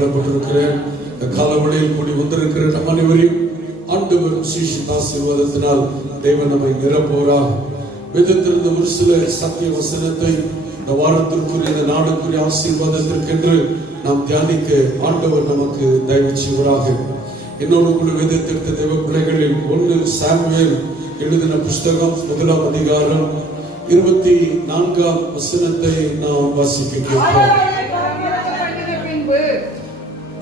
கடப்பட்டிருக்கிறேன். காலவழியில் கூடி வந்திருக்கிற நம் அனைவரையும் ஆண்டவர் விசேஷித்த ஆசீர்வாதத்தினால் தேவன் நம்மை நிரப்புவாராக. வேதத்திலிருந்து ஒரு சில சத்திய வசனத்தை இந்த வாரத்திற்குரிய இந்த நாடுக்குரிய ஆசீர்வாதத்திற்கென்று நாம் தியானிக்க ஆண்டவர் நமக்கு தயவு செய்வராக. என்னோடு கூட வேதத்திற்கு தேவ பிள்ளைகளில் 1 சாமுவேல் எழுதின புஸ்தகம் 1ஆம் அதிகாரம் 24ஆம் வசனத்தை நாம் வாசிக்க கேட்போம்.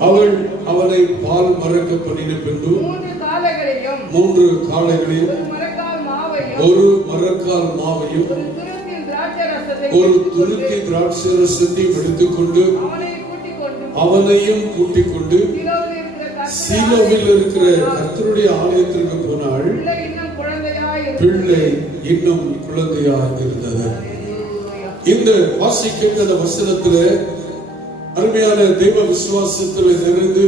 அவள் அவனை பால் மறக்க பண்ணின பின்பு 3 காளைகளையும் 1 மரக்கால் மாவையும் ஒரு துருத்தி திராட்சை ரசத்தையும் எடுத்துக்கொண்டு அவனையும் கூட்டிக் கொண்டு சீலோவில் இருக்கிற கர்த்தருடைய ஆலயத்திற்கு போனாள். பிள்ளை இன்னும் குழந்தையாய் இருந்தது. இந்த வாசிக்கின்ற வசனத்திலே அருமையான தெய்வ விசுவாசத்திலே நிறைந்து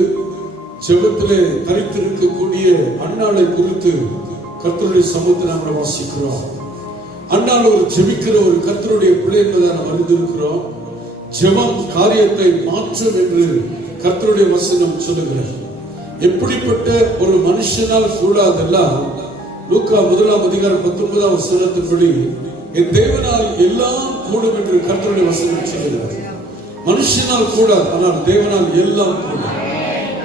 ஜெபத்திலே தரித்திருக்கக்கூடிய அன்னாளை குறித்து கர்த்தருடைய சமூகத்தில் நாம் வாசிக்கிறோம். அன்னாள் ஒரு ஜெபிக்கிற ஒரு கர்த்தருடைய பிள்ளை என்பதை நாம் அறிந்திருக்கிறோம். ஜெபம் காரியத்தை மாற்றும் என்று கர்த்தருடைய வசனம் சொல்லுகிறது. எப்படிப்பட்ட ஒரு மனுஷனால் கூடாதெல்லாம் லூக்கா 1ஆம் அதிகாரம் 19ஆம் வசனத்தின்படி என் தேவனால் எல்லாம் கூடும் என்று கர்த்தருடைய வசனம் சொல்லுகிறது. மனுஷனால் கூடாது, ஆனால் தேவனால் எல்லாம் கூடும்.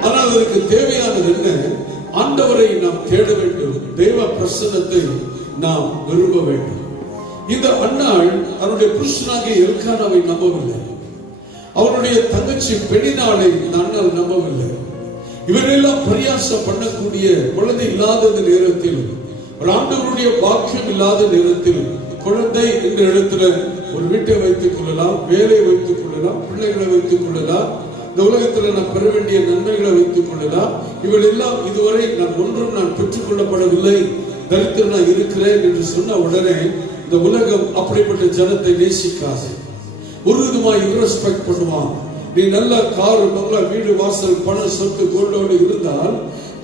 ஆனால் அதற்கு தேவையானது என்ன? ஆண்டவரை நாம் தேட வேண்டும், தேவ பிரசன்னத்தை நாம் விரும்ப வேண்டும். இந்த அன்னாள் அவருடைய புருஷனாகிய எல்கானாவை நம்பவில்லை. அவருடைய தங்கச்சி பெண்ணினாளை இந்த அண்ணால் நம்பவில்லை. இவரெல்லாம் பரியாசம் பண்ணக்கூடிய குழந்தை இல்லாத நேரத்தில், ஒரு ஆண்டவருடைய பாக்கியம் இல்லாத நேரத்தில், குழந்தை என்ற இடத்துல ஒரு வீட்டை வைத்துக் கொள்ளலாம், வேலையை வைத்துக் கொள்ளலாம், பிள்ளைகளை வைத்துக் கொள்ளலாம், இந்த உலகத்துல நான் பெற வேண்டிய நன்மைகளை வைத்துக் கொள்ளலாம். இவள் எல்லாம் இதுவரை நான் பெற்றுக் கொள்ளப்படவில்லை, தரித்திரனா இருக்கிறேன் என்று சொன்ன உடனே இந்த உலகம் அப்படிப்பட்ட ஜனத்தை நேசிக்காது. ஒரு விதமாய் ரெஸ்பெக்ட் பண்ணுவான். நீ நல்ல காரு, பங்களா, வீடு, வாசல், பணம், சொத்து, கோல்டோடு இருந்தால்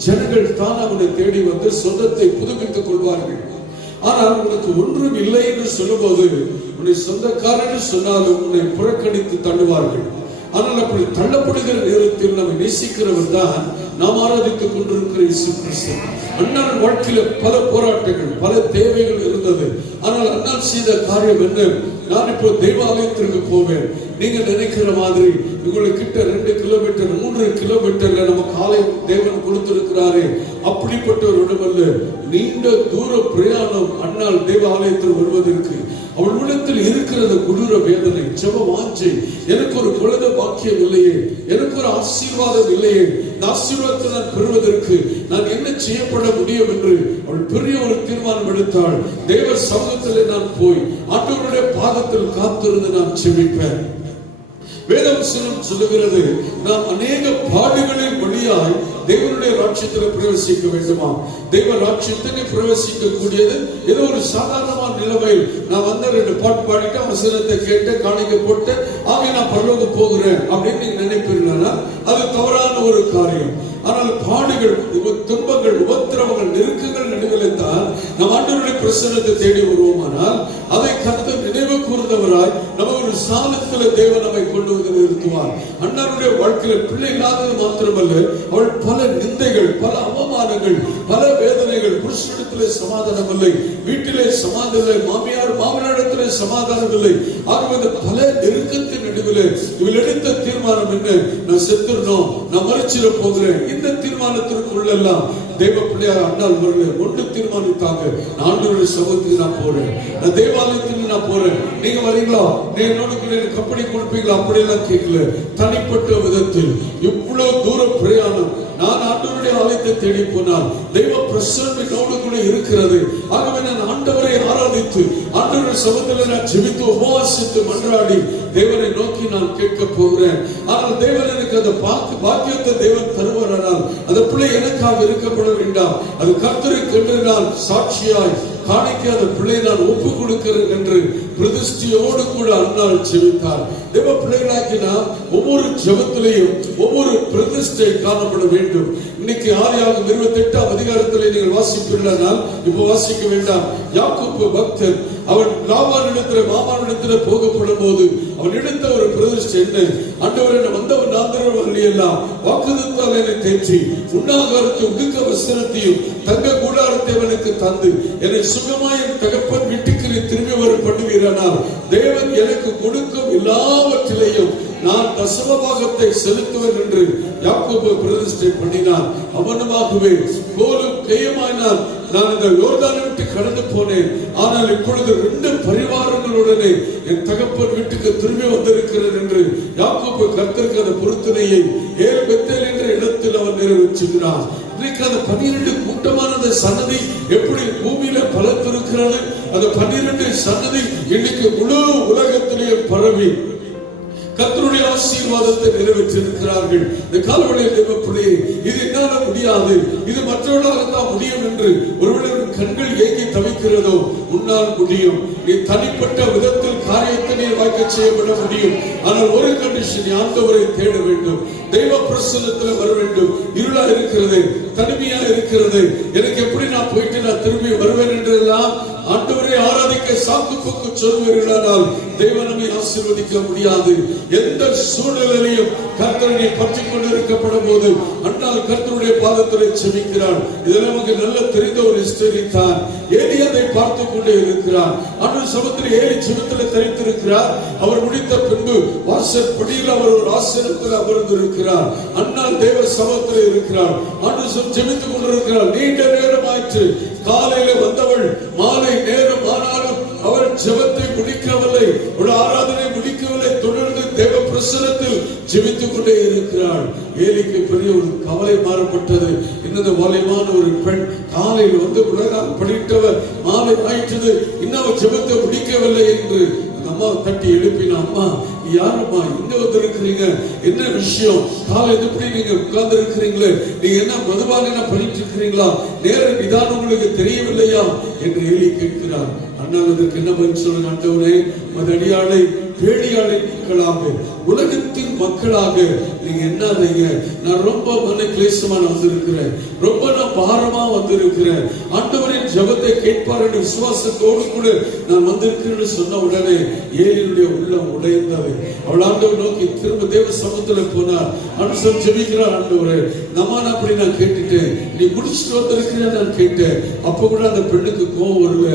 ஜனங்கள் தான் அவனை தேடி வந்து சொந்தத்தை புதுப்பித்துக் கொள்வார்கள். ஆனால் உனக்கு ஒன்றும் இல்லை என்று சொல்லும்போது உன்னை சொந்தக்காரன் சொன்னாலும் உன்னை புறக்கணித்து தள்ளுவார்கள். ஆனால் அப்படி தள்ளப்படுகிற நேரத்தில் நம்மை நேசிக்கிறவர் தான் நாம் ஆராதித்துக் கொண்டிருக்கிற இயேசு கிறிஸ்து. அண்ணாள் வாழ்க்கையில பல போராட்டங்கள், பல தேவைகள் இருந்தது. ஆனால் அண்ணாள் செய்த காரியம் என்ன? நான் இப்போ தேவாலயத்திற்கு போவேன். நீங்க நினைக்கிற மாதிரி உங்களுக்கிட்ட 2 கிலோமீட்டர் 3 கிலோமீட்டர்ல நமக்கு ஆலயம் தேவன் கொடுத்திருக்கிறாரே, அப்படிப்பட்ட ஒரு இடம் அல்ல. நீண்ட தூர பிரயாணம் அண்ணாள் தேவாலயத்தில் வருவதற்கு. அவள் உள்ளத்தில் இருக்கிறது கொடூர வேதனை, ஜெப வாஞ்சை. எனக்கு ஒரு குழந்தை பாக்கியம் இல்லையே, எனக்கு ஒரு ஆசீர்வாதம் இல்லையே, இந்த ஆசீர்வாதத்தை நான் பெறுவதற்கு நான் என்ன செய்யப்பட முடியும் என்று அவள் பெரிய ஒரு தீர்மானம் எடுத்தாள். தேவ சமூகத்தில் நான் போய் ஆண்டவருடைய பாதத்தில் காத்திருந்து நான் ஜெபிப்பேன். வேதவசனம் சொல்லுகிறது, நாம் அநேக பாடுகளின் வழியாய் தேவனுடைய ராட்சியத்தில் பிரவேசிக்க வேண்டுமா? தெய்வ ராட்சியத்தை பிரவேசிக்க கூடியது ஏதோ ஒரு சாதாரணமான நிலைமையில் நான் வந்த 2 பாட்டு பாடிட்டு வசனத்தை கேட்டு காணிக்க போட்டு நான் பரலோகம் போகிறேன் அப்படின்னு நீங்க நினைப்பீர்களா? அது தவறான ஒரு காரியம். ஆனால் பாடுகள், துன்பங்கள், உபத்திரவங்கள், நெருக்கங்கள் நடுவில் தான் நம் ஆண்டவருடைய பிரசன்னத்தை தேடி வருவோமானால் அதை கர்த்தர் நினைவு கூர்ந்தவராய் நம்ம ஒரு சாலத்தில் தேவன் நம்மை கொண்டு வந்து நிறுத்துவார். அண்ணனுடைய வாழ்க்கையில பிள்ளை இல்லாதது மாத்திரமல்ல, அவள் பல நிந்தைகள், பல அவமானங்கள், பல வேதனைகள். புருஷனிடத்திலே சமாதானம் இல்லை, வீட்டிலே சமாதானம் இல்லை, மாமியாரிடத்திலே சமாதானம் இல்லை. ஆகவே பல நெருக்கத்தின் நடுவில் இவள் எடுத்த தீர்மானம் என்ன? நான் செத்துறணும், நான் மறிச்சிட போகிறேன். இந்த தீர்மானத்திற்குள்ளெல்லாம் தேவ பிள்ளையார் அண்ணாள் வரல. ஒன்று தீர்மானித்தாங்க, நான் ஆண்டவருடைய சமூகத்துக்கு நான் போறேன், நான் தேவாலயத்துக்கு நான் போறேன். நீங்க வரீங்களா? நீ என்னோட கப்படி கொடுப்பீங்களா? அப்படியெல்லாம் கேட்கல. தனிப்பட்ட விதத்தில் இவ்வளவு தூர பிரயாணம். நான் ஆண்டவருடைய ஆலயத்தை தேடி போனால் தெய்வ பிரசன்னம் என்னோடு கூட இருக்கிறது. ஆகவே நான் ஆண்டவரை ஆராதித்து ஆண்டவருடைய சமூகத்தில் நான் ஜெபித்து உபவாசித்து மன்றாடி தேவனை நோக்கி நான் கேட்க போகிறேன். ஆனால் தேவன் எனக்கு அந்த பாக்கியத்தை தேவன் தருவாரானால் அந்த பிள்ளை எனக்காக இருக்கப்பட வேண்டாம். அது கர்த்தருக்கு என்று நான் சாட்சியாய் காணிக்க அந்த பிள்ளை நான் ஒப்பு கொடுக்கிறேன் என்று பிரதிஷ்டையோடு கூட அண்ணாள் ஜெபித்தார். தேவ பிள்ளைகளாக்கி நாம் ஒவ்வொரு ஜெபத்திலையும் ஒவ்வொரு பிரதிஷ்டை காணப்பட வேண்டும். இன்னைக்கு ஆதியாகமம் 28ஆம் அதிகாரத்திலே நீங்கள் வாசிப்பீர்களானால், இப்போ வாசிக்க வேண்டாம். யாக்கோபு பக்தன் அவன் லாபானிடத்தில் மாமானிடத்தில் போகப்படும் போது அவன் எடுத்த ஒரு பிரதிஷ்டை என்ன? ஆண்டவர் என்ன வந்தவன் ஆந்தரவர்கள் எல்லாம் வாக்குதத்தால் என்னை தேற்றி உண்ணாகாரத்தை உடுக்க வஸ்திரத்தையும் தங்க கூடாரத்தை அவனுக்கு தந்து என்னை சுகமாய் என் தகப்பன் வீட்டுக்கு நீ திரும்பி வர பண்ணுவீரானால் தேவன் எனக்கு கொடுக்கும் எல்லாவற்றிலையும் நான் தசம பாகத்தை செலுத்துவேன் என்று யாக்கோபு பிரதிஷ்டை பண்ணினான். அவனுமாகவே கோலும் கையுமாய் நான் இந்த யோர்தானை விட்டு கடந்து போனேன். ஆனால் இப்பொழுது 2 பரிவாரங்களுடனே என் தகப்பன் வீட்டுக்கு திரும்பி வந்திருக்கிறேன் என்று யாக்கோபு கர்த்தருக்கு அந்த பொருத்தனையை ஏல் பெத்தேல் என்ற இடத்தில் அவன் நிறைவேற்றுகிறான். இன்னைக்கு அந்த 12 கூட்டமான சன்னதி எப்படி பூமியில பலத்திருக்கிறது. அந்த 12 சன்னதி இன்னைக்கு முழு உலகத்திலேயே பரவி கர்த்தருடைய ஆசீர்வாதத்தை நிறைவேற்றிருக்கிறார்கள். இந்த காலவெளியில் தேவப்பிள்ளையே, இது என்னால முடியாது, இது மற்றவர்களால் தான் முடியும் என்று ஒருவேளை கண்கள் ஏங்கி தவிக்கிறதோ, உன்னால் முடியும். நீ தனிப்பட்ட விதத்தில் காரியத்தை நீ வாய்க்க செய்யப்பட முடியும். ஆனால் ஒரு கண்டிஷன், ஆண்டவரை தேட வேண்டும், தெய்வ பிரசன்னத்தில் வர வேண்டும். இருளா இருக்கிறது, தனிமையா இருக்கிறது, எனக்கு எப்படி நான் போயிட்டு நான் திரும்பி வருவேன் என்றெல்லாம் ஆண்டவரை ஆராதிக்க சாக்கு போக்கு சொல்வீர்களானால் தேவன் நம்மை ஆசீர்வதிக்க முடியாது. எந்த சூழ்நிலையிலும் கர்த்தரை பற்றி கொண்டிருக்கப்படும் போது அண்ணால் கர்த்தருடைய பாதத்திலே செபிக்கிறார். இதில் நமக்கு நல்ல தெரிந்த ஒரு ஹிஸ்டரி தான். ஏலி அதை பார்த்து கொண்டே இருக்கிறார். அன்று சமத்தில் ஏலி ஜெபத்தில் தரித்திருக்கிறார். அவர் முடித்த பின்பு வாசல் படியில் அவர் ஒரு ஆசனத்தில் அமர்ந்திருக்கிறார். அண்ணால் தேவ சமத்தில் இருக்கிறார். அன்று ஜெபித்துக் கொண்டிருக்கிறார். நீண்ட நேரம் ஆயிற்று. காலையில வந்தவள் மாலை நேரம் ஆனாலும் அவள் ஜெபத்தை முடிக்கவில்லை, ஒரு ஆராதனை முடிக்கவில்லை. தொடர்ந்து தேவ பிரசன்னத்தில் ஜெபித்துக் கொண்டே இருக்கிறாள். ஏலிக்கு பெரிய ஒரு கவலை மாறப்பட்டது. இன்னும் வலிமான ஒரு பெண் காலையில் வந்து உலகம் படித்தவர் மாலை ஆயிற்று, இன்னும் ஜெபத்தை முடிக்கவில்லை என்று அம்மா தட்டி எழுப்பினா, அம்மா யாருமா இங்க வந்து இருக்கிறீங்க, என்ன விஷயம், காலை எப்படி நீங்க உட்கார்ந்து இருக்கிறீங்களே, நீங்க என்ன மதுவாக என்ன பண்ணிட்டு இருக்கிறீங்களா, நேர நிதானம் உங்களுக்கு தெரியவில்லையா என்று ஏலி கேட்கிறார். அண்ணா அதற்கு என்ன பதில் சொல்லுங்க? ஆண்டவரே, மதடியாளை பேடியாளை மக்களாக உலகத்தின் மக்களாக நீங்க என்னதீங்க, நான் ரொம்ப மன கிளேசமா வந்திருக்கிறேன், ரொம்ப நான் பாரமா வந்திருக்கிறேன், ஆண்டவரின் ஜெபத்தை கேட்பார் என்ற விசுவாசத்தோடு கூட நான் வந்திருக்கிறேன்னு சொன்ன உடனே ஏலியுடைய உள்ளம் உடைந்தது. அவள் ஆண்டவர் நோக்கி திரும்ப தேவ சமூகத்துல போனார். அனுசம் ஜெபிக்கிறார். ஆண்டவரே, நான் அப்படி நான் கேட்டுட்டேன், நீ முடிச்சுட்டு வந்திருக்கிறேன் நான் கேட்டேன். அப்ப கூட அந்த பெண்ணுக்கு கோபம் வரல.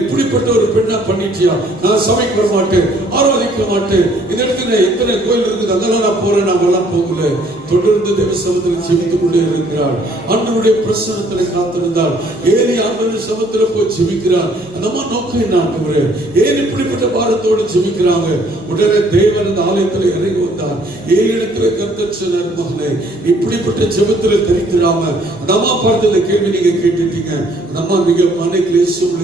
இப்படிப்பட்ட ஒரு பெண்ணா பண்ணிட்டியா, நான் சபைக்கு வர மாட்டேன், ஆராதிக்க மாட்டேன், இந்த இடத்துல எத்தனை கோயில் இருக்குது அதெல்லாம் நான் போறேன், நான் எல்லாம் போகல. தொடர்ந்து தேவ சமூகத்தில் ஜெபித்துக் கொண்டே இருக்கிறார். ஆண்டவருடைய பிரசன்னத்தில் காத்திருந்தார். ஏலி ஆண்டவருடைய சமூகத்துல போய் ஜெபிக்கிறார். அந்த அம்மா நோக்கம் என்ன? ஆண்டவரே, ஏன் இப்படிப்பட்ட பாரத்தோடு ஜெபிக்கிறாங்க? உடனே தேவன் அந்த ஆலயத்தில் இறங்கி வந்தார். ஏழு இடத்துல கர்த்தர் சொன்னார், மகனே, இப்படிப்பட்ட ஜெபத்தில் தெரிந்திராம அந்த அம்மா பார்த்து இந்த கேள்வி நீங்க கேட்டுட்டீங்க. அந்த அம்மா மிக மனை கிளேசம்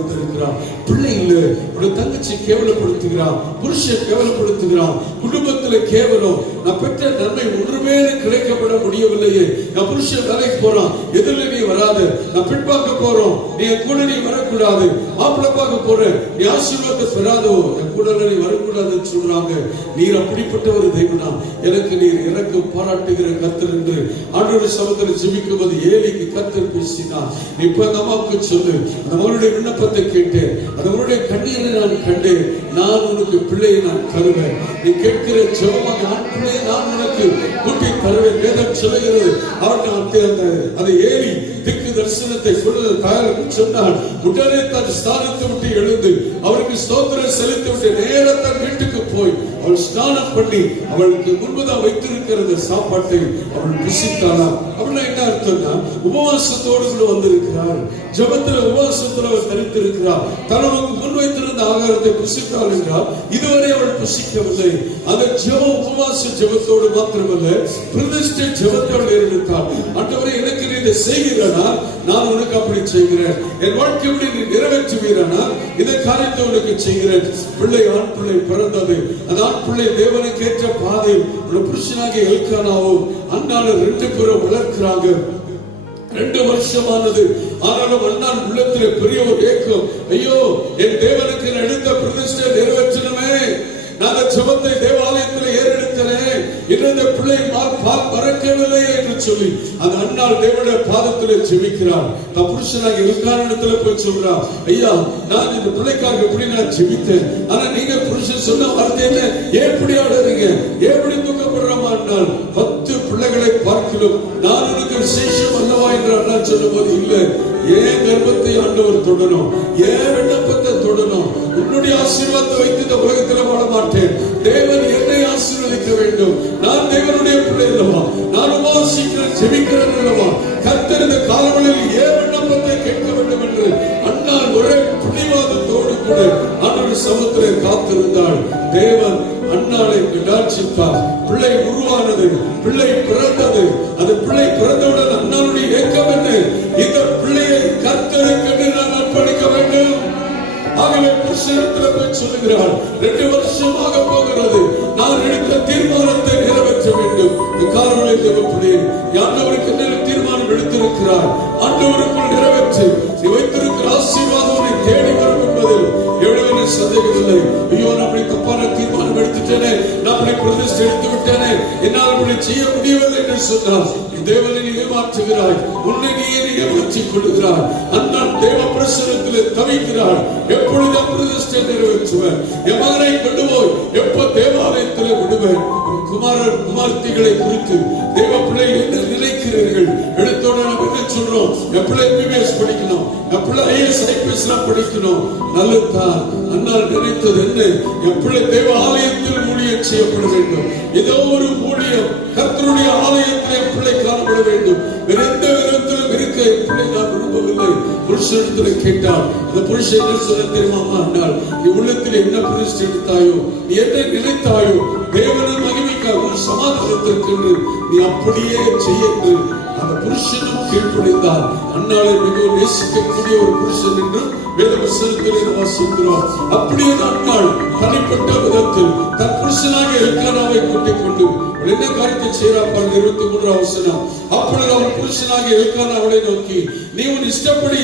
வந்திருக்கிறார். பிள்ளை இல்ல, ஒரு தங்கச்சி கேவலப்படுத்துகிறான், புருஷன் கேவலப்படுத்துகிறான், குடும்பத்துல கேவலம், நான் பெற்ற நன்மை ஒன்றுமே கிடைக்கப்பட முடியவில்லையே, நான் புருஷன் வேலைக்கு போறான், எதிரில் நீ வராது, நான் பெண் பார்க்க போறோம், நீ என் கூட நீ வரக்கூடாது, மாப்பிள்ளை பார்க்க போற, நீ ஆசீர்வாதத்தை பெறாதோ, என் கூட நீ வரக்கூடாதுன்னு சொல்றாங்க. நீர் அப்படிப்பட்ட ஒரு தெய்வனா, எனக்கு நீர் இறக்கம் பாராட்டுகிற கர்த்தர் என்று ஆண்டவருடைய சமூகத்தில் ஜெபிக்கும் போது ஏலிக்கு கர்த்தர் பேசினார். நீ இப்ப அந்த அம்மாவுக்கு சொல்லு, அந்த மகளுடைய விண்ணப்பத்தை கேட்டேன், அந்த மகளுடைய கண்ணீரை நான் கண்டேன், நான் உனக்கு பிள்ளையை நான் தருவேன், நீ கேட்கிற ஜெபமாக நான் பிள்ளையை நான் உனக்கு கூட்டி தருவேன். வேதம் சொல்லுகிறது. அதை ஏலி திக்கு தரிசனத்தை சொல்லுவது தாயாருக்கு சொன்னார். உடனே தன் ஸ்தானத்தை விட்டு எழுந்து அவருக்கு ஸ்தோத்திரம் செலுத்தி விட்டு நேரத்தான் வீட்டுக்கு போய் அவள் ஸ்நானம் பண்ணி அவளுக்கு முன்புதான் வைத்திருக்கிற சாப்பாட்டை அவள் புசித்தாளாம். அப்படின்னா என்ன அர்த்தம்னா, உபவாசத்தோடு கூட வந்திருக்கிறார், ஜெபத்துல உபவாசத்துல அவர் தரித்திருக்கிறார், தனக்கு முன் வைத்திருந்த ஆகாரத்தை புசித்தாள் என்றால் இதுவரை அவள் புசிக்கவில்லை. அந்த ஜெபம் உபவாச ஜெபத்தோடு மாத்திரமல்ல, பிரதிஷ்டை ஜெபத்தோடு இருந்திருந்தார். ஆண்டவரே, எனக்கு நீ இதை செய்கிறனா, நான் உனக்கு அப்படி செய்கிறேன், என் வாழ்க்கையை நீ நிறைவேற்றுவீரானா, இந்த காரியத்தை உனக்கு செய்கிறேன். பிள்ளை ஆண் பிள்ளை பிறந்தது. அந்த ஆண் பிள்ளை தேவனுக்கு ஏற்ற பாதை புருஷனாகிய எல்கானாவும் அண்ணாலும் 2 பேரும் வளர்க்கிறாங்க. 2 வருஷமானது. ஆனாலும் அண்ணான் உள்ளத்தில் பெரிய ஒரு ஏக்கம், ஐயோ, என் தேவனுக்கு எடுத்த பிரதிஷ்டை நிறைவேற்றணுமே, நான் ஜெபத்தை தேவாலயத்தில் ஏறெடுக்கிறேன், இந்த பிள்ளை பால் மறக்கவில்லை என்று சொல்லி சொல்லி அந்த அண்ணாள் தேவனுடைய பாதத்திலே ஜெபிக்கிறார். தன் புருஷனாக எல்கானானிடத்துல போய் சொல்றார், ஐயா நான் இந்த பிள்ளைக்காக எப்படி நான் ஜெபித்தேன், ஆனா நீங்க புருஷன் சொன்ன வார்த்தையில எப்படி ஆடுறீங்க, எப்படி தூக்கப்படுறமா என்றால் 10 பிள்ளைகளை பார்க்கிறோம், நான் உனக்கு விசேஷம் அல்லவா என்று அண்ணா சொல்லும் போது, இல்ல ஏன் கர்ப்பத்தை ஆண்டவர் தொடரும், ஏன் விண்ணப்பத்தை தொடரும், உன்னுடைய ஆசீர்வாதத்தை வைத்து இந்த உலகத்தில் வாழ மாட்டேன், தேவன் என்னை ஆசீர்வதிக்க வேண்டும், நான் தேவனுடைய பிள்ளை அல்லவா, நான் உபாசிக்கிறேன் ஜெபிக்கிறேன் அல்லவா, கர்த்தர் இந்த காலங்களில் ஏன் விண்ணப்பத்தை கேட்க வேண்டும் என்று அண்ணாள் ஒரே பிடிவாதத்தோடு கூட ஆண்டவர் சமுத்திரை காத்திருந்தாள். தேவன் அண்ணாளை விடாட்சித்தார். பிள்ளை உருவானது, பிள்ளை பிறந்தது. அந்த பிள்ளை பிறந்தவுடன் அண்ணாளுடைய ஏக்கம் என்ன, இந்த பிள்ளையை கர்த்தருக்கு நான் அர்ப்பணிக்க வேண்டும். ஆகவே புருஷனிடத்தில் போய் சொல்லுகிறார், 2 வருஷமாக போகிறது, நான் எடுத்த தீர்மானத்தை நிறைவேற்ற வேண்டும். இந்த காலங்களில் தேவப்பிள்ளையே ஆண்டவருக்கு என்ன தீர்மானம் எடுத்திருக்கிறார், ஆண்டவருக்குள் நிறைவேற்றி நீ வைத்திருக்கிற ஆசீர்வாதம் உன்னை தேடி வரும் என்பதில் எவ்வளவு சந்தேகம் இல்லை. ஐயோ நான் அப்படி தப்பான தீர்மானம் எடுத்துட்டேனே, நான் அப்படி பிரதிஷ்டை எடுத்து விட்டேனே, என்னால் அப்படி செய்ய முடியவில்லை என்று சொன்னால் தேவனை நீ ஏமாற்றுகிறாய், உன்னை நீ ஏமாற்றிக் கொள்ளுகிறாய். அண்ணன் தேவ பிரசனத்தில் தவிக்கிறார். எப்பொழுது பிரதிஷ்டை நிறைவேற்றுவேன், என் மகனை கொண்டு போய் எப்ப தேவாலயத்தில் விடுவேன். குமாரர் குமார்த்திகளை குறித்து தேவ பிள்ளை என்ன நினைக்கிறீர்கள்? எடுத்தோட நம்ம என்ன சொல்றோம், எப்படி MBBS படிக்கணும், எப்படி IAS IPS படிக்கணும். நல்லதுதான். அண்ணால் நினைத்தது என்ன, எப்படி தேவ ஆலயத்தில் ஊழியம் செய்யப்பட வேண்டும். ஏதோ ஒரு ஊழியம் கர்த்தருடைய ஆலயத்தில் பிள்ளை காணப்பட வேண்டும். வேற எந்த விதத்திலும் இருக்க பிள்ளை நான் விரும்பவில்லை. புருஷனிடத்தில் கேட்டால் அந்த புருஷன் என்ன சொல்ல தெரியுமா, அண்ணால் நீ உள்ளத்தில் என்ன பிரதிஷ்டை எடுத்தாயோ, நீ என்ன நினைத்தாயோ, தேவனின் மகிமைக்காக ஒரு சமாதானத்திற்கு நீ அப்படியே செய்ய. அந்த புருஷனும் கீழ்ப்படிந்தால் அண்ணாளை மிகவும் நேசிக்கக்கூடிய ஒரு புருஷன் என்று வேத வசனத்தில் வாசிக்கிறோம். அப்படியே அண்ணாள் தனிப்பட்ட விதத்தில் தன் புருஷனாக எல்கானாவை கூட்டிக் கொண்டு என்ன காரியத்தை செய்யறார் பாருங்க. 23ஆம் வசனம். அப்பொழுது அவன் புருஷனாக எல்கானா அவளை நோக்கி, நீ உன் இஷ்டப்படி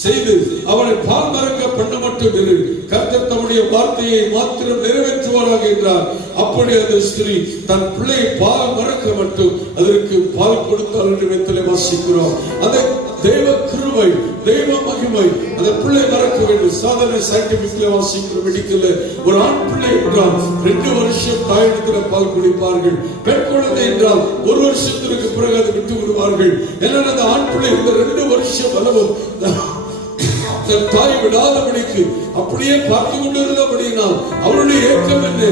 செய்து அவனை பால் மறக்க பண்ண மட்டும் இரு, கர்த்தர் தம்முடைய வார்த்தையை மாத்திரம் நிறைவேற்றுவாராக என்றார். அப்படி அந்த ஸ்திரீ தன் பிள்ளை பால் மறக்க மட்டும் அதற்கு பால் கொடுத்தாள் என்று வேதத்திலே வாசிக்கிறோம். அந்த தெய்வ கிருபை, தெய்வ மகிமை அந்த பிள்ளை மறக்க வேண்டும். சாதாரண சயின்டிபிக்ல வாசிக்கிற மெடிக்கல்ல ஒரு ஆண் பிள்ளை என்றால் 2 வருஷம் தாயிடத்தில் பால் குடிப்பார்கள். பெண் குழந்தை என்றால் 1 வருஷத்திற்கு பிறகு அதை விட்டு விடுவார்கள். ஏன்னா அந்த ஆண் பிள்ளை இந்த 2 வருஷம் அளவும் தாய் விடாதபடிக்கு அப்படியே பார்த்து கொண்டிருந்தபடியினால் அவருடைய ஏக்கம் என்ன,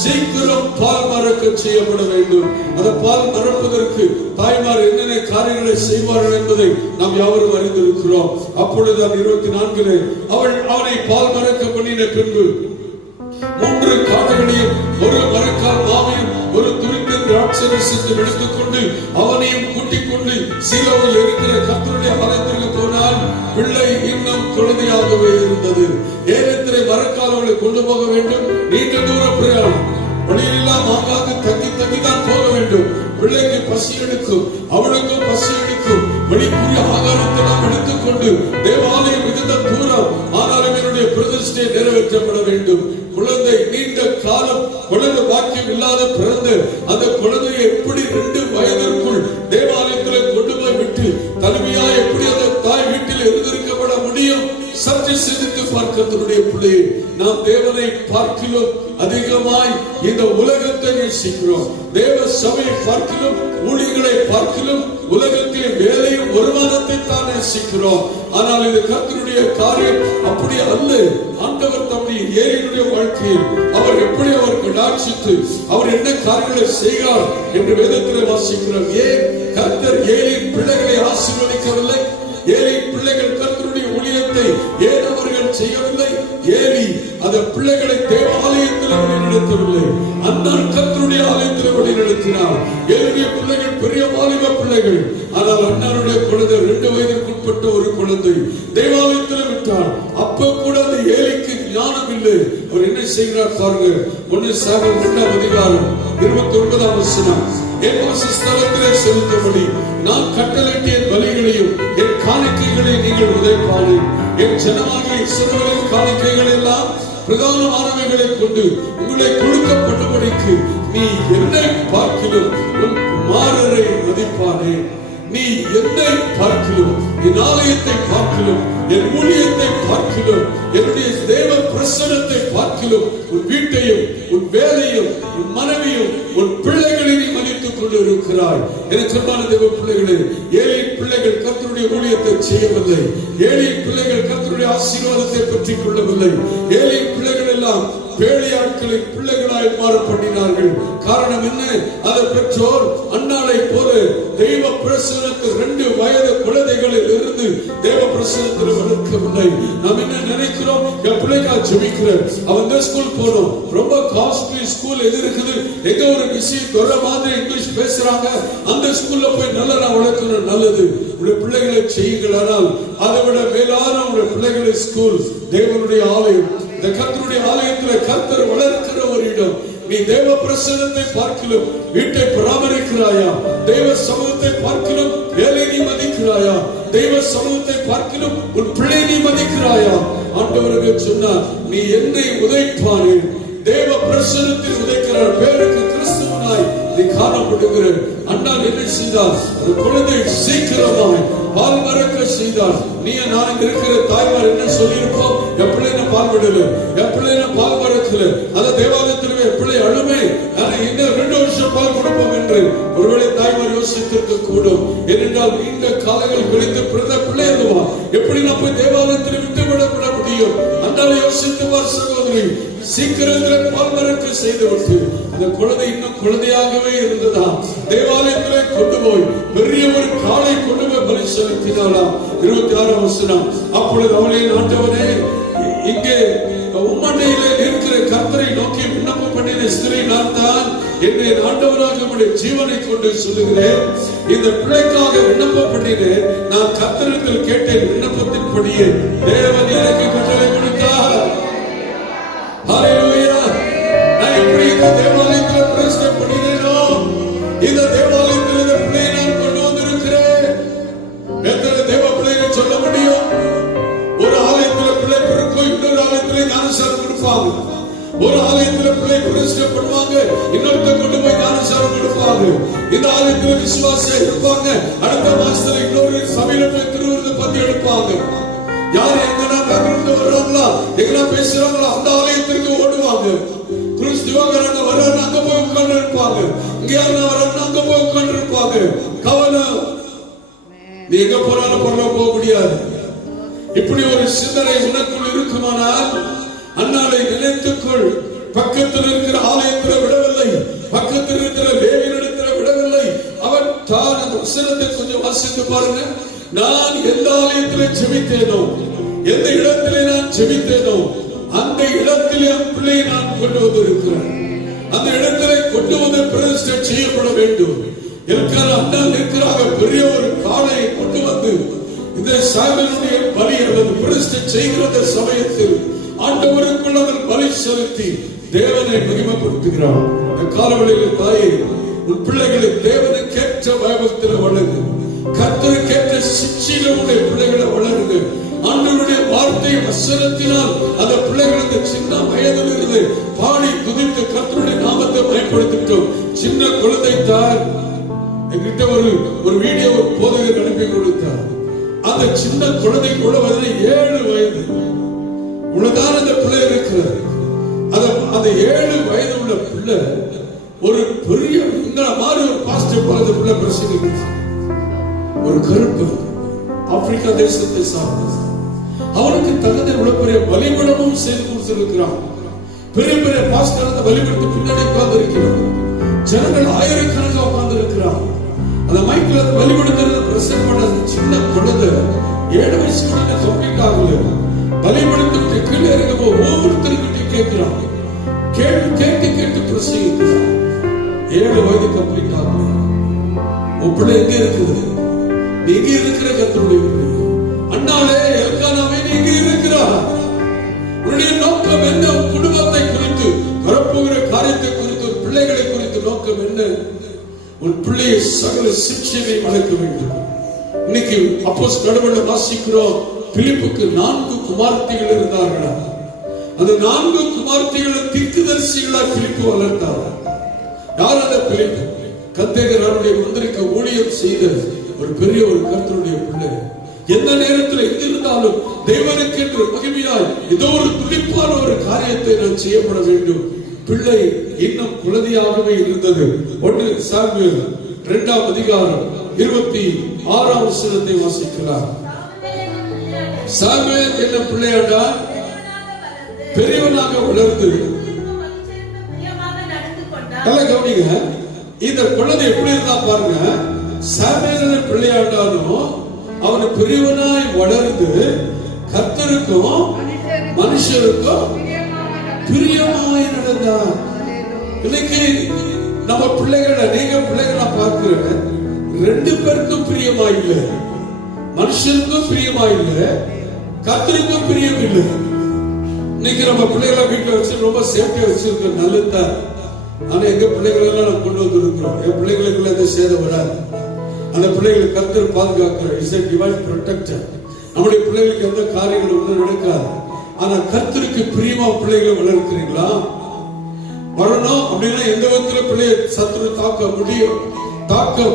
சீக்கிரம் பால் மறக்க செய்யப்பட வேண்டும். அந்த பால் மறப்பதற்கு தாய்மார் என்னென்ன காரியங்களை செய்வார்கள் என்பதை நாம் யாவரும் அறிந்திருக்கிறோம். அப்பொழுது 24 அவனை பால் மறக்க பண்ணின பின்பு 3 காடைகளையும் 1 மரக்கால் மாவையும் 1 துருத்தின் திராட்சரசத்தையும் எடுத்துக்கொண்டு அவனையும் கூட்டிக் கொண்டு சீலோவில் இருக்கிற கர்த்தருடைய ஆலயத்திற்கு போனால் பிள்ளை இன்னும் குழந்தையாகவே இருந்தது. ஏலத்திலே மரக்கால் அவளை கொண்டு போக வேண்டும். நீண்ட தூர பிரயாணம், வழியெல்லாம் ஆங்காங்கு தங்கி தான் போக வேண்டும். பிள்ளைக்கு பசி எடுக்கும், அவளுக்கும் பசி எடுக்கும். வழிக்குரிய ஆகாரத்தை நாம் எடுத்துக்கொண்டு தேவாலயம் மிகுந்த தூரம், ஆனாலும் என்னுடைய பிரதிஷ்டை நிறைவேற்றப்பட வேண்டும். குழந்தை நீண்ட காலம் குழந்தை பாக்கியம் இல்லாத பிறந்த அந்த குழந்தையை எப்படி 2 வயதிற்குள் தேவாலயத்தில் கொண்டு போய் விட்டு தனிமையா எப்படி அந்த தாய் வீட்டில் இருந்திருக்கப்பட முடியும்? சற்று சிந்தித்து பார்க்கிறதுடைய பிள்ளையை நாம் தேவனை பார்க்கிறோம், அதிகமாய் இந்த உலகத்தை நேசிக்கிறோம். தேவ சபையை பார்க்கிறோம், ஊழியர்களை பார்க்கிறோம், உலகத்தில் வேலையும் வருமானத்தை தான் நேசிக்கிறோம். ஆனால் இந்த கர்த்தருடைய காரியம் அப்படி அல்ல. ஆண்டவர் தம்முடைய ஏலியினுடைய வாழ்க்கையில் அவர் எப்படி அவர் கடாட்சித்து அவர் என்ன காரியங்களை செய்கிறார் என்று வேதத்திலே வாசிக்கிறோம். ஏன் கர்த்தர் ஏலியின் பிள்ளைகளை ஆசீர்வதிக்கவில்லை? ஏலியின் பிள்ளைகள் கர்த்தருடைய ஊழியத்தை ஏன் அவர்கள் செய்யவில்லை? ஏலி அந்த பிள்ளைகளை தேவாலயத்தில் வழிநடத்தவில்லை, அந்நாள் கர்த்தருடைய ஆலயத்தில் வழிநடத்தினார். ஏலிய பிள்ளைகள் பெரிய வாலிப பிள்ளைகள். ஆனால் அண்ணனுடைய குழந்தை 2 வயதிற்குட்பட்ட ஒரு குழந்தை தேவாலயத்தில் விட்டார். அப்ப கூட அந்த ஏலிக்கு ஞானம் இல்லை. அவர் என்ன செய்கிறார் பாருங்க. 1 சாமுவேல் 2ஆம் அதிகாரம் 29ஆம் வசனம். என் வாசஸ்தலத்திலே செலுத்தபடி நான் கட்டளையிட்ட பலிகளையும் என் காணிக்கைகளையும் நீங்கள் உதைப்பானேன். என் ஜனமாகிய இஸ்ரவேலின் காணிக்கைகள் எல்லாம் பிரதானமானவைகளை கொண்டு உங்களை கொடுக்கப்படும்படிக்கு நீ என்னை பார்க்கிலும் உன் குமாரரை மதிப்பானே. நீ என்னை பார்க்கிலும், என் ஆலயத்தை பார்க்கிலும், என் ஊழியத்தை பார்க்கிலும், என்னுடைய தேவ பிரசன்னத்தை பார்க்கிலும், உன் வீட்டையும், உன் வேலையும், உன் மனைவியும், உன் பிள்ளைகளை நீ மதித்துக் கொண்டு இருக்கிறாய். எனக்கு சொன்ன தேவ பிள்ளைகளே, ஏழை பிள்ளைகள் கர்த்தருடைய ஊழியத்தை செய்யவில்லை. ஏழை பிள்ளைகள் கர்த்தருடைய ஆசீர்வாதத்தை பெற்றுக் கொள்ளவில்லை. ஏழை பிள்ளைகள் எல்லாம் பேழையாட்களை பிள்ளைகளாய் மாற பண்ணினார்கள். காரணம் என்ன? அதை பெற்றோர் அன்னாளை போல தெய்வ பிரசன்னத்தில் 2 வயது குழந்தைகளில் இருந்து தேவ பிரசன்னத்தில் வளர்க்கவில்லை. நாம் என்ன நினைக்கிறோம்? என் பிள்ளைக்கா ஜெபிக்கிறேன், அவன் ஸ்கூல் போகணும், ரொம்ப காஸ்ட்லி ஸ்கூல் எது இருக்குது, எங்க ஒரு விஷயம் தொற மாதிரி இங்கிலீஷ் பேசுறாங்க, அந்த ஸ்கூல்ல போய் நல்லா வளர்க்கணும். நல்லது, உடைய பிள்ளைகளை செய்யுங்கள். ஆனால் அதை விட மேலான உடைய பிள்ளைகளை ஸ்கூல் தேவனுடைய ஆலயம். இந்த கர்த்தருடைய ஆலயத்தில் கர்த்தர் வளர்க்கிற ஒரு இடம். நீ தேவ பிரசன்னத்தை பார்க்கிலும் வீட்டை பராமரிக்கிறாயா? தெய்வ சமூகத்தை பார்க்கிலும் வேலை நீ மதிக்கிறாயா? தெய்வ சமூகத்தை பார்க்கிலும் உன் பிள்ளை நீ மதிக்கிறாயா? ஆண்டவருக்கு சொன்னார், நீ என்னை உதைப்பானே. தேவ பிரசன்னத்தில் உதைக்கிறார். பேருக்கு கிறிஸ்துவனாய் நீ காணப்படுகிற அண்ணால் என்ன செய்தார்? அந்த குழந்தை சீக்கிரமாய் பால் மறக்க செய்தார். நீ நான் இருக்கிற தாய்மார் என்ன சொல்லியிருப்போம்? எப்பிள்ளைன பால் விடல, எப்பிள்ளைன பால் மறக்கல, அந்த தேவாலயத்திலே எப்பிள்ளை அழுமே, இன்னும் 2 வருஷம் பால் கொடுப்போம் என்று ஒருவேளை தாய்மார் யோசித்திருக்க கூடும். ஏனென்றால் இந்த காலங்கள் கழித்து பிறந்த பிள்ளை அல்லவா, எப்படி நான் போய் தேவாலயத்தில் விட்டு விட முடியும்? அன்றாட யோசித்துவார் சகோதரி. சீக்கிரத்தில் பால் மறக்க செய்துவிட்டு அந்த குழந்தை இன்னும் குழந்தையாகவே இருந்ததா. தேவாலயத்திலே கொண்டு போய் பெரிய ஒரு காளை கொண்டு போய் பலி செலுத்தினாலாம். 26ஆம் வசனம். அப்பொழுது அவளே, ஆண்டவனே, இங்கே உம்மண்டையிலே இருக்கிற கர்த்தரை நோக்கி விண்ணப்பம் பண்ணின ஸ்திரீ நான் தான். என்னை ஆண்டவராக உம்முடைய ஜீவனை கொண்டு சொல்லுகிறேன், இந்த பிள்ளைக்காக விண்ணப்பம் பண்ணினேன். நான் கர்த்தரிடத்தில் கேட்டேன், விண்ணப்பத்தின்படியே தேவன் எனக்கு கட்டளை கொடுத்தார். ஹல்லேலூயா. நான் எப்படி இந்த தேவாலயத்தில் பிரதிஷ்டை பண்ணினேனோ, இந்த தேவாலயத்தில் இந்த பிள்ளையை நான் கொண்டு வந்திருக்கிறேன். எத்தனை தேவ பிள்ளைகளை சொல்ல முடியும்? ஒரு ஆலயத்தில் பிள்ளை பிறக்கும், இன்னொரு ஆலயத்தில் ஞானசாரம் கொடுப்பாங்க. ஒரு ஆலயத்தில் பிள்ளை பிரதிஷ்டை பண்ணுவாங்க, இன்னொருத்த கொண்டு போய் ஞானசாரம் கொடுப்பாங்க. இந்த ஆலயத்தில் விசுவாசம் இருப்பாங்க, அடுத்த மாசத்துல இன்னொரு சபையில போய் திருவிருந்த பத்தி எடுப்பாங்க. யார் எங்கன்னா இருந்து வர்றாங்களா, எங்கன்னா பேசுறாங்களா, அந்த ஆலயத்திற்கு ஓடுவாங்க. கிறிஸ்துவங்க வர்றாங்க, அங்க போய் உட்கார்ந்து இருப்பாங்க. இங்க யாரும் வர்றாங்க, அங்க போய் உட்கார்ந்து இருப்பாங்க. கவனம், நீ எங்க போனாலும் பரவாயில்ல, போக முடியாது. இப்படி ஒரு சிந்தனை உனக்குள் இருக்குமானால் அன்னாலை நினைத்துக்கொள். பக்கத்தில் இருக்கிற ஆலயத்தில் விடவில்லை, பக்கத்தில் இருக்கிற லேவியரிடத்தில் விடவில்லை. அவன் தான் அந்த வசனத்தை கொஞ்சம் வாசித்து பாருங்க. நான் எந்த ஆலயத்திலே ஜெபித்தேனோ, எந்த இடத்திலே நான் ஜெபித்தேனோ, அந்த இடத்திலே என் பிள்ளையை நான் கொண்டு வந்திருக்கிறேன். அந்த இடத்திலே கொண்டு வந்து பிரதிஷ்டை செய்யப்பட வேண்டும். இருக்கிற அண்ணன் இருக்கிறாங்க, பெரிய ஒரு காளையை கொண்டு வந்து இந்த சாமியினுடைய பலி அல்லது பிரதிஷ்டை செய்கிற சமயத்தில் ஆண்டவருக்குள் அவன் பலி செலுத்தி தேவனை மகிமைப்படுத்துகிறான். இந்த காலவெளியில் தாயே, உன் பிள்ளைகளை தேவனுக்கேற்ற பயபக்தியில் வளருங்க, கர்த்தருக்கேற்ற சிட்சையில உடைய பிள்ளைகளை வளருங்க. ஆண்டவருடைய வார்த்தை வசனத்தினால் அந்த பிள்ளைகளுக்கு சின்ன வயதில் இருந்து பாடி துதித்து கர்த்தருடைய நாமத்தை பயன்படுத்திட்டோம். சின்ன குழந்தை தார் என்கிட்ட ஒரு வீடியோ போதகர் அனுப்பி கொடுத்தார். அந்த சின்ன குழந்தை கூட 7 வயது உள்ளதான அந்த பிள்ளை இருக்கிறார். அந்த 7 வயது உள்ள பிள்ளை ஒரு பெரிய மாதிரி ஒரு பாஸ்டர் போல அந்த பிள்ளை பிரசங்கிச்சு. ஒரு கருப்பு ஆப்பிரிக்கா தேசத்தை சார்ந்த அவனுக்கு தகுந்த உள்ள பலிபடமும் செய்து கொடுத்திருக்கிறான். பெரிய பெரிய பாஸ்டர் அந்த பலிபடத்துக்கு பின்னாடி உட்கார்ந்து இருக்கிறார். ஜனங்கள் ஆயிரக்கணக்காக உட்கார்ந்து இருக்கிறார். அந்த மைக்கில் அந்த பலிபடத்தை பிரசன்ட் பண்ண சின்ன குழந்தை 7 வயசு கூட கம்ப்ளீட் ஆகல. பலிபடத்துக்கு கீழே இருக்க ஒவ்வொருத்தருக்கிட்ட கேட்கிறான். கேட்டு கேட்டு கேட்டு பிரசங்கிக்கிறான். 7 வயது கம்ப்ளீட் ஆகல. உப்பட எங்க இருக்குது? நீங்க இருக்கிற கர்த்தருடைய அண்ணாலே எல்கானாவே நீங்க இருக்கிறார். உன்னுடைய நோக்கம் என்ன? குடும்பத்தை குறித்து, வரப்போகிற காரியத்தை குறித்து, பிள்ளைகளை குறித்து நோக்கம் என்ன? உன் பிள்ளையை சகல சிக்ஷையை வளர்க்க வேண்டும். இன்னைக்கு அப்போஸ்தலர் கடவுளை வாசிக்கிறோம். பிலிப்புக்கு 4 குமார்த்திகள் இருந்தார்களா? அந்த 4 குமார்த்திகளை தீர்க்கதரிசிகளா பிலிப்பு வளர்த்தார். யார் அந்த பிலிப்பு? கத்தேகராவுடைய மந்திரிக்கு ஊழியம் செய்த ஒரு பெரிய ஒரு கர்த்தருடைய பிள்ளை. எந்த நேரத்தில் எங்க இருந்தாலும் தேவனுக்கு என்று மகிமையாய் ஏதோ ஒரு துடிப்பான ஒரு காரியத்தை நான் செய்யப்பட வேண்டும். பிள்ளை இன்னும் குழந்தையாகவே இருந்தது. 1 சாமுவேல் 2ஆம் அதிகாரம் 26ஆம் வசனத்தை வாசிக்கிறார். சாமுவேல் என்ன பிள்ளையாடா பெரியவனாக வளர்ந்து, நல்லா கவனிங்க, இந்த குழந்தை எப்படி இருந்தா பாருங்க. சாமுவேல் பிள்ளையாண்டாலும் அவன் பெரியவனாய் வளர்ந்து கர்த்தருக்கும் மனுஷருக்கும் பிரியமாய் நடந்தான். இன்னைக்கு நம்ம பிள்ளைகளை, நீங்க பிள்ளைகளை பார்க்கிற 2 பேருக்கும் பிரியமா இல்ல, மனுஷருக்கும் பிரியமா இல்ல, கர்த்தருக்கும் பிரியம் இல்லை. இன்னைக்கு நம்ம பிள்ளைகளை வீட்டுல வச்சு ரொம்ப சேஃப்டியா வச்சிருக்கோம், நல்லதுதான். ஆனா எங்க பிள்ளைகளை எல்லாம் நம்ம கொண்டு வந்து இருக்கிறோம். என் பிள்ளைகளுக்குள்ள எந்த சேதம் வராது. அந்த பிள்ளைகளை கர்த்தர் பாதுகாக்கிறார். Is a divine protector. நம்முடைய பிள்ளைகளுக்கு எந்த காரியங்கள் ஒன்றும் நடக்காது. ஆனா கர்த்தருக்கு பிரியமா பிள்ளைகளை வளர்க்கிறீங்களா? வரணும் அப்படின்னா எந்த விதத்துல பிள்ளையை சத்துரு தாக்க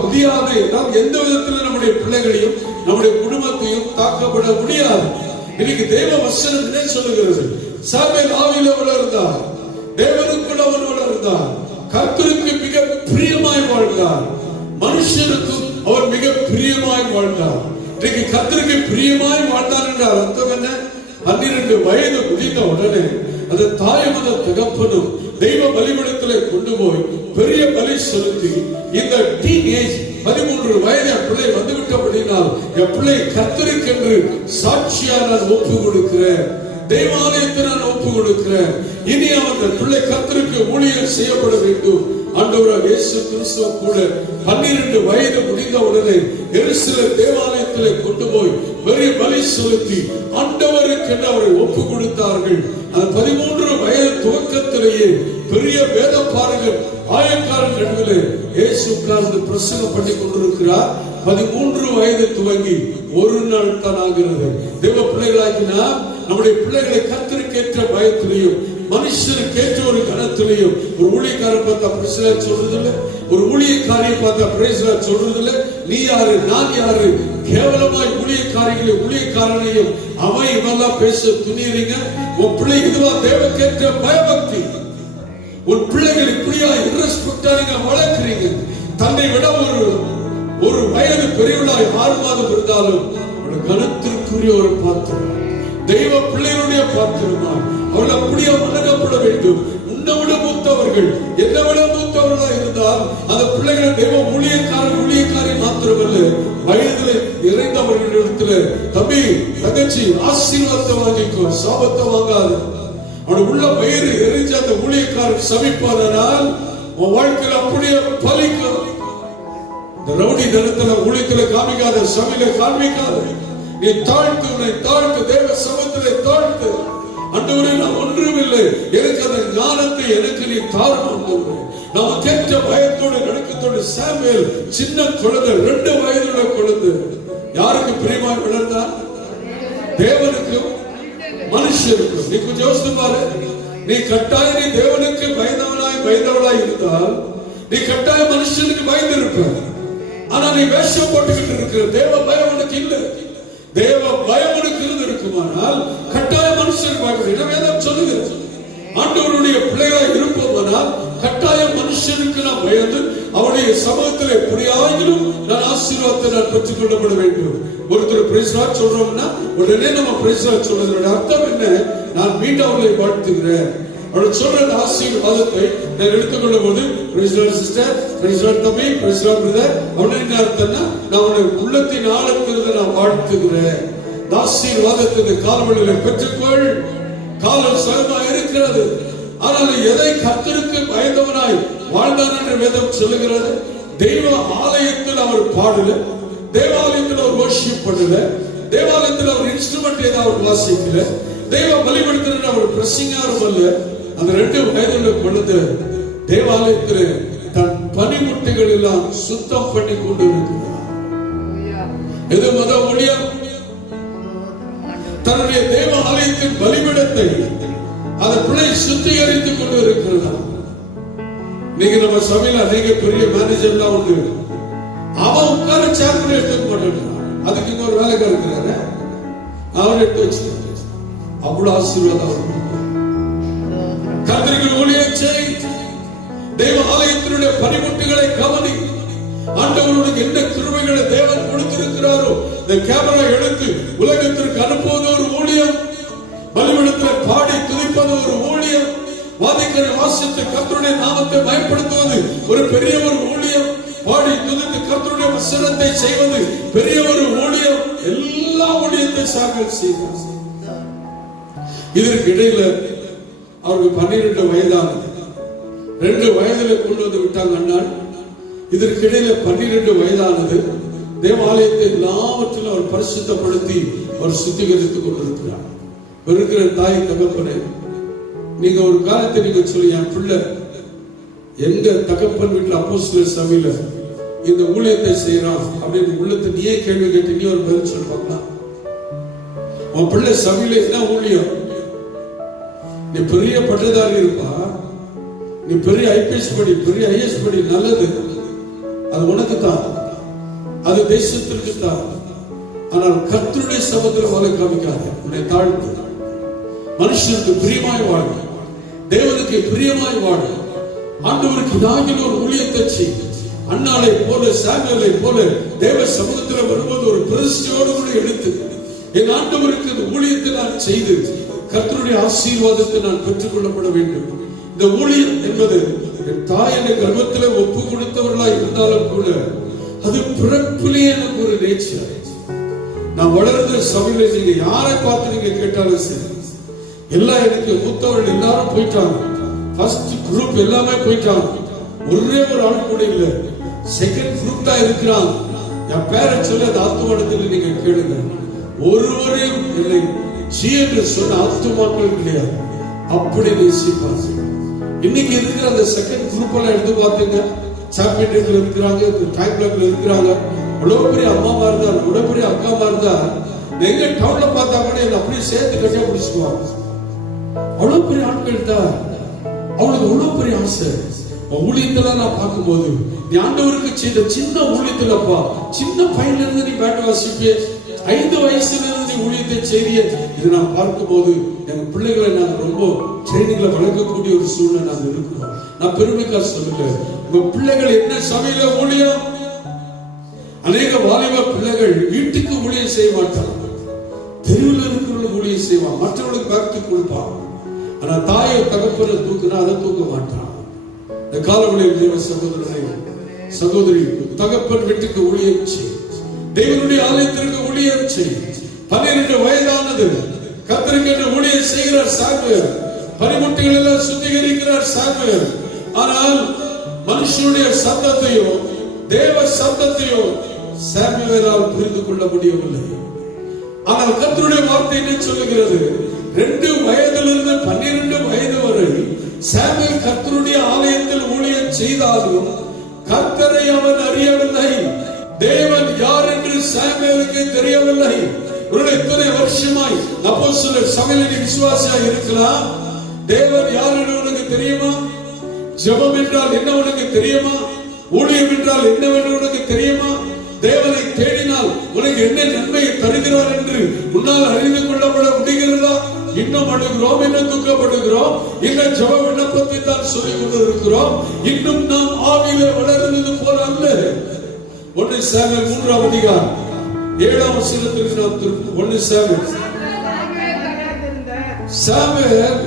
முடியாது என்றால் எந்த விதத்துல நம்முடைய பிள்ளைகளையும் நம்முடைய குடும்பத்தையும் தாக்கப்பட முடியாது. இன்னைக்கு தேவ வசனத்திலே சொல்லுகிறது, சாமுவேல் ஆவியிலே வளர்ந்தார், தேவனுக்குள் அவன் வளர்ந்தார், கர்த்தருக்கு மிக பிரியமாய் வாழ்ந்தார், மனுஷருக்கும் அவர் மிக பிரியமாய் வாழ்ந்தார். இன்னைக்கு கர்த்தருக்கு பிரியமாய் வாழ்ந்தார் என்ற அர்த்தம் என்ன? 12 வயது முடிந்த உடனே அந்த தாயும் அந்த தகப்பனும் தெய்வ பலிபீடத்திலே கொண்டு போய் பெரிய பலி செலுத்தி, இந்த டீனேஜ் 13 வயது பிள்ளை வந்துவிட்டபடினால் என் பிள்ளை கர்த்தருக்கு என்று சாட்சியா நான் ஒப்பு கொடுக்கிறேன், தேவாலயத்தை நான் ஒப்பு கொடுக்கிறேன். இனி அவன் பிள்ளை கர்த்தருக்கு ஊழியம் செய்யப்பட வேண்டும். ஆண்டவராகிய இயேசு கிறிஸ்து கூட 12 வயது முடிந்த உடனே எருசலேம் தேவாலயத்திலே கொண்டு போய் பெரிய பலி செலுத்தி ஆண்டவருக்கு என்று அவரை ஒப்பு கொடுத்தார்கள். அந்த 13 வயது துவக்கத்திலேயே பெரிய வேத பாருங்கள் ஆயக்காரன் நடுவிலே இயேசு உட்கார்ந்து பிரசங்கம் பண்ணி கொண்டிருக்கிறார். 13 வயது துவங்கி ஒரு நாள் தான் ஆகிறது. தேவ பிள்ளைகளாக்கினா நம்முடைய பிள்ளைகளை கர்த்தருக்கேற்ற பயத்திலையும் மனுஷருக்கேற்ற ஒரு கணத்திலையும், ஒரு ஊழியக்காரன் பார்த்தா பிரச்சனை சொல்றது இல்லை, ஒரு ஊழியக்காரியை பார்த்தா பிரச்சனை சொல்றது இல்லை. நீ யாரு நான் யாரு? கேவலமாய் ஊழியக்காரனையும் அவன் இவெல்லாம் பேச துணியறீங்க. உன் பிள்ளை இதுவா தேவக்கேற்ற பயபக்தி. உன் பிள்ளைகள் இப்படியா இர்ரெஸ்பெக்டா நீங்க வளர்க்கிறீங்க. தன்னை விட ஒரு வயது பெரியவளாய் 6 மாதம் இருந்தாலும் கனத்திற்குரிய ஒரு பாத்திரம், தெய்வ பிள்ளைகளுடைய பாத்திரமா அவள் அப்படியே வணங்கப்பட வேண்டும். உன்னை விட மூத்தவர்கள், என்னை விட மூத்தவர்களா இருந்தால் அந்த பிள்ளைகள் தெய்வ ஊழியக்காரி மாத்திரமல்ல, வயதுல நிறைந்தவர்களிடத்துல தம்பி தங்கச்சி ஆசீர்வாதத்தை வாங்கிக்கோ, சாபத்தை வாங்காது. அவன் உள்ள வயிறு எரிஞ்சு அந்த ஊழியக்காரன் சபிப்பானால் உன் வாழ்க்கையில் அப்படியே பலிக்கும். இந்த ரவுடி தனத்துல ஊழியத்துல காமிக்காத, சபையில காமிக்காத. நீ தாழ்த்து தேவ சமத்திலே தாழ்த்து. ஆண்டவரே நான் ஒன்றுமில்லை, எனக்கு அந்த ஞானத்தை எனக்கு நீ தாரும் ஆண்டவரே. நாம கேட்ட பயத்தோடு நடுக்கத்தோடு சாமுவேல் சின்ன குழந்தை, 2 வயதுள்ள குழந்தை, யாருக்கு பிரியமாய் வளர்ந்தார்? தேவனுக்கும் மனுஷருக்கும். நீ கொஞ்சம் யோசித்து பாரு. நீ கட்டாயம் நீ தேவனுக்கு பயந்தவளாய் இருந்தால் நீ கட்டாயம் மனுஷனுக்கு பயந்து இருப்ப. ஆனா நீ வேஷம் போட்டுக்கிட்டு இருக்கிற தேவ பயம் உனக்கு இல்லை. தேவ பயம் உனக்கு இருந்து இருக்குமானால் கட்டாய மனுஷனுக்கு பயப்பட வேதம் சொல்லுகிறது. ஆண்டவருடைய பிள்ளைகளாய் இருப்போமானால் கட்டாயம் மனுஷனுக்கு நான் பயந்து அவருடைய சமூகத்தில் எப்படியாகிலும் நான் ஆசீர்வாதத்தை நான் பெற்றுக் கொள்ளப்பட வேண்டும். ஒருத்தர் பிரைஸ் லார்ட் சொல்றோம்னா உடனே நம்ம பிரைஸ் லார்ட் சொல்றதோட அர்த்தம் என்ன? நான் மீண்டும் அவர்களை வாழ்த்துகிறேன். அவள் சொல்ற ஆசீர்வாதத்தை நான் எடுத்துக்கொள்ளும் போது praise lord sister, praise lord தம்பி, பிரைஸ் லார்ட் பிரதர் அப்படின்னு என்ன அர்த்தம்னா நான் உன்னை உள்ளத்தின் ஆழத்திலிருந்து நான் வாழ்த்துகிறேன். ஆசீர்வாதத்தை காலவெளியில பெற்றுக்கொள். காலம் சகமா இருக்கிறது. ஆனால் எதை கர்த்தருக்கு பயந்தவனாய் வாழ்ந்தார் என்று வேதம் சொல்லுகிறது. தெய்வ ஆலயத்தில் அவர் பாடல, தேவாலயத்தில் அவர் வர்ஷிப் பண்ணல, தேவாலயத்தில் அவர் இன்ஸ்ட்ருமெண்ட் ஏதாவது வாசிக்கல, தெய்வ பலிபீடத்தில் அவர் பிரசங்காரம் அல்ல. அந்த 2 வயதுள்ள குழந்தை தேவாலயத்தில் தன் பனிமுட்டைகள் எல்லாம் சுத்தம் பண்ணி கொண்டு இருக்கிறார். எது மத ஊழியம்? தன்னுடைய தேவ ஆலயத்தின் பலிபீடத்தை அந்த பிள்ளை சுத்திகரித்துக் கொண்டு இருக்கிறதா? நீங்க நம்ம சபையில அநேக பெரிய மேனேஜர்லாம் உண்டு. அவன் உட்கார சேர்ந்து எடுத்துக்க மாட்டேன். அதுக்கு இன்னொரு வேலைக்கார இருக்கிறாரு, அவர் எடுத்து வச்சு அவ்வளவு ஆசீர்வாதம். கர்த்தருக்கு ஊழியம் செய். தேவ ஆலயத்தினுடைய பணிமுட்டுகளை கவனி. ஆண்டவருடைய என்ன கிருபைகளை தேவன் கொடுத்திருக்கிறாரோ இந்த கேமரா எடுத்து உலகத்திற்கு அனுப்புவது ஒரு ஊழியம், பலிபீடத்தில் பாடி துதிப்பது ஒரு ஊழியம், வாதிக்கிற வாசித்து கர்த்தருடைய நாமத்தை பயன்படுத்துவது ஒரு பெரிய ஒரு ஊழியம், பாடி துதித்து கர்த்தருடைய வசனத்தை செய்வது பெரிய ஒரு ஊழியம். எல்லா ஊழியத்தை சார்கள் செய்தார். இதற்கு இடையில அவருக்கு 12 வயதானது. 2 வயதுல கொண்டு வந்து விட்டாங்க அண்ணாள். இதற்கு இடையில 12 வயதானது. தேவாலயத்தை எல்லாவற்றிலும் அவர் பரிசுத்தப்படுத்தி அவர் சுத்திகரித்துக் கொண்டிருக்கிறார். இருக்கிற தாய் தகப்பனே, நீங்க ஒரு காலத்தை நீங்க சொல்லி, என் பிள்ளை எங்க தகப்பன் வீட்டுல அப்போஸ்தலர் சபையில இந்த ஊழியத்தை செய்யறான் அப்படின்னு உள்ளத்தை நீயே கேள்வி கேட்டு நீ ஒரு பதில் சொல்லி பார்க்கலாம். உன் பிள்ளை சபையில என்ன ஊழியம்? நீ பெரிய பட்டதாரி இருப்பா, நீ பெரிய ஐபிஎஸ் படி, பெரிய ஐஎஸ் படி, நல்லது, அது உனக்கு தான், அது தேசத்திற்கு தான். ஆனால் கர்த்தருடைய சமூகத்தில் வாழ காமிக்காது. உன்னை தாழ்த்து, மனுஷனுக்கு பிரியமாய் வாழ, தேவனுக்கு பிரியமாய் வாழ, ஆண்டவருக்கு இதாகின ஒரு ஊழியத்தை செய். அண்ணாளை போல சாமுவேலை போல தேவ சமூகத்தில் வருவது ஒரு பிரதிஷ்டையோடு கூட எடுத்து என் ஆண்டவருக்கு இந்த ஊழியத்தை நான் செய்து கர்த்தருடைய ஆசீர்வாதத்தை நான் பெற்றுக் கொள்ளப்பட வேண்டும். இந்த ஊழியம் என்பது என் தாய் என்னை கர்ப்பத்திலே ஒப்பு கொடுத்தவர்களா இருந்தாலும் கூட அது பிறப்பிலேயே எனக்கு ஒரு நேச்சர். நான் வளர்ந்த சபையில நீங்க யாரை பார்த்து நீங்க கேட்டாலும் சரி, எல்லாம் எனக்கு மூத்தவர்கள் எல்லாரும் போயிட்டாங்க. ஃபர்ஸ்ட் குரூப் எல்லாமே போயிட்டாங்க. ஒரே ஒரு ஆள் கூட இல்ல, செகண்ட் குரூப் தான் இருக்கிறாங்க. என் பேரை சொல்ல அந்த ஆத்துமானத்தில் நீங்க கேளுங்க, ஒருவரையும் இல்லை ஜி என்று சொன்ன ஆத்துமாக்கள் கிடையாது. அப்படி நேசிப்பாங்க. இன்னைக்கு இருக்கிற அந்த செகண்ட் குரூப் எல்லாம் எடுத்து பார்த்தீங்க, சாம்பியன்ல இருக்கிறாங்க, டைம் பிளாக்ல இருக்கிறாங்க. அவ்வளவு பெரிய அம்மாவா இருந்தா, அவ்வளவு பெரிய அக்காவா இருந்தா, எங்க டவுன்ல பார்த்தா கூட என்ன அப்படியே சேர்த்து கட்டியா பிடிச்சுக்குவாங்க. அவ்வளவு பெரிய ஆட்கள் தான், அவளுக்கு அவ்வளவு பெரிய ஆசை. ஊழியத்தெல்லாம் நான் பார்க்கும்போது நீ ஆண்டவருக்கு செய்த சின்ன ஊழியத்துலப்பா, சின்ன பையன்ல இருந்து நீ பேட் வாசிப்பே, 5 வயசுல இருந்து நீ ஊழியத்தை செய்ய, இது நான் பார்க்கும்போது எங்க பிள்ளைகளை நாங்க ரொம்ப ட்ரைனிங்ல வளர்க்கக்கூடிய ஒரு சூழ்நிலை நாங்க இருக்கிறோம். நான் பெருமைக்கா சொல்லல, உங்க பிள்ளைகள் என்ன சபையில ஊழியம். அநேக வாலிப பிள்ளைகள் வீட்டுக்கு ஊழியம் செய்ய மாட்டாங்க, தெருவில் இருக்கிறவங்களுக்கு ஊழியம் செய்வான், மற்றவர்களுக்கு பேக்டு கொடுப்பான். ஆனா தாயை தகப்பனை தூக்குனா அதை தூக்க மாட்டான். இந்த காலவழியில் தேவ சகோதரனை சகோதரி, தகப்பன் வீட்டுக்கு ஊழியம் செய், தேவனுடைய ஆலயத்திற்கு ஊழியம் செய். 12 வயதானது கர்த்தருக்கு ஊழியம் செய்கிறார் சாமுவேல். பனிமுட்டுகள் எல்லாம் சுத்திகரிக்கிறார் சாமுவேல். ஆனால் மனுஷனுடைய சத்தத்தையோ தேவ சத்தத்தையோ சாமுவேலால் புரிந்து கொள்ள முடியவில்லை. ஆனால் கர்த்தருடைய வார்த்தை என்ன சொல்லுகிறது? 2 வயதிலிருந்து 12 வயது வரை சாமுவேல் கர்த்தருடைய ஆலயத்தில் ஊழியம் செய்தாலும் கர்த்தரை அவன் அறியவில்லை. தேவன் யார் என்று சாமுவேலுக்கு தெரியவில்லை. இத்தனை வருஷமாய் அப்போஸ்தலர் சபையில் விசுவாசியா இருக்கலாம். தேவன் யார் என்று உனக்கு தெரியுமா? ஜெபம் என்றால் என்ன உனக்கு தெரியுமா? ஊழியம் என்றால் என்னவென்று உனக்கு தெரியுமா? தேவனை தேடினால் உனக்கு என்ன நன்மையை தருகிறார் என்று உன்னால் அறிந்து கொள்ளப்பட முடிகிறதா? இன்னும் அழுகிறோம், இன்னும் துக்கப்படுகிறோம், இன்னும் ஜெப விண்ணப்பத்தை தான் சொல்லிக் கொண்டிருக்கிறோம். இன்னும் நாம் ஆவியிலே வளர்ந்தது போல அல்ல. 1 சாமுவேல் 3ஆம் அதிகாரம் 7ஆம் வசனத்திற்கு நாம் திரும்ப 1 சாமுவேல். சாமுவேல்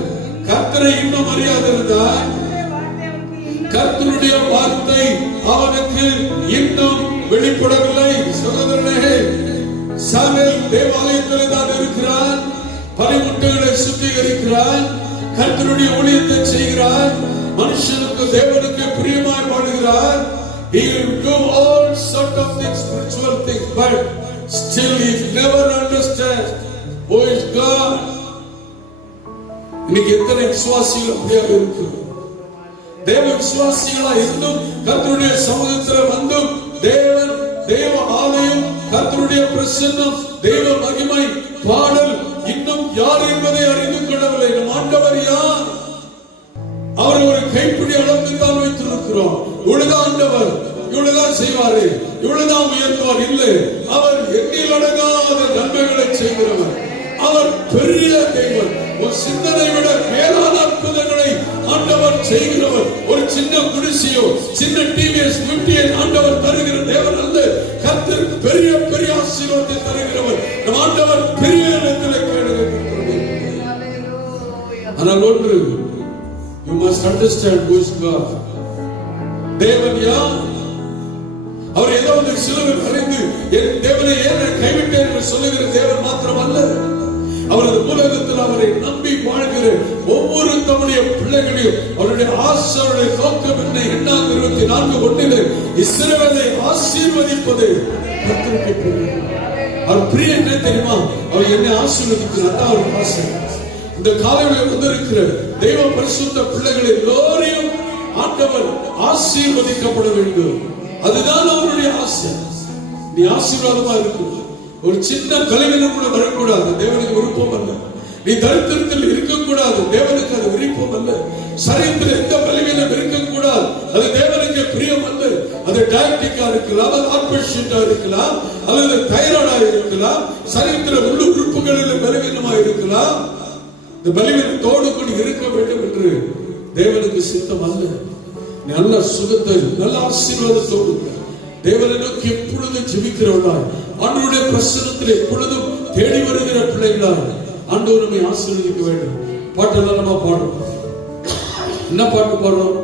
கர்த்தரை இன்னும் அறியாதிருந்தார். கர்த்தருடைய வார்த்தை அவனுக்கு இன்னும் வெளிப்படவில்லை. சகோதரனே, சாமுவேல் தேவாலயத்தில் தான் இருக்கிறான், பனிமுட்டுகளை சுத்திகரிக்கிறான், கர்த்தருடைய ஊழியத்தை செய்கிறான், மனுஷனுக்கு தேவனுக்கு பிரியமாய் வாழுகிறான். He will do all sort of things, spiritual things, but still he never understands who is God. இன்னைக்கு எத்தனை விசுவாசிகள் அப்படியாக இருக்கு. தேவ விசுவாசிகளா இருந்தும் கர்த்தருடைய சமூகத்தில் வந்தும் தேவன், தேவ ஆலயம், கர்த்தருடைய பிரசன்னம், தேவ மகிமை, பாடல் இன்னும் யார் என்பதை அறிந்து கொள்ளவில்லை. நம் ஆண்டவர் யார்? அவர் ஒரு கைப்பிடி அளவுக்கு தான் வைத்திருக்கிறார். செய்வாரு, இவ்வளவுதான் உயர்த்துவார் இல்லை. அவர் எண்ணில் அடங்காத நன்மைகளை செய்கிறவர். அவர் பெரிய தெய்வம். ஒரு சிந்தனை விட மேலான அற்புதங்களை ஆண்டவர் செய்கிறவர். ஒரு சின்ன குடிசையோ சின்ன டிவிஎஸ் 50 ஆண்டவர் தருகிற தேவன் அல்ல. கர்த்தர் பெரிய பெரிய ஆசீர்வாதத்தை தருகிறவர். நம் ஆண்டவர் பெரிய இடத்திலே கேடுகிறது. ஆனால் ஒன்று, you must understand who is God. தேவன் யார்? அவர் ஏதோ ஒரு சிலர் அறிந்து என் தேவனை ஏன் கைவிட்டேன் என்று சொல்லுகிற தேவன் மாத்திரம் அல்ல. அவரது உலகத்தில் அவரை நம்பி வாழ்கிற ஒவ்வொரு தம்முடைய பிள்ளைகளையும் அவருடைய ஆசையுடைய நோக்கம் என்ன? 24:1 இஸ்ரவேலை ஆசீர்வதிப்பது கர்த்தருக்கு பிரியம். அவர் பிரியம் என்ன தெரியுமா? அவர் என்னை ஆசீர்வதிக்கிறார், அவர் ஆசை. இந்த காலையில் வந்திருக்கிற தெய்வ பரிசுத்த பிள்ளைகளை எல்லோரையும் ஆண்டவர் ஆசீர்வதிக்கப்பட வேண்டும். அதுதான் அவருடைய ஆசை. நீ ஆசீர்வாதமா இருக்கும். ஒரு சின்ன பலவீனம் கூட வரக்கூடாது, தேவனுக்கு விருப்பம் அல்ல. நீ தரித்திரத்தில் இருக்கக்கூடாது, தேவனுக்கு அது விருப்பம் அல்ல. சரீரத்தில் எந்த பலவீனம் இருக்கக்கூடாது, அது தேவனுக்கு பிரியம் அல்ல. அது டயபெட்டிக்கா இருக்கலாம், அது ஆர்பேஷியண்டா இருக்கலாம், அல்லது தைராய்டா இருக்கலாம், சரீரத்தில் உள்ள உறுப்புகளில் பலவீனமா இருக்கலாம். இந்த பலவீனத்தோடு கூட இருக்க வேண்டும் என்று தேவனுக்கு சித்தம் அல்ல. நல்ல சுகத்தை, நல்ல ஆசீர்வாதத்தோடு தேவனை நோக்கி எப்பொழுதும் ஜெபிக்கிறவர்களாய், ஆண்டவருடைய பிரசன்னத்தில் எப்பொழுதும் தேடி வருகிற பிள்ளைகளாய் ஆண்டவர் நம்மை ஆசீர்வதிக்க வேண்டும். பாட்டெல்லாம் நம்ம பாடுறோம். என்ன பாட்டு பாடுறோம்?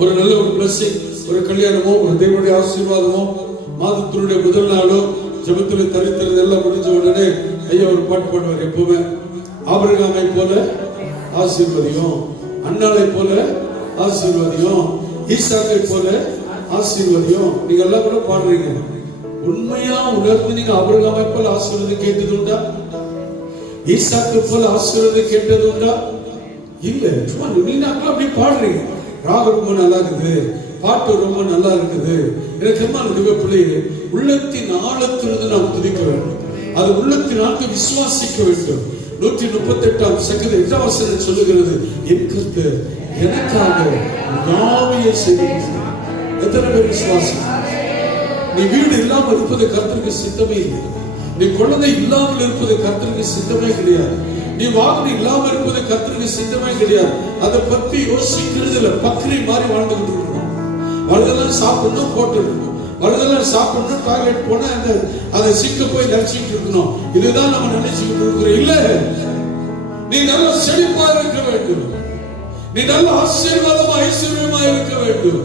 ஒரு நல்ல ஒரு பிளஸிங், ஒரு கல்யாணமோ, ஒரு தேவனுடைய ஆசீர்வாதமோ, மாதத்தினுடைய முதல் நாளோ, ஜெபத்தில் தரித்திரது எல்லாம் முடிஞ்ச உடனே ஐயா ஒரு பாட்டு பாடுவார். எப்பவுமே ஆபிரகாமை போல ஆசீர்வதியும், அன்னாளை போல ஆசீர்வதியும், ஈசாக்கை போல ஆசீர்வதியும். நீங்க எல்லாம் கூட பாடுறீங்க. உண்மையா உணர்ந்து நீங்க ஆபிரகாமை போல ஆசீர்வாதம் கேட்டது உண்டா? ஈசாக்கை போல ஆசீர்வாதம் கேட்டது உண்டா? இல்ல. சும்மா நீங்க அப்படி பாடுறீங்க. ராகம் ரொம்ப நல்லா இருக்குது, பாட்டு ரொம்ப நல்லா இருக்குது. எனக்கு என்ன பிள்ளையே, உள்ளத்தின் ஆழத்திலிருந்து நாம் துதிக்க வேண்டும். அது உள்ளத்தின் ஆழத்தை விசுவாசிக்க வேண்டும். 138 சங்கீதம் 8 வசனம் சொல்லுகிறது, என் கர்த்தர் எனக்காக யாவையை செய்கிறார். எத்தனை பேர் விசுவாசம்? நீ வீடு இல்லாமல் இருப்பது கர்த்தருக்கு சித்தமே இல்லை. நீ குழந்தை இல்லாமல் இருப்பது கர்த்தருக்கு சித்தமே கிடையாது. நீ வாகனம் இல்லாமல் இருப்பது கர்த்தருக்கு சித்தமே கிடையாது. அதை பத்தி யோசிக்கிறது இல்லை. பக்ரி மாதிரி வாழ்ந்துகிட்டு இருக்கணும். வலதெல்லாம் சாப்பிடணும், போட்டு இருக்கணும். வலதெல்லாம் சாப்பிடணும், டாய்லெட் போனா அதை சிக்க போய் நினைச்சிட்டு இருக்கணும். இதுதான் நம்ம நினைச்சுக்கிட்டு இருக்கிறோம். இல்ல, நீ நல்ல செழிப்பா இருக்க வேண்டும். நீ நல்ல ஆசீர்வாதமா ஐஸ்வர்யமா இருக்க வேண்டும்.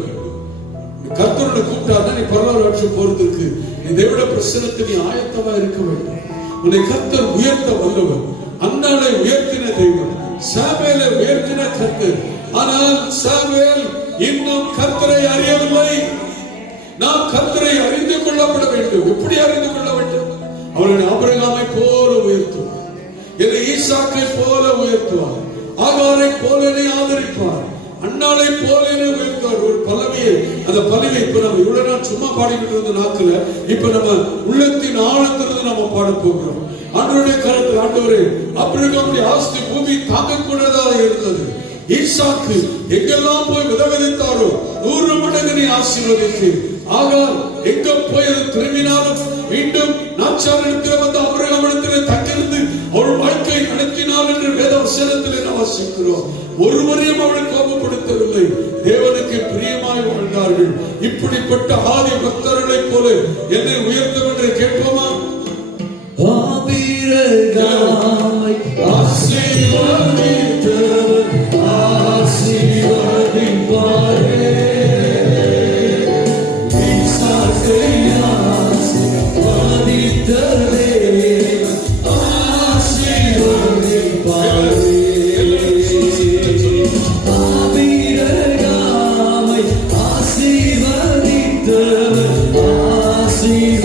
கர்த்தரோட கூப்பிட்டாதான் நீ பரலோக ராஜ்யம் போறதுக்கு நீ தேவனுடைய பிரசன்னத்தில் நீ ஆயத்தமா இருக்க வேண்டும். உன்னை கர்த்தர் உயர்த்த வல்லவர். அன்னாளை உயர்த்தின தெய்வம், சாமுவேலை உயர்த்தின கர்த்தர். ஆனால் சாமுவேல் இன்னும் கர்த்தரை அறியவில்லை. நாம் கர்த்தரை அறிந்து கொள்ளப்பட வேண்டும். எப்படி அறிந்து கொள்ள வேண்டும்? அவர்களை ஆபிரகாமை போல உயர்த்துவார், என்னை ஈசாக்கை போல உயர்த்துவார், ஆகாரை போல ஆதரிப்பார், அன்னாளை போல உயர்த்துவார். ஒரு பல்லவியை, அந்த பல்லவி இப்ப நம்ம இவ்வளவு நாள் சும்மா பாடிக்கிட்டு இருந்த நாட்கள இப்ப நம்ம உள்ளத்தின் ஆழத்திலிருந்து நம்ம பாட போகிறோம். ஆண்டவருடைய கருத்தில், ஆண்டவரே ஆபிரகாமுடைய ஆஸ்தி பூமி தாங்கக்கூடாததாக இருந்தது. ஈசாக்கு எங்கெல்லாம் போய் விதைத்தாரோ 100 மடங்கு நீ ஆசீர்வதித்து, ஆகார் எங்க போய் திரும்பினாலும் மீண்டும் நாச்சாரிடத்தில் வந்து ஆபிரகாமிடத்தில் தங்கிருந்து அவள் வாழ்க்கை நடத்தினாள் என்று வேத வசனத்தில் நாம் வாசிக்கிறோம். ஒருவரையும் அவளை கோபப்படுத்தவில்லை. தேவனுக்கு பிரியமாய் வாழ்ந்தார்கள். இப்படிப்பட்ட ஆதி பக்தர்களைப் போல என்னை உயர்த்தும் என்று கேட்போமா? ஆபிரகாமை ஆசீர்வதித்தவர் ஆசீர்வதிப்பாரே, ஈசாக்கை ஆசீர்வதித்தரே ஆசீர்வதிப்பாரே. ஆபிரகாமை ஆசீர்வதித்தவர் ஆசீர்வதிப்பாரே.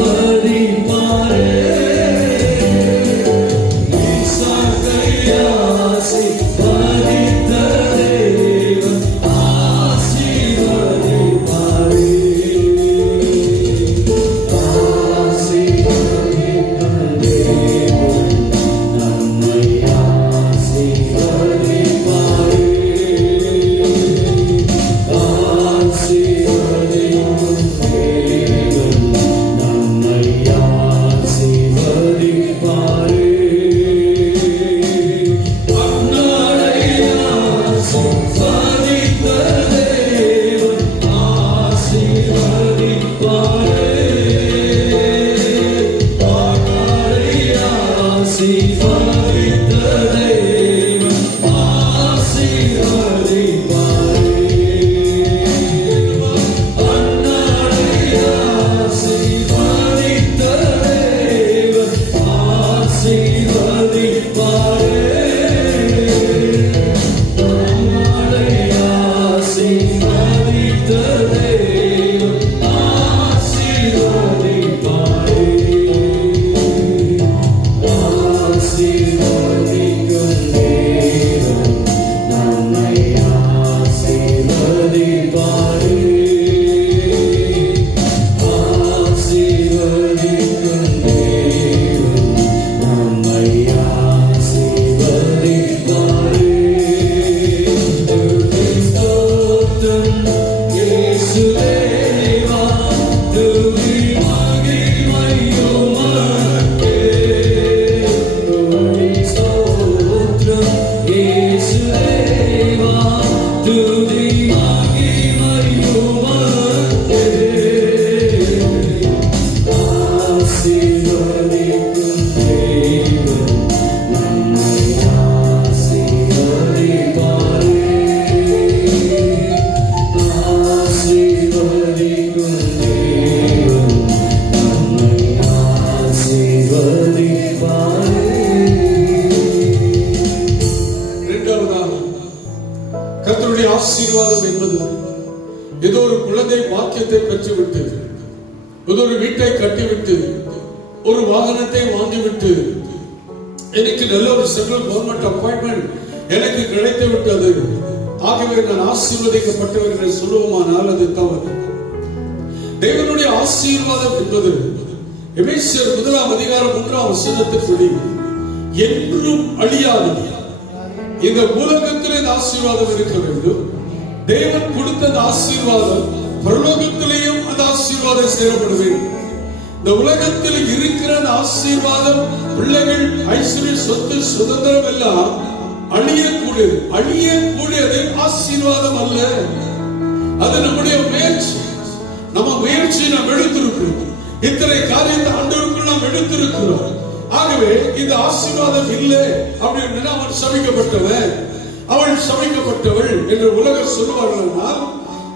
ஆசீர்வாதம் என்பது ஏதோ ஒரு குழந்தை பாக்கியத்தை பெற்றுவிட்டு, ஏதோ ஒரு வீட்டை கட்டிவிட்டு, ஒரு வாகனத்தை வாங்கிவிட்டு, எனக்கு நல்ல ஒரு சென்ட்ரல் கவர்மெண்ட் அப்பாயின்மெண்ட் எனக்கு கிடைத்து விட்டது, ஆகவே நான் ஆசீர்வதிக்கப்பட்டவர்கள் சொல்லுவோமானால் அது தவறு. தேவனுடைய ஆசீர்வாதம் என்பது எபேசியர் 1:3 என்றும் அழியாது. இந்த உலகத்திலே இந்த ஆசீர்வாதம் இருக்க வேண்டும். தேவன் கொடுத்த ஆசீர்வாதம் பரலோகத்திலேயும் அந்த ஆசீர்வாதம் சேரப்பட வேண்டும். இந்த உலகத்தில் இருக்கிற ஆசீர்வாதம், பிள்ளைகள், ஐஸ்வர்ய, சொத்து, சுதந்திரம் எல்லாம் அழியக்கூடியது ஆசீர்வாதம் அல்ல. அது நம்முடைய முயற்சி. நம்ம முயற்சி நாம் எடுத்திருக்கிறோம். இத்தனை காரியத்தை ஆண்டவருக்குள் நாம் எடுத்திருக்கிறோம். ஆகவே இந்த ஆசீர்வாதம் இல்லை அப்படின்னு அவன் சபிக்கப்பட்டவன், அவள் சபிக்கப்பட்டவள் என்று உலகம் சொல்லுவார்கள்.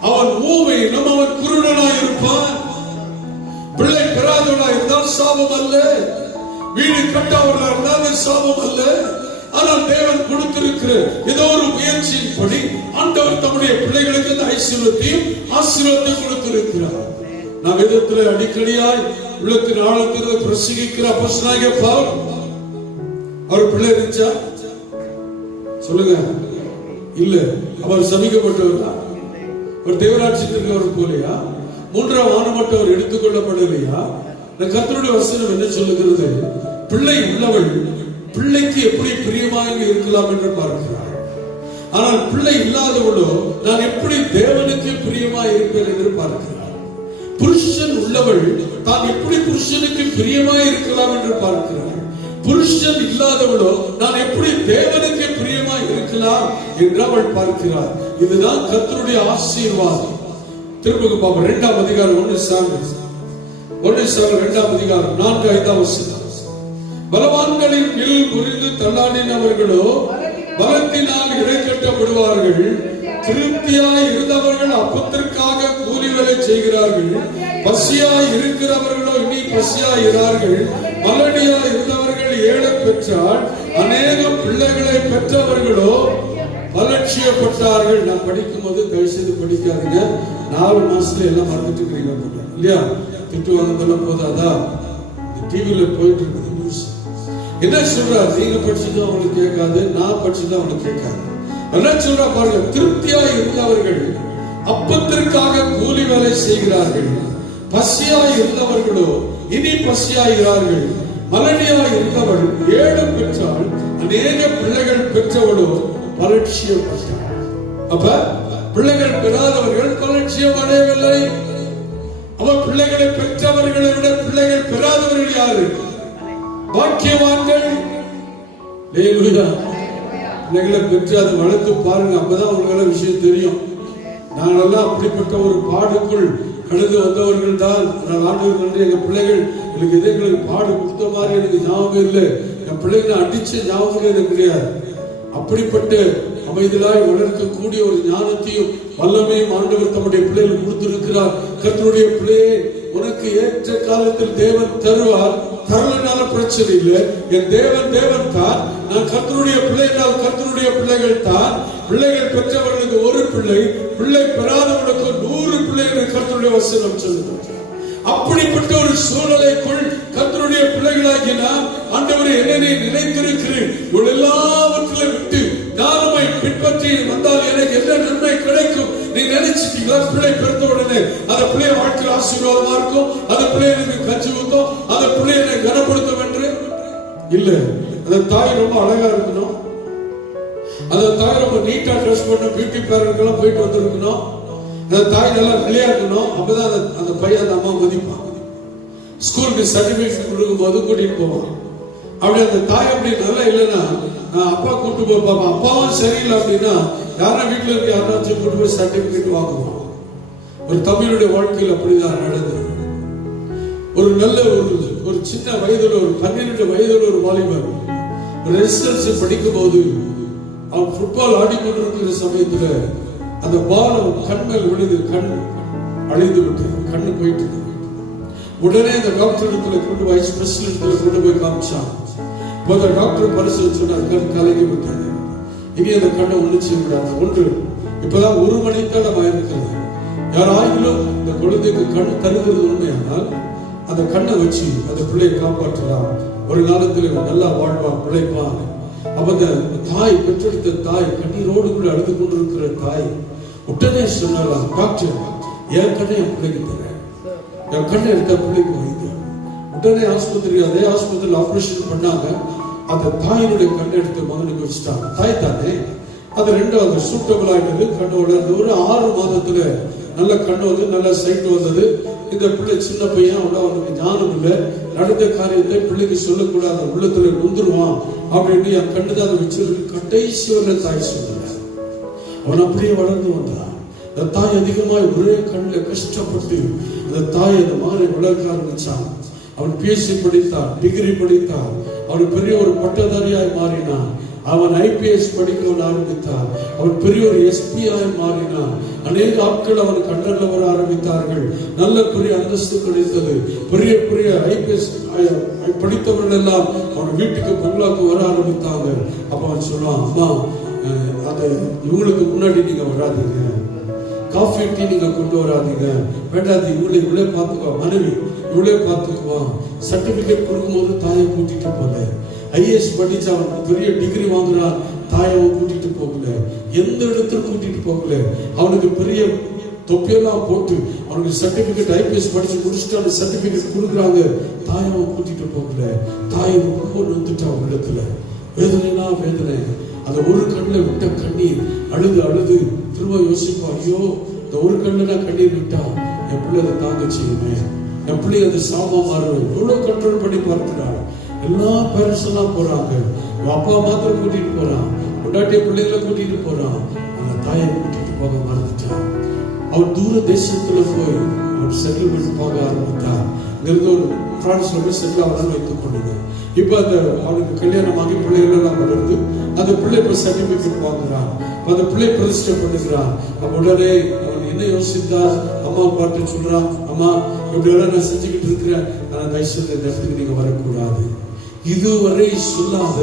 அவன் ஊமையிலும் அவன் குருடனாய் இருப்பான். பிள்ளை பெறாதவனாய் இருந்தால் சாபம் அல்ல, வீடு கட்டாதவனாய் இருந்தால் சாபம் அல்ல. ஆனால் தேவன் கொடுத்திருக்கிற ஏதோ ஒரு முயற்சியின்படி ஆண்டவர் தம்முடைய பிள்ளைகளுக்கு இந்த ஐஸ்வர்யத்தையும் ஆசீர்வாதத்தையும் கொடுத்திருக்கிறார். நாம் வேதத்திலே அடிக்கடியாய் உள்ளத்தின் ஆழத்திலிருந்து பிரசங்கிக்கிற அப்போஸ்தலனாகிய பவுல், அவர் பிள்ளை இருந்துச்சா சொல்லுங்க? இல்ல. அவர் சபிக்கப்பட்டவர், அவர் தேவராட்சியத்திற்கு அவர் போலையா? 3ஆம் வானமட்டம் அவர் எடுத்துக்கொள்ளப்படலையா? கர்த்தருடைய வசனம் என்ன சொல்லுகிறது? பிள்ளை உள்ளவள் பிள்ளைக்கு எப்படி பிரியமாக இருக்கலாம் என்று பார்க்கிறார். ஆனால் பிள்ளை இல்லாதவளோ நான் எப்படி தேவனுக்கு பிரியமா இருப்பேன் என்று பார்க்கிறார். புருஷன் உள்ளவள் தான் எப்படி புருஷனுக்கு பிரியமாய் இருக்கலாம் என்று பார்க்கிறார். புருஷன் இல்லாதவளோ நான் எப்படி தேவனுக்கு பிரியமாய் இருக்கலாம் என்று அவள் பார்க்கிறார். இதுதான் கர்த்தருடைய ஆசீர்வாதம். திரும்ப பாப்போம் 2ஆம் அதிகாரம் 1 சாமுவேல் 2ஆம் அதிகாரம் 4-5 வசனம். பலவான்களின் கீழ் முறிந்து தள்ளாடினவர்களோ பலத்தினால் இடைக்கட்டப்படுவார்கள். திருப்தியாய் இருந்தவர்கள் அப்பத்திற்காக கூலி வேலை செய்கிறார்கள். பசியாய் இருக்கிறவர்களோ இனி பசியாய் இரார்கள். மலடியாய் இருந்தவர்கள் ஏழை பெற்றால் அநேக பிள்ளைகளை பெற்றவர்களோ அலட்சியப்பட்டார்கள். நான் படிக்கும் போது தயவு செய்து படிக்காதீங்க. 4 மாசத்துல எல்லாம் மறந்துட்டு இருக்கிறீங்க இல்லையா? திட்டுவாங்க போதாதா? டிவியில போயிட்டு இருக்குது நியூஸ். என்ன சொல்றாரு? நீங்க படிச்சுதான் அவங்களுக்கு கேட்காது, நான் படிச்சுதான் அவங்களுக்கு கேட்காது. என்ன சொல்ற பாருங்க, திருப்தியாய் இருந்தவர்கள் அப்பத்திற்காக கூலி வேலை செய்கிறார்கள். பசியாய் இருந்தவர்களோ இனி பசியாகிறார்கள். மலடியாய் இருந்தவள் ஏழு பெற்றால் அநேக பிள்ளைகள் பெற்றவளோ பலட்சியப்பட்டாள். அப்ப பிள்ளைகள் பெறாதவர்கள் பலட்சியம் அடையவில்லை. அவன் பிள்ளைகளை பெற்றவர்களை விட பிள்ளைகள் பெறாதவர்கள் யாரு? பாக்கியவான்கள். பிள்ளைகளை பெற்று அதை வளர்த்து பாருங்க, அப்பதான் உங்களுக்கு விஷயம் தெரியும். நாங்களெல்லாம் அப்படிப்பட்ட ஒரு பாடுக்குள் கடந்து வந்தவர்கள் தான். ஆண்டவர்கள் எங்க பிள்ளைகள் எனக்கு எங்களுக்கு பாடு கொடுத்த மாதிரி எனக்கு ஞாபகம் இல்லை. என் பிள்ளைகளை அடிச்ச ஞாபகம் எனக்கு கிடையாது. அப்படிப்பட்ட அமைதியாய் வளர்க்கக்கூடிய ஒரு ஞானத்தையும் வல்லமையும் ஆண்டவர் தம்முடைய பிள்ளைகள் கொடுத்திருக்கிறார். கர்த்தருடைய பிள்ளையை உனக்கு ஏற்ற காலத்தில் தேவன் தருவார். தரலனால பிரச்சனை இல்லை. என் தேவன் தேவன் தான். நான் கர்த்தருடைய பிள்ளைகள், கர்த்தருடைய பிள்ளைகள் தான். பிள்ளைகள் பெற்றவர்களுக்கு ஒரு பிள்ளை, பிள்ளை பெறாதவர்களுக்கு 100 பிள்ளைகள் கர்த்தருடைய வசனம் சொல்லுகிறார். அப்படிப்பட்ட ஒரு சூழலைக்குள் கர்த்தருடைய பிள்ளைகளாகி நாம் ஆண்டவரே என்னை நினைத்திருக்கிறேன், எல்லாவற்றிலும் விட்டு ஞானமை பின்பற்றி வந்தால் எனக்கு என்ன நன்மை கிடைக்கும்? நீ நினைச்சிட்டீங்களா? பிள்ளை பிறந்த உடனே அந்த பிள்ளைய வாழ்க்கையில் ஆசீர்வாதமா இருக்கும், அந்த பிள்ளை எனக்கு கஞ்சி ஊத்தும், அந்த பிள்ளை என்னை கனப்படுத்தும் என்று இல்ல. அந்த தாய் ரொம்ப அழகா இருக்கணும், அந்த தாய் ரொம்ப நீட்டா ட்ரெஸ் பண்ணணும், பியூட்டி பார்லருக்கு எல்லாம் போயிட்டு வந்திருக்கணும், அந்த தாய் நல்லா விளையாடணும். அப்பதான் அந்த பையன் அந்த அம்மா மதிப்பான். ஸ்கூலுக்கு சர்டிபிகேட் கொடுக்கும் போது கூட்டிட்டு போவான். அப்படி அந்த தாய் அப்படி நல்லா இல்லைன்னா அப்பா கூட்டு போய் பார்ப்பான். அப்பாவும் சரியில்லை அப்படின்னா யாரா வீட்டுல இருக்க யாராச்சும் கூட்டு போய் சர்டிபிகேட் வாங்குவான். ஒரு தமிழுடைய வாழ்க்கையில் அப்படிதான் நடந்தது. ஒரு நல்ல ஒரு சின்ன வயதுல ஒரு 12 வயதுல ஒரு வாலிபர் ஒரு ரெசிடென்ஸ் படிக்கும் போது அவன் ஃபுட்பால் ஆடிக்கொண்டிருக்கிற சமயத்துல அந்த பால் அவன் கண் மேல் விழுது, கண் அழிந்து விட்டது, கண்ணு போயிட்டு. உடனே அந்த டாக்டர் இடத்துல கொண்டு போய் ஸ்பெஷலிஸ்ட்ல கொண்டு போய் காமிச்சான். டாக்டர் பரிசோதிச்சு சொன்னார், கண் கலங்கி விட்டது, இனி அந்த கண்ணை ஒண்ணு செய்ய முடியாது. ஒன்று இப்பதான் 1 மணித்தடம் ஆயிருக்கிறது. யாராயிலும் இந்த குழந்தைக்கு கண் தருகிறது உண்மையானால் அந்த கண்ணை வச்சு அந்த பிள்ளையை காப்பாற்றலாம். ஒரு காலத்தில் நல்லா வாழ்வான், பிழைப்பான். அப்ப அந்த தாய், பெற்றெடுத்த தாய், கண்ணீரோடு கூட அழுது கொண்டிருக்கிற தாய் உடனே சொன்னாலாம், டாக்டர் என் கண்ணை என் பிள்ளைக்கு தரேன், என் கண்ணை எடுத்த பிள்ளைக்கு வைங்க. உடனே அதே ஆஸ்பத்திரியில் ஆபரேஷன் பண்ணாங்க. அந்த தாயினுடைய கண்ணை எடுத்து மகனுக்கு வச்சுட்டாங்க. தாய் தானே, அது 2வது சூட்டபிள் ஆயிட்டது. கண்ணு வளர்ந்து ஒரு 6 மாதத்துல நல்ல கண்ணு வந்து நல்ல சைட் வந்தது. இந்த பிள்ளை சின்ன பையன், அவனுக்கு ஞானம் இல்லை. நடந்த காரியத்தை பிள்ளைக்கு சொல்லக்கூடாது, உள்ளத்துல நொந்துருவான் அப்படின்னு என் கண்ணு தான் அதை வச்சிருக்கு. கடைசி வரை தாய் சொல்லல. அவன் அப்படியே வளர்ந்து வந்தான். அந்த தாய் அதிகமாய் ஒரே கண்ணில் கஷ்டப்பட்டு அந்த தாய் அந்த மகனை வளர்க்க ஆரம்பிச்சான். அவன் பிஎஸ்சி படித்தான், டிகிரி படித்தான். அவன் பெரிய ஒரு பட்டதாரியாய் மாறினான். அவன் IPS படிக்க ஆரம்பித்தான். அவன் பெரிய ஒரு SP ஆய் மாறினான். அநேக ஆட்கள் அவன் கண்டல்ல வர ஆரம்பித்தார்கள். நல்ல பெரிய அந்தஸ்து கிடைத்தது. பெரிய பெரிய IPS படித்தவர்கள் எல்லாம் அவன் வீட்டுக்கு பங்களாக்கு வர ஆரம்பித்தாங்க. அப்ப அவன் சொல்லுவான், அம்மா அது இவங்களுக்கு முன்னாடி நீங்க வராதீங்க, காஃபி டீ நீங்க கொண்டு வராதீங்க, வேண்டாது, இவளே பார்த்துக்குவா, மனைவி இவளே பார்த்துக்குவா. சர்டிபிகேட் கொடுக்கும்போது தாயை கூட்டிட்டு போல. IAS படிச்சு அவன் பெரிய டிகிரி வாங்குறான், தாயை கூட்டிட்டு போகல. எந்த இடத்துல கூட்டிட்டு போகல. அவனுக்கு பெரிய தொப்பியெல்லாம் போட்டு அவனுக்கு சர்டிபிகேட் IPS படிச்சு முடிச்சுட்டு அந்த சர்டிபிகேட் கொடுக்குறாங்க. தாயை கூட்டிட்டு போகல. தாயை ரொம்ப நொந்துட்டான். உள்ளத்துல வேதனைனா வேதனை. அந்த ஒரு கண்ணில் விட்ட கண்ணீர் அழுது அழுது திரும்ப யோசிப்பா, ஐயோ இந்த ஒரு கண்ணுல கண்ணீர் விட்டா என் பிள்ளை அதை தாங்க செய்யுமே, என் பிள்ளை அது சாமா மாறுவேன். எவ்வளவு கண்ட்ரோல் பண்ணி பார்க்கிறாள். எல்லா பேரண்ட்ஸ் எல்லாம் போறாங்க. அப்பா மாத்திரம் கூட்டிட்டு போறான், பொண்டாட்டிய பிள்ளைகளை கூட்டிட்டு போறான். அந்த தாயை கூட்டிட்டு போக மறந்துட்டான். அவன் தூர தேசத்துல போய் அவன் செட்டில்மெண்ட் பார்க்க ஆரம்பித்தான். இங்கிருந்து ஒரு பிரான்ஸ்ல போய் செட்டில் ஆகலாம்னு வைத்துக் கொண்டது. இப்ப அந்த அவனுக்கு கல்யாணமாகி பிள்ளைகள் எல்லாம் வளர்ந்து அந்த பிள்ளை இப்ப சர்டிபிகேட் வாங்குறான். அந்த பிள்ளை பிரதிஷ்டை பண்ணுகிறான். அப்ப உடனே அவன் என்ன யோசித்தா, அம்மா பாட்டு சொல்றான், அம்மா இப்படி எல்லாம் நான் செஞ்சுக்கிட்டு இருக்கிறேன், நான் தயவுசெய்து இந்த இடத்துக்கு நீங்க வரக்கூடாது. இதுவரை சொல்லாத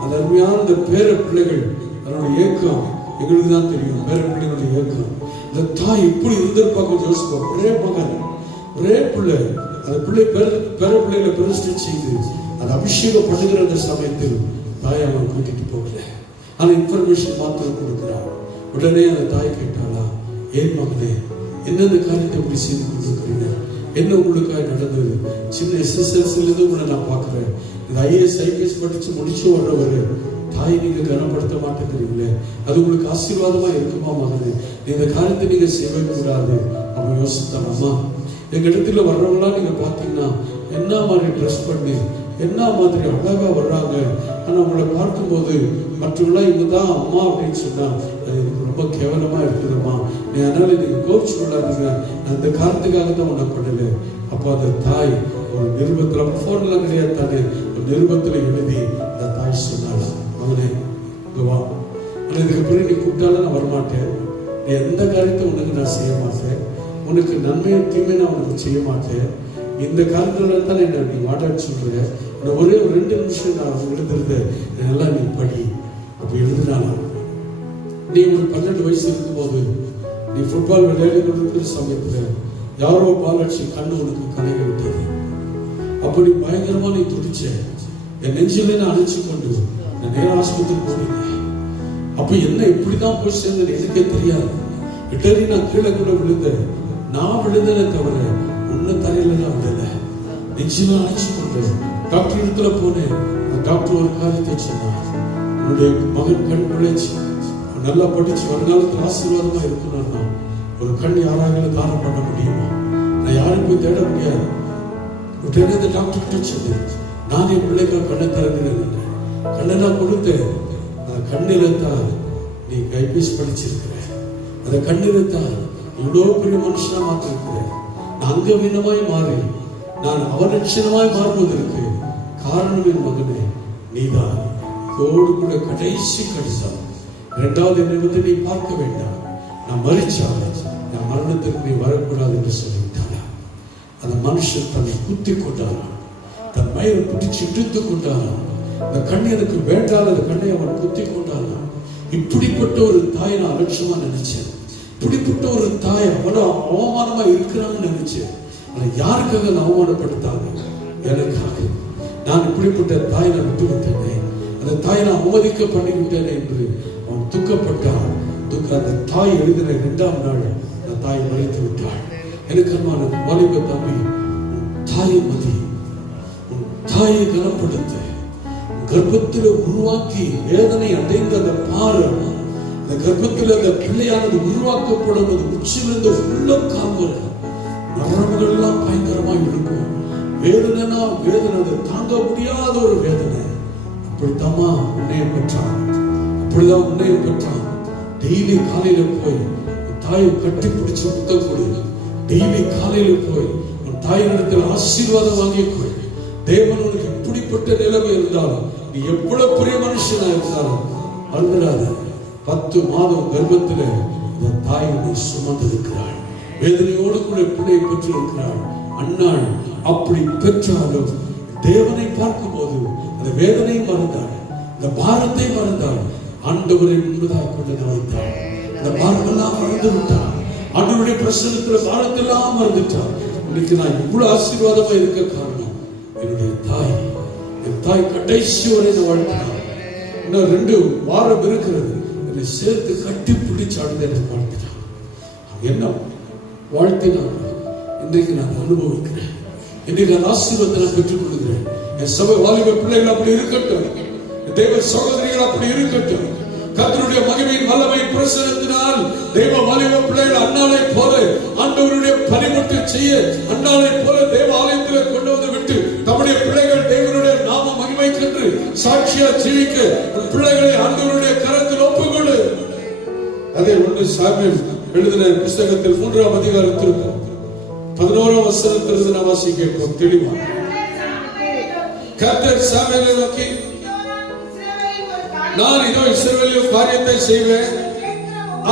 அந்த அருமையான அந்த பேர பிள்ளைகள் அதனுடைய ஏக்கம் எங்களுக்கு தான் தெரியும். பேர பிள்ளைகளுடைய ஏக்கம். இந்த தாய் இப்படி இருந்திருப்பாங்க யோசிப்பா. ஒரே மகன், ஒரே பிள்ளை. அந்த பிள்ளை பேர பிள்ளைகளை பிரதிஷ்டை செய்து அந்த அபிஷேகம் பண்ணுகிற அந்த சமயத்தில் தாய் அவன் கூட்டிட்டு போகல. ஆனா இன்ஃபர்மேஷன் மாத்திரம் கொடுக்கிறான். உடனே அந்த தாய் கேட்டாளா, ஏன் மகனே என்னென்ன காரியத்தை இப்படி செய்து கொண்டிருக்கிறீங்க, என்ன உங்களுக்காக நடந்தது? சின்ன SSLCல இருந்து உங்களை நான் பார்க்கிறேன். இந்த IAS IPS படிச்சு முடிச்சு வர்றவரு தாய் நீங்க கனப்படுத்த மாட்டேங்கிறீங்களே, அது உங்களுக்கு ஆசீர்வாதமா இருக்குமா மகனே? இந்த காரியத்தை நீங்க செய்யவே கூடாது. அவன் யோசித்தான், அம்மா எங்க இடத்துல வர்றவங்களாம் நீங்க பாத்தீங்கன்னா என்ன மாதிரி ட்ரெஸ் பண்ணி என்ன மாதிரி அழகா வர்றாங்க. ஆனா உங்களை பார்க்கும்போது மற்றவங்களாம் இவங்கதான் அம்மா அப்படின்னு சொன்னா அது எனக்கு ரொம்ப கேவலமா இருக்குதும்மா, நீ அதனால நீங்க கோச்சு கொள்ளாதீங்க, அந்த காரணத்துக்காக தான் உன்னை பண்ணல. அப்ப அந்த தாய் ஒரு நிருபத்துல, போன்ல கிடையாது தானே, ஒரு நிருபத்துல எழுதி அந்த தாய் சொன்னாலும், அவனே வா, இதுக்கு பிறகு நீ கூப்பிட்டாலும் நான் வரமாட்டேன், நீ எந்த காரியத்தை உனக்கு நான் செய்ய மாட்டேன், உனக்கு நன்மையை தீமை நான் உனக்கு செய்ய மாட்டேன், இந்த காரணத்துல தான் என்ன நீ வாடான்னு சொல்றேன், ஒரே ஒரு 2 நிமிஷம் நான் எழுதுறது நல்லா நீ படி. அப்படி எழுதுனாலும் நீ ஒரு 12 வயசு இருக்கும் போது நீ ஃபுட்பால் விளையாடி கொண்டிருக்கிற சமயத்துல யாரோ பால் அடிச்சு கண்ணு உனக்கு கலங்கி விட்டது. அப்படி பயங்கரமா நீ துடிச்ச. என் நெஞ்சில நான் அணைச்சு கொண்டு நான் நேர ஆஸ்பத்திரி போனீங்க. அப்ப என்ன இப்படிதான் போய் சேர்ந்தது எனக்கே தெரியாது. இடறி நான் கீழே கூட விழுந்தேன். நான் விழுந்தேனே தவிர உன்ன தரையில நான் விழல. நெஞ்சில அணைச்சு கொண்டு டாக்டர் இடத்துல போனேன். டாக்டர் ஒரு காரியத்தை சொன்னார், உன்னுடைய மகன் கண் பிழைச்சு நல்லா படிச்சு வருங்காலத்தில் ஆசீர்வாதமா இருக்கணும்னா ஒரு கண் யாராவது தானம் பண்ண முடியுமா? நான் யாரும் போய் தேட முடியாது. உடனே இந்த டாக்டர் கிட்ட சொன்னேன், நான் என் பிள்ளைக்கு கண்ணை திறக்கிறேன், கண்ணை நான் கொடுத்தேன். அந்த கண்ணில்தான் நீ IPS படிச்சிருக்கிற, அந்த கண்ணில்தான் இவ்வளோ பெரிய மனுஷனா மாத்திருக்கிறேன். நான் அங்கவீனமாய் மாறி நான் அவலட்சணமாய் மாறுவதற்கு காரணம் என் மகனே நீதான். இதோடு கூட கடைசி கடிதம், 2வது என்னை வந்து நீ பார்க்க வேண்டாம், நான் மரிச்சால நான் மரணத்திற்கு நீ வரக்கூடாது என்று சொல்லிவிட்டானா. அந்த மனுஷன் தன்னை குத்தி கொண்டானா, தன் மயிரை பிடிச்சு இழுத்து கொண்டானா. அந்த கண்ணை எனக்கு வேண்டாம், அந்த கண்ணை அவன் குத்தி கொண்டானா. இப்படிப்பட்ட ஒரு தாயை நான் அலட்சியமா நினைச்சேன். இப்படிப்பட்ட ஒரு தாய் அவ்வளவு அவமானமா இருக்கிறாங்கன்னு நினைச்சேன். ஆனா யாருக்காக நான் அவமானப்படுத்தாங்க? எனக்காக. நான் இப்படிப்பட்ட தாயை நான் விட்டு விட்டேனே, அந்த தாயை நான் அவமதிக்க பண்ணி விட்டேனே என்று அவன் துக்கப்பட்டான். அந்த தாய் எழுதின 2ஆம் நாள் அந்த தாய் மறைத்து விட்டாள். எனக்கு வாலிப தம்பி, தாயை மதி, தாயை கனப்படுத்த, கர்ப்பத்தில் உருவாக்கி வேதனை அடைந்த அந்த பாரு, அந்த கர்ப்பத்தில் அந்த பிள்ளையானது உருவாக்கப்படும் உச்சிலிருந்து உள்ளம் காவல நரம்புகள் எல்லாம் பயங்கரமாய் இருக்கும். வேதனைனா வேதனை, அதை தாங்க முடியாத ஒரு வேதனை. அப்படித்தாமா உன்னைய பெற்றான், அப்படிதான் உன்னைய பெற்றான். டெய்லி காலையில போய் தாயை கட்டி பிடிச்சு முத்தம் கொடு. டெய்லி காலையில போய் உன் தாயினிடத்தில் ஆசீர்வாதம் வாங்கிக்கொள். தேவன் உனக்கு இப்படிப்பட்ட நிலைமை இருந்தாலும், நீ எவ்வளவு பெரிய மனுஷனா இருந்தாலும் அழுகிறாத. 10 மாதம் கர்ப்பத்துல அந்த தாய் உன்னை சுமந்திருக்கிறாள். வேதனையோடு கூட பிள்ளை பெற்றிருக்கிறாள். அன்னாள் அப்படி பெற்றாலும் தேவனை பார்க்கும் போது அந்த வேதனை மறந்தாள், அந்த பாரத்தை மறந்தாள். ஆண்டவரை முன்பதாக கொண்டு வைத்தாள். அந்த பாரமெல்லாம் மறந்து விட்டாள். ஆண்டவருடைய பிரசன்னத்துல பாரத்தெல்லாம் மறந்துட்டாள். இன்னைக்கு நான் இவ்வளவு ஆசீர்வாதமா இருக்க காரணம் என்னுடைய தாய். என் தாய் கடைசி வரை வாழ்த்தினாள். இன்னும் 2 வாரம் இருக்கிறது, என்னை சேர்த்து கட்டி பிடிச்சு ஆழ்ந்து என்னை வாழ்த்தினாள். என்ன வாழ்த்தினாள்? இன்றைக்கு நான் அனுபவிக்கிறேன். இன்றைக்கு நான் ஆசீர்வாதத்தை பெற்றுக் கொள்கிறேன். என் சபை வாலிப பிள்ளைகள் அப்படி இருக்கட்டும், தேவ சகோதரிகள் அப்படி இருக்கட்டும். கர்த்தருடைய மகிமையின் வல்லமை பிரசன்னத்தினால் தேவ வாலிப பிள்ளைகள் அன்னாளை போல ஆண்டவருடைய பணிமுட்டு செய்ய, அன்னாளை போல தேவ ஆலயத்தில் கொண்டு வந்து விட்டு தம்முடைய பிள்ளைகள் தேவனுடைய நாம மகிமைக்கென்று சாட்சியா ஜீவிக்க பிள்ளைகளை ஆண்டவருடைய கரத்தில் ஒப்புக்கொடு. அதே 1 சாமுவேல் எழுதின புத்தகத்தில் 3ஆம் அதிகாரத்திற்கு 11ஆம் வசனத்திலிருந்து நான் வாசிக்கிறோம் தெளிவா. கர்த்தர் சாமுவேலை நோக்கி, நான் இதோ இஸ்ரவேலில் காரியத்தை செய்வேன்,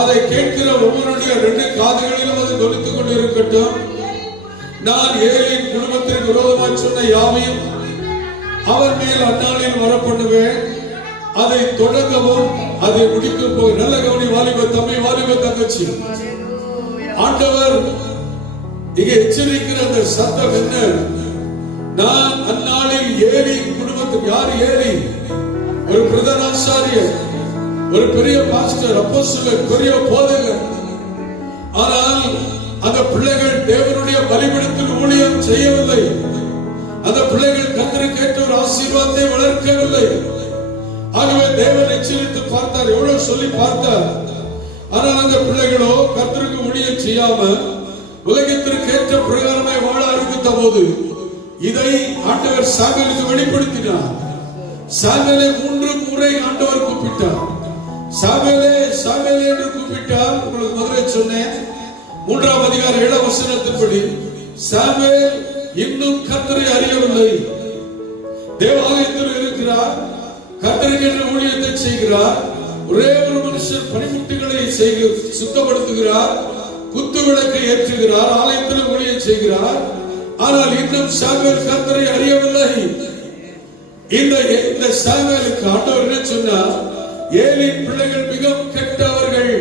அதை கேட்கிற ஒவ்வொருடைய 2 காதுகளிலும் அது தொனித்துக் கொண்டு இருக்கட்டும். நான் ஏலியின் குடும்பத்திற்கு விரோதமாக சொன்ன யாவையும் அவர் மேல் அந்நாளில் வரப்பண்ணுவேன். அதை தொடங்கவும் அதை முடிக்க போய். நல்ல கவனி வாலிப தம்பி, வாலிப தங்கச்சி, ஆண்டவர் இங்கே எச்சரிக்கிற அந்த சத்தம் என்ன? நான் அந்நாளில் ஏலி குடும்பத்தில், யார் ஏலி? ஒரு பிரதான ஆசாரியர், ஒரு பெரிய பாஸ்டர், அப்போஸ்தலர், பெரிய போதகர். ஆனால் அந்த பிள்ளைகள் தேவனுடைய பலிபீடத்தில் ஊழியம் செய்யவில்லை. அந்த பிள்ளைகள் கர்த்தருக்கு ஏற்ற ஒரு ஆசீர்வாதத்தை வளர்க்கவில்லை. ஆகவே தேவன் எச்சரித்து பார்த்தார், எவ்வளவு சொல்லி பார்த்தார். ஆனால் அந்த பிள்ளைகளோ கர்த்தருக்கு ஊழியம் செய்யாம உலகத்திற்கு ஏற்ற பிரகாரமே வாழ ஆரம்பித்த போது இதை ஆண்டவர் சாமுவேலுக்கு வெளிப்படுத்தினார். சாமுவேலை 3 முறை ஆண்டவர் கூப்பிட்டார். சாமுவேலே சாமுவேலே என்று கூப்பிட்டார். உங்களுக்கு முதல்ல சொன்னேன், 3ஆம் அதிகாரம் 7ஆம் வசனத்தின்படி சாமுவேல் இன்னும் கர்த்தரை அறியவில்லை. தேவாலயத்தில் இருக்கிறார், கர்த்தருக்கு என்ற ஊழியத்தை செய்கிறார். ஒரே ஒரு மனுஷன் பணிமுட்டுகளை சுத்தப்படுத்துகிறார், குத்து விளக்கை ஏற்றுகிறார், ஆலயத்தில் ஊழியம் செய்கிறார். ஆனால் இன்னும் சாமுவேல் கர்த்தரை அறியவில்லை. இந்த சாமுவேலுக்கு ஆண்டவர் என்ன சொன்னார்? ஏலியின் பிள்ளைகள் மிகவும் கெட்டவர்கள்,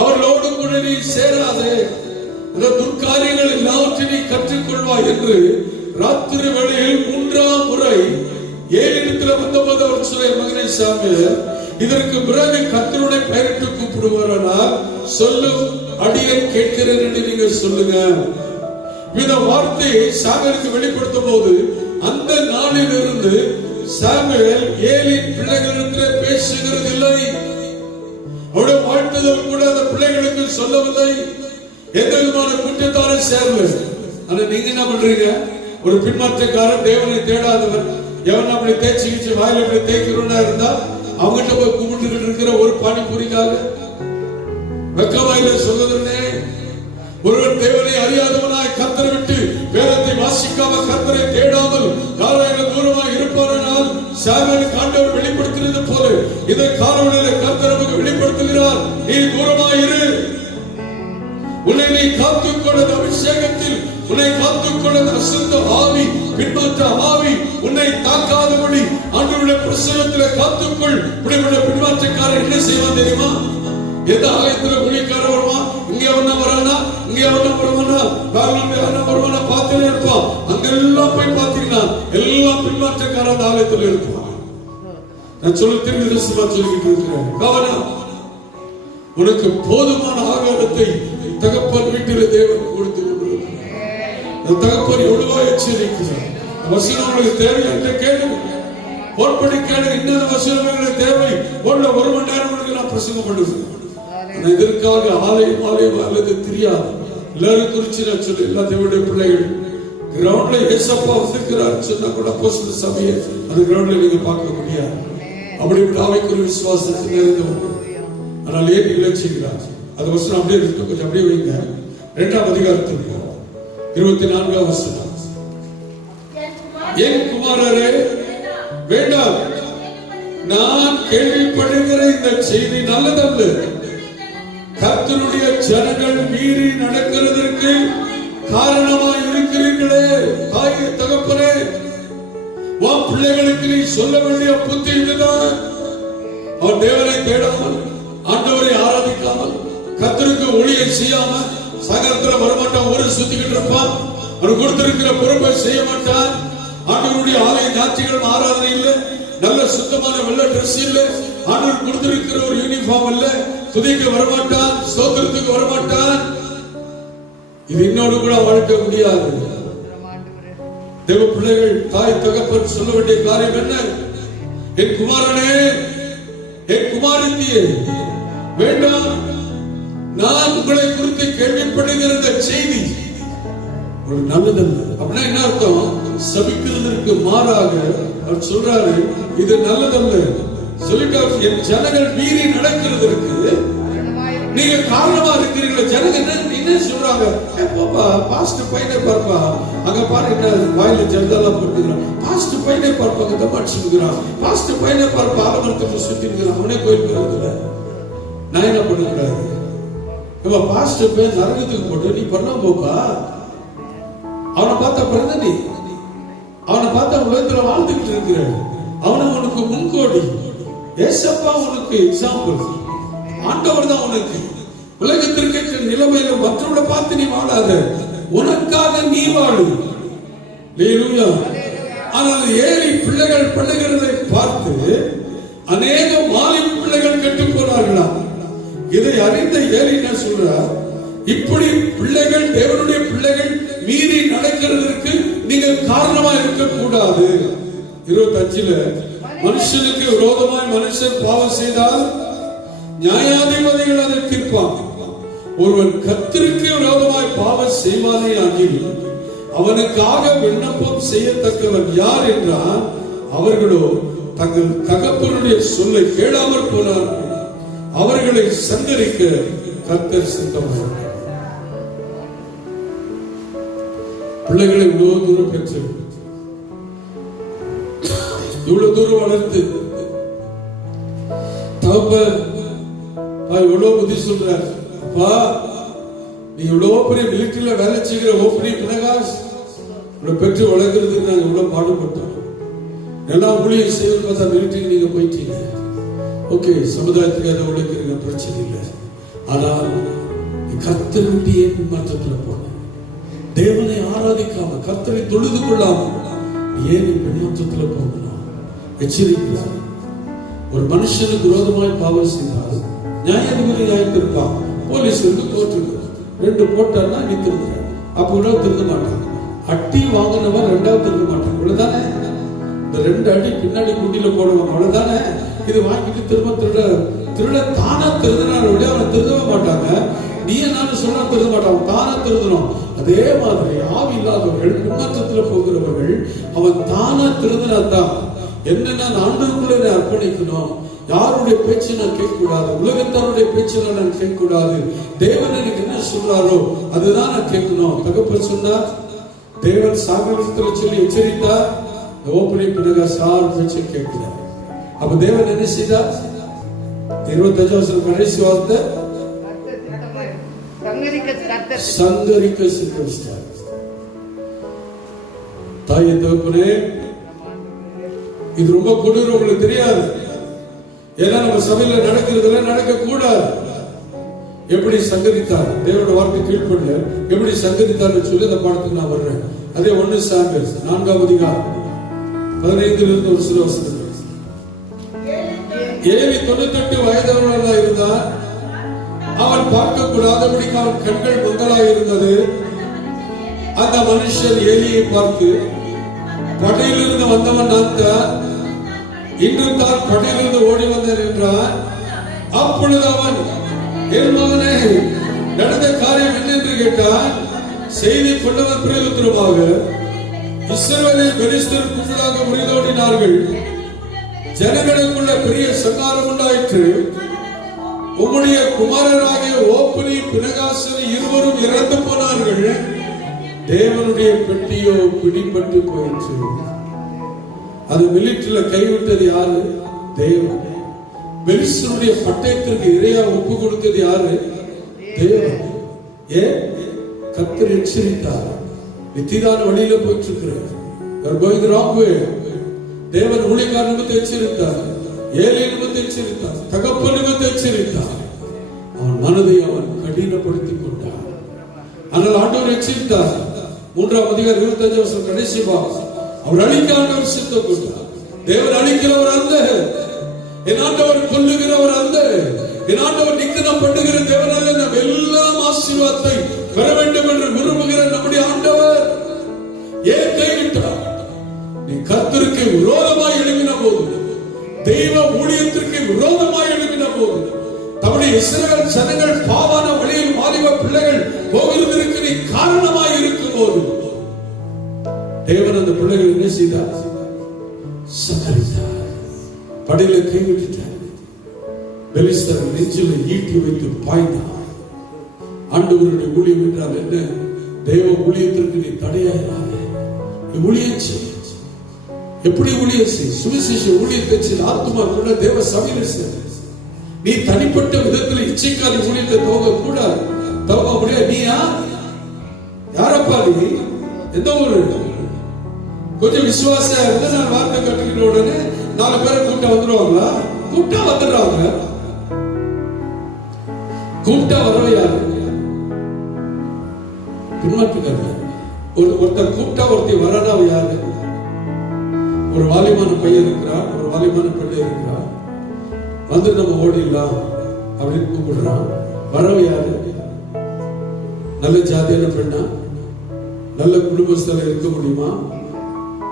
அவர்களோடு கூட நீ சேராதே, இந்த துர்காரியங்கள் எல்லாவற்றையும் நீ கற்றுக்கொள்வாய் என்று ராத்திரி வேளையில் 3ஆம் முறை ஏலியிடத்தில் வந்தபோது அவர் சொல்ல, மகனே சாமுவேல், இதற்கு பிறகு கர்த்தருடைய பெயரிட்டு கூப்பிடுவாரானால் சொல்லும், அடியேன் கேட்கிறேன் என்று நீங்க சொல்லுங்க. இந்த வார்த்தையை சாமுவேலுக்கு வெளிப்படுத்தும் போது அந்த நாளில் இருந்து சாமுவேல் ஏலியின் பிள்ளைகளிடத்தில் பேசுகிறது இல்லை. அவருடைய வாழ்த்துதல் கூட அந்த பிள்ளைகளுக்கு சொல்லவில்லை. எந்த விதமான குற்றத்தாரை சேரல. ஆனா நீங்க என்ன பண்றீங்க? ஒரு பின்மாற்றக்காரர், தேவனை தேடாதவர், எவன் அப்படி தேய்ச்சி வாயில அப்படி தேய்க்கிறோன்னா இருந்தா அவங்ககிட்ட போய் கும்பிட்டு இருக்கிற ஒரு பானிபூரிக்காக வெக்கமாயில சொல்லுதுன்னே. ஒருவர் தேவனை அறியாதவனாய் கர்த்தரை விட்டு வேதத்தை வாசிக்காம கர்த்தரை தேடாமல் யாராவது தூரமாக இருப்பார்கள். சாமுவேலுக்கு ஆண்டவர் வெளிப்படுத்தினது போல இதை காரணங்களை கர்த்தர் நமக்கு வெளிப்படுத்துகிறார். நீ தூரமாக இரு, உன்னை நீ காத்துக்கொள்ள, அபிஷேகத்தில் உன்னை காத்துக்கொள்ள, அசுத்த ஆவி, பின்மாற்ற ஆவி உன்னை தாக்காதபடி ஆண்டவருடைய பிரசன்னத்தில் காத்துக்குள். இப்படிப்பட்ட பின்மாற்றக்காரர் என்ன செய்வான் தெரியுமா? எந்த ஆலயத்துல ஊழியக்காரர் வருவான், இங்க வரானா, இங்க வருவானா, வருவானா பார்த்துட்டே இருப்பான். அங்கெல்லாம் போய் பார்த்தீங்கன்னா எல்லாம் பின்மாற்றக்காரர் அந்த ஆலயத்துல இருப்பான். நான் திரும்பி சொல்லிக்கிட்டு இருக்கிறேன், கவனம். உனக்கு போதுமான ஆகாரத்தை தகப்பன் வீட்டில் தேவன் கொடுத்து கொண்டிருக்கிறார். தகப்பன் எவ்வளவோ எச்சரிக்கிறார். வசனம் உங்களுக்கு தேவை என்று கேளுங்க, போர்படி கேளுங்க. இன்னொரு வசனம் உங்களுக்கு தேவை, ஒரு மணி நேரம் உங்களுக்கு நான் பிரசங்கம் பண்ணுவேன். இதற்காக ஆலயம் அல்லது தெரியாது எல்லாரும் குறிச்சு நான் சொல்லி எல்லா தேவனுடைய பிள்ளைகள் கிரவுண்ட்ல ஏசப்பா வந்திருக்கிறார் சொன்னா கூட அப்போஸ்தலர் சபையை அந்த கிரவுண்ட்ல நீங்க பார்க்க முடியாது. அப்படி ஆவிக்குரிய விசுவாசத்தை நிறைந்தவங்க. ஆனால் ஏன் இலட்சிக்கிறார்? அது வசனம் அப்படியே இருக்கு, கொஞ்சம் அப்படியே வைங்க. 2ஆம் அதிகாரத்திற்கு 24ஆம் வசனம். என் குமாரரே வேண்டாம், நான் கேள்விப்படுகிற இந்த செய்தி நல்லதல்ல. கர்த்தருடைய ஜனங்கள் மீறி நடக்கிறதற்கு காரணமாய் இருக்கிறீர்களே. தாயே தகப்பனே, உன் பிள்ளைகளுக்கு நீ சொல்ல வேண்டிய புத்தி இதுதான். அவன் தேவனை தேடாமல், ஆண்டவரை ஆராதிக்காமல், கர்த்தருக்கு ஊழியை செய்யாம சகலத்துல வரமாட்டான். ஒரு சுத்திக்கிட்டு இருப்பான். அவன் கொடுத்திருக்கிற பொறுப்பை செய்ய மாட்டான். ஆண்டவருடைய ஆலய ஞாயிற்றுக்கிழமை ஆராதனை இல்லை, நல்ல சுத்தமான வெள்ளை டிரெஸ் இல்லை, ஆண்டவர் கொடுத்திருக்கிற ஒரு யூனிஃபார்ம் இல்ல, துதிக்க வரமாட்டான், ஸ்தோத்திரத்துக்கு வரமாட்டான். இது இன்னொரு கூட வாழ்க்கை முடியாது. தேவ பிள்ளைகள், தாய் தகப்பன் சொல்ல வேண்டிய காரியம் என்ன? என் குமாரனே, என் குமாரத்தியே வேண்டாம், நான் உங்களை குறித்து கேள்விப்படுகிற செய்தி ஒரு நல்லதல்ல. அப்படின்னா என்ன அர்த்தம்? சபிக்கிறதற்கு மாறாக அவர் சொல்றாரு, இது நல்லதல்ல சொல்லிட்டார். என் ஜனங்கள் மீறி நடக்கிறதற்கு நீங்க காரணமா இருக்கிறீங்களா? ஜனங்க என்ன சொல்றாங்க? பாஸ்ட் பையனை பார்ப்பா, அங்க பாருங்க வாயில ஜெர்தெல்லாம் போட்டுக்கிறான். பாஸ்ட் பையனை பார்ப்பாங்க தப்பாச்சுக்கிறான். பாஸ்ட் பையனை பார்ப்பா ஆலமரத்துக்கு சுத்தி இருக்கிறான். அவனே கோயிலுக்கு வருதுல. நான் என்ன பண்ணக்கூடாது? பாஸ்ட் பையன் நரகத்துக்கு போட்டு நீ பண்ண போப்பா. அவனை பார்த்தா பிறந்த நீ, அவனை பார்த்தா உலகத்துல வாழ்ந்துகிட்டு இருக்கிற, அவனை உனக்கு முன்கோடி. ஏசப்பா உனக்கு எக்ஸாம்பிள். ஆண்டவர் தான் உனக்கு. உலகத்திற்கு நிலைமையில மற்றவங்களை பார்த்து நீ வாழாத, உனக்காக நீ வாழு. அல்லேலூயா. ஆனால் ஏழை பிள்ளைகள் பண்ணுகிறதை பார்த்து அநேக வாலிப பிள்ளைகள் கெட்டு போனார்களாம். இதை அறிந்த ஏழை என்ன சொல்றார்? இப்படி பிள்ளைகள், தேவனுடைய பிள்ளைகள் மீறி நடக்கிறதற்கு நீங்கள் காரணமா இருக்கக்கூடாது. 25ல மனுஷனுக்கு விரோதமாய் மனுஷன் பாவம் செய்தால் நியாயாதிபதிகள் அதை தீர்ப்பாங்க. ஒருவன் கர்த்தருக்கு விரோதமாய் பாவம் செய்வானே ஆகில் அவனுக்காக விண்ணப்பம் செய்யத்தக்கவன் யார் என்றால், அவர்களோ தங்கள் தகப்பனுடைய சொல்லை கேளாமல் போனார்கள். அவர்களை சந்தரிக்க கர்த்தர் சித்தமானார். பிள்ளைகளை இவ்வளவு தூரம் பெற்று, இவ்வளவு தூரம் வளர்த்து, தகப்பன் எவ்வளவு புத்தி சொல்றார். அப்பா, நீ இவ்வளவு பெரிய மிலிட்டரியில வேலை செய்கிற ஓப்பனி பிரகாஷ் பெற்று வளர்க்கறதுக்கு நாங்க இவ்வளவு பாடுபட்டோம். எல்லாம் ஊழியர் செய்வது பார்த்தா மிலிட்டரிக்கு நீங்க போயிட்டீங்க. ஓகே, சமுதாயத்துக்கு அதை உழைக்கிறீங்க, பிரச்சனை இல்லை. ஆனால் கர்த்தருடைய பின்பற்றத்துல போன தேவனை ஆராதிக்காம, கர்த்தரை தொழுது கொள்ளாம ஏன் பின்பற்றத்துல போகணும்? எச்சரிக்கிறார். ஒரு மனுஷனுக்கு விரோதமாய் பாவம் செய்தால் நியாயாதிபதி ஆயிட்டிருப்பான். போலீஸ் கோர்ட்டு 2 போட்டான்னா நீ திருந்த, அப்ப கூட திருந்த மாட்டாங்க. அட்டி வாங்கினவன் 2வது திருந்த மாட்டாங்க. இவ்வளவுதானே? இந்த 2 அடி பின்னாடி குண்டில போடுவாங்க, அவ்வளவுதானே? இது வாங்கிட்டு திரும்ப திருட தானா திருந்தினாலும் அவனை திருந்தவே மாட்டாங்க. நீ என்ன சொன்னா திருந்த மாட்டான், தானா திருந்தணும். அதே மாதிரி ஆவி இல்லாதவர்கள், பின்பற்றத்துல போகிறவர்கள், அவன் தானா திருந்தினாதான். என்னன்னா, ஆண்டவருக்குள்ளே அர்ப்பணிக்கணும். யாருடைய பேச்சு நான் கேட்க கூடாது, உலகத்தாருடைய பேச்சு நான் கேட்க கூடாது. தேவன் எனக்கு என்ன சொல்றாரோ அதுதான் நான் கேட்கணும். தகப்பன் சொன்னார், தேவன் சாகரத்துல சொல்லி எச்சரித்தார். ஓப்பனி பிறகு சார் பேச்சு கேட்கிறார். அப்ப தேவன் என்ன செய்தார்? 25 வருஷம் கடைசி வார்த்தை சங்கரிக்க சித்தரித்தார். தாயை தகப்பனே, இது ரொம்ப கொடூரம், உங்களுக்கு தெரியாது. ஏன்னா நம்ம சபையில நடக்கிறதுல நடக்க கூடாது. எப்படி சங்கரித்தார், தேவனோட வார்த்தை கீழ்ப்படல எப்படி சங்கரித்தார் சொல்லி அந்த பாடத்துக்கு நான் வர்றேன். அதே 1 சாமுவேல் 4ஆம் அதிகாரம் 15 இருந்து ஒரு சில வசனங்கள். ஏலி 98 வயதவனாக இருந்தார். அவன் பார்க்க கூடாதபடிக்கு அவன் கண்கள் மங்களாக இருந்தது. அந்த மனுஷன் ஏலியை பார்த்து, படையிலிருந்து வந்தவன் நான் தான், இன்னும் தான் படையிலிருந்து ஓடி வந்தேன் என்றான். அப்பொழுது அவன், என் மகனே நடந்த காரியம் என்னென்று கேட்டான். செய்தி கொண்டவன் பிரயோஜனமாக, இஸ்ரவேலில் பெலிஸ்தர் கும்பலாக முறிதோடினார்கள், ஜனங்களுக்குள்ள பெரிய சங்காரம் உண்டாயிற்று. உம்முடைய குமாரராகிய ஓப்னி பினகாசனி இருவரும் இறந்து போனார்கள். தேவனுடைய பெட்டியோ பிடிபட்டு போயிற்று. அது மிலிட்டரியில கைவிட்டது யாரு? தேவன். பெலிஸ்தருடைய பட்டயத்திற்கு இரையா ஒப்பு கொடுத்தது யாரு? தேவன். ஏன்? கர்த்தர் எச்சரித்தார். நித்திதான வழியில போயிட்டு இருக்கிறார். தேவன் ஊழியக்கார நிமித்தம் எச்சரித்தார், ஏழை நிமித்தம் எச்சரித்தார், தகப்ப நிமித்தம் எச்சரித்தார். அவன் மனதை அவன் கடினப்படுத்திக் கொண்டார். ஆனால் ஆண்டவர் எச்சரித்தார். 3ஆம் அதிகாரம் 25 வருஷம் கடைசி பாகம். அவர் அழிக்க ஆண்டவர் சித்தம் கொண்டார். தேவன் அழிக்கிறவர் அல்ல, என் ஆண்டவர் கொல்லுகிறவர் அல்ல, என் ஆண்டவர் நிக்கனம் பண்ணுகிற தேவன் அல்ல. நாம் எல்லாம் ஆசீர்வாதத்தை பெற வேண்டும் என்று விரும்புகிற நம்முடைய ஆண்டவர் ஏன் கைவிட்டார்? நீ கர்த்தருக்கு விரோதமாய் எழுப்பின போது, தெய்வ ஊழியத்திற்கு விரோதமாய் எழுப்பின போது, தம்முடைய இஸ்ரவேல் ஜனங்கள் பாவான வழியில் வாலிப பிள்ளைகள் போகிறதற்கு நீ காரணமாய் இருக்கும் போது, தேவன் அந்த பிள்ளைகள் என்ன செய்தார்? சங்கரித்தார். படையில கைவிட்டார். பெலிஸ்தர் நெஞ்சில ஈட்டி வைத்து பாய்ந்தார். ஆண்டவருடைய ஊழியம் என்றால் என்ன? தேவ ஊழியத்திற்கு நீ தடையாயிராத. ஊழியம் செய். எப்படி ஊழியம் செய்? சுவிசேஷ ஊழியத்தை செய். ஆத்மா கூட தேவ சபையில செய். நீ தனிப்பட்ட விதத்தில் இச்சைக்காரி ஊழியத்தை போக கூடாது. போக முடியாது. நீ யாரப்பா? நீ எந்த ஊரு? கொஞ்சம் விசுவாசம் இருந்தா நான் வார்த்தை கட்டுக்கிற உடனே 4 பேரை கூப்பிட்டா வந்துடுவாங்களா? கூப்பிட்டா வந்துடுறாங்க. கூப்பிட்டா வரவே யாரு? பின்மாற்றுக்காரு. ஒருத்தர் கூப்பிட்டா ஒருத்தர் வரனா யாரு? ஒரு வாலிமான பையன் இருக்கிறார், ஒரு வாலிமான பெண்ணை இருக்கிறார். வந்து நம்ம ஓடிடலாம் அப்படின்னு கூப்பிடுறான். வரவு யாரு? நல்ல ஜாதியான பெண்ணா? நல்ல குடும்பஸ்தல இருக்க முடியுமா?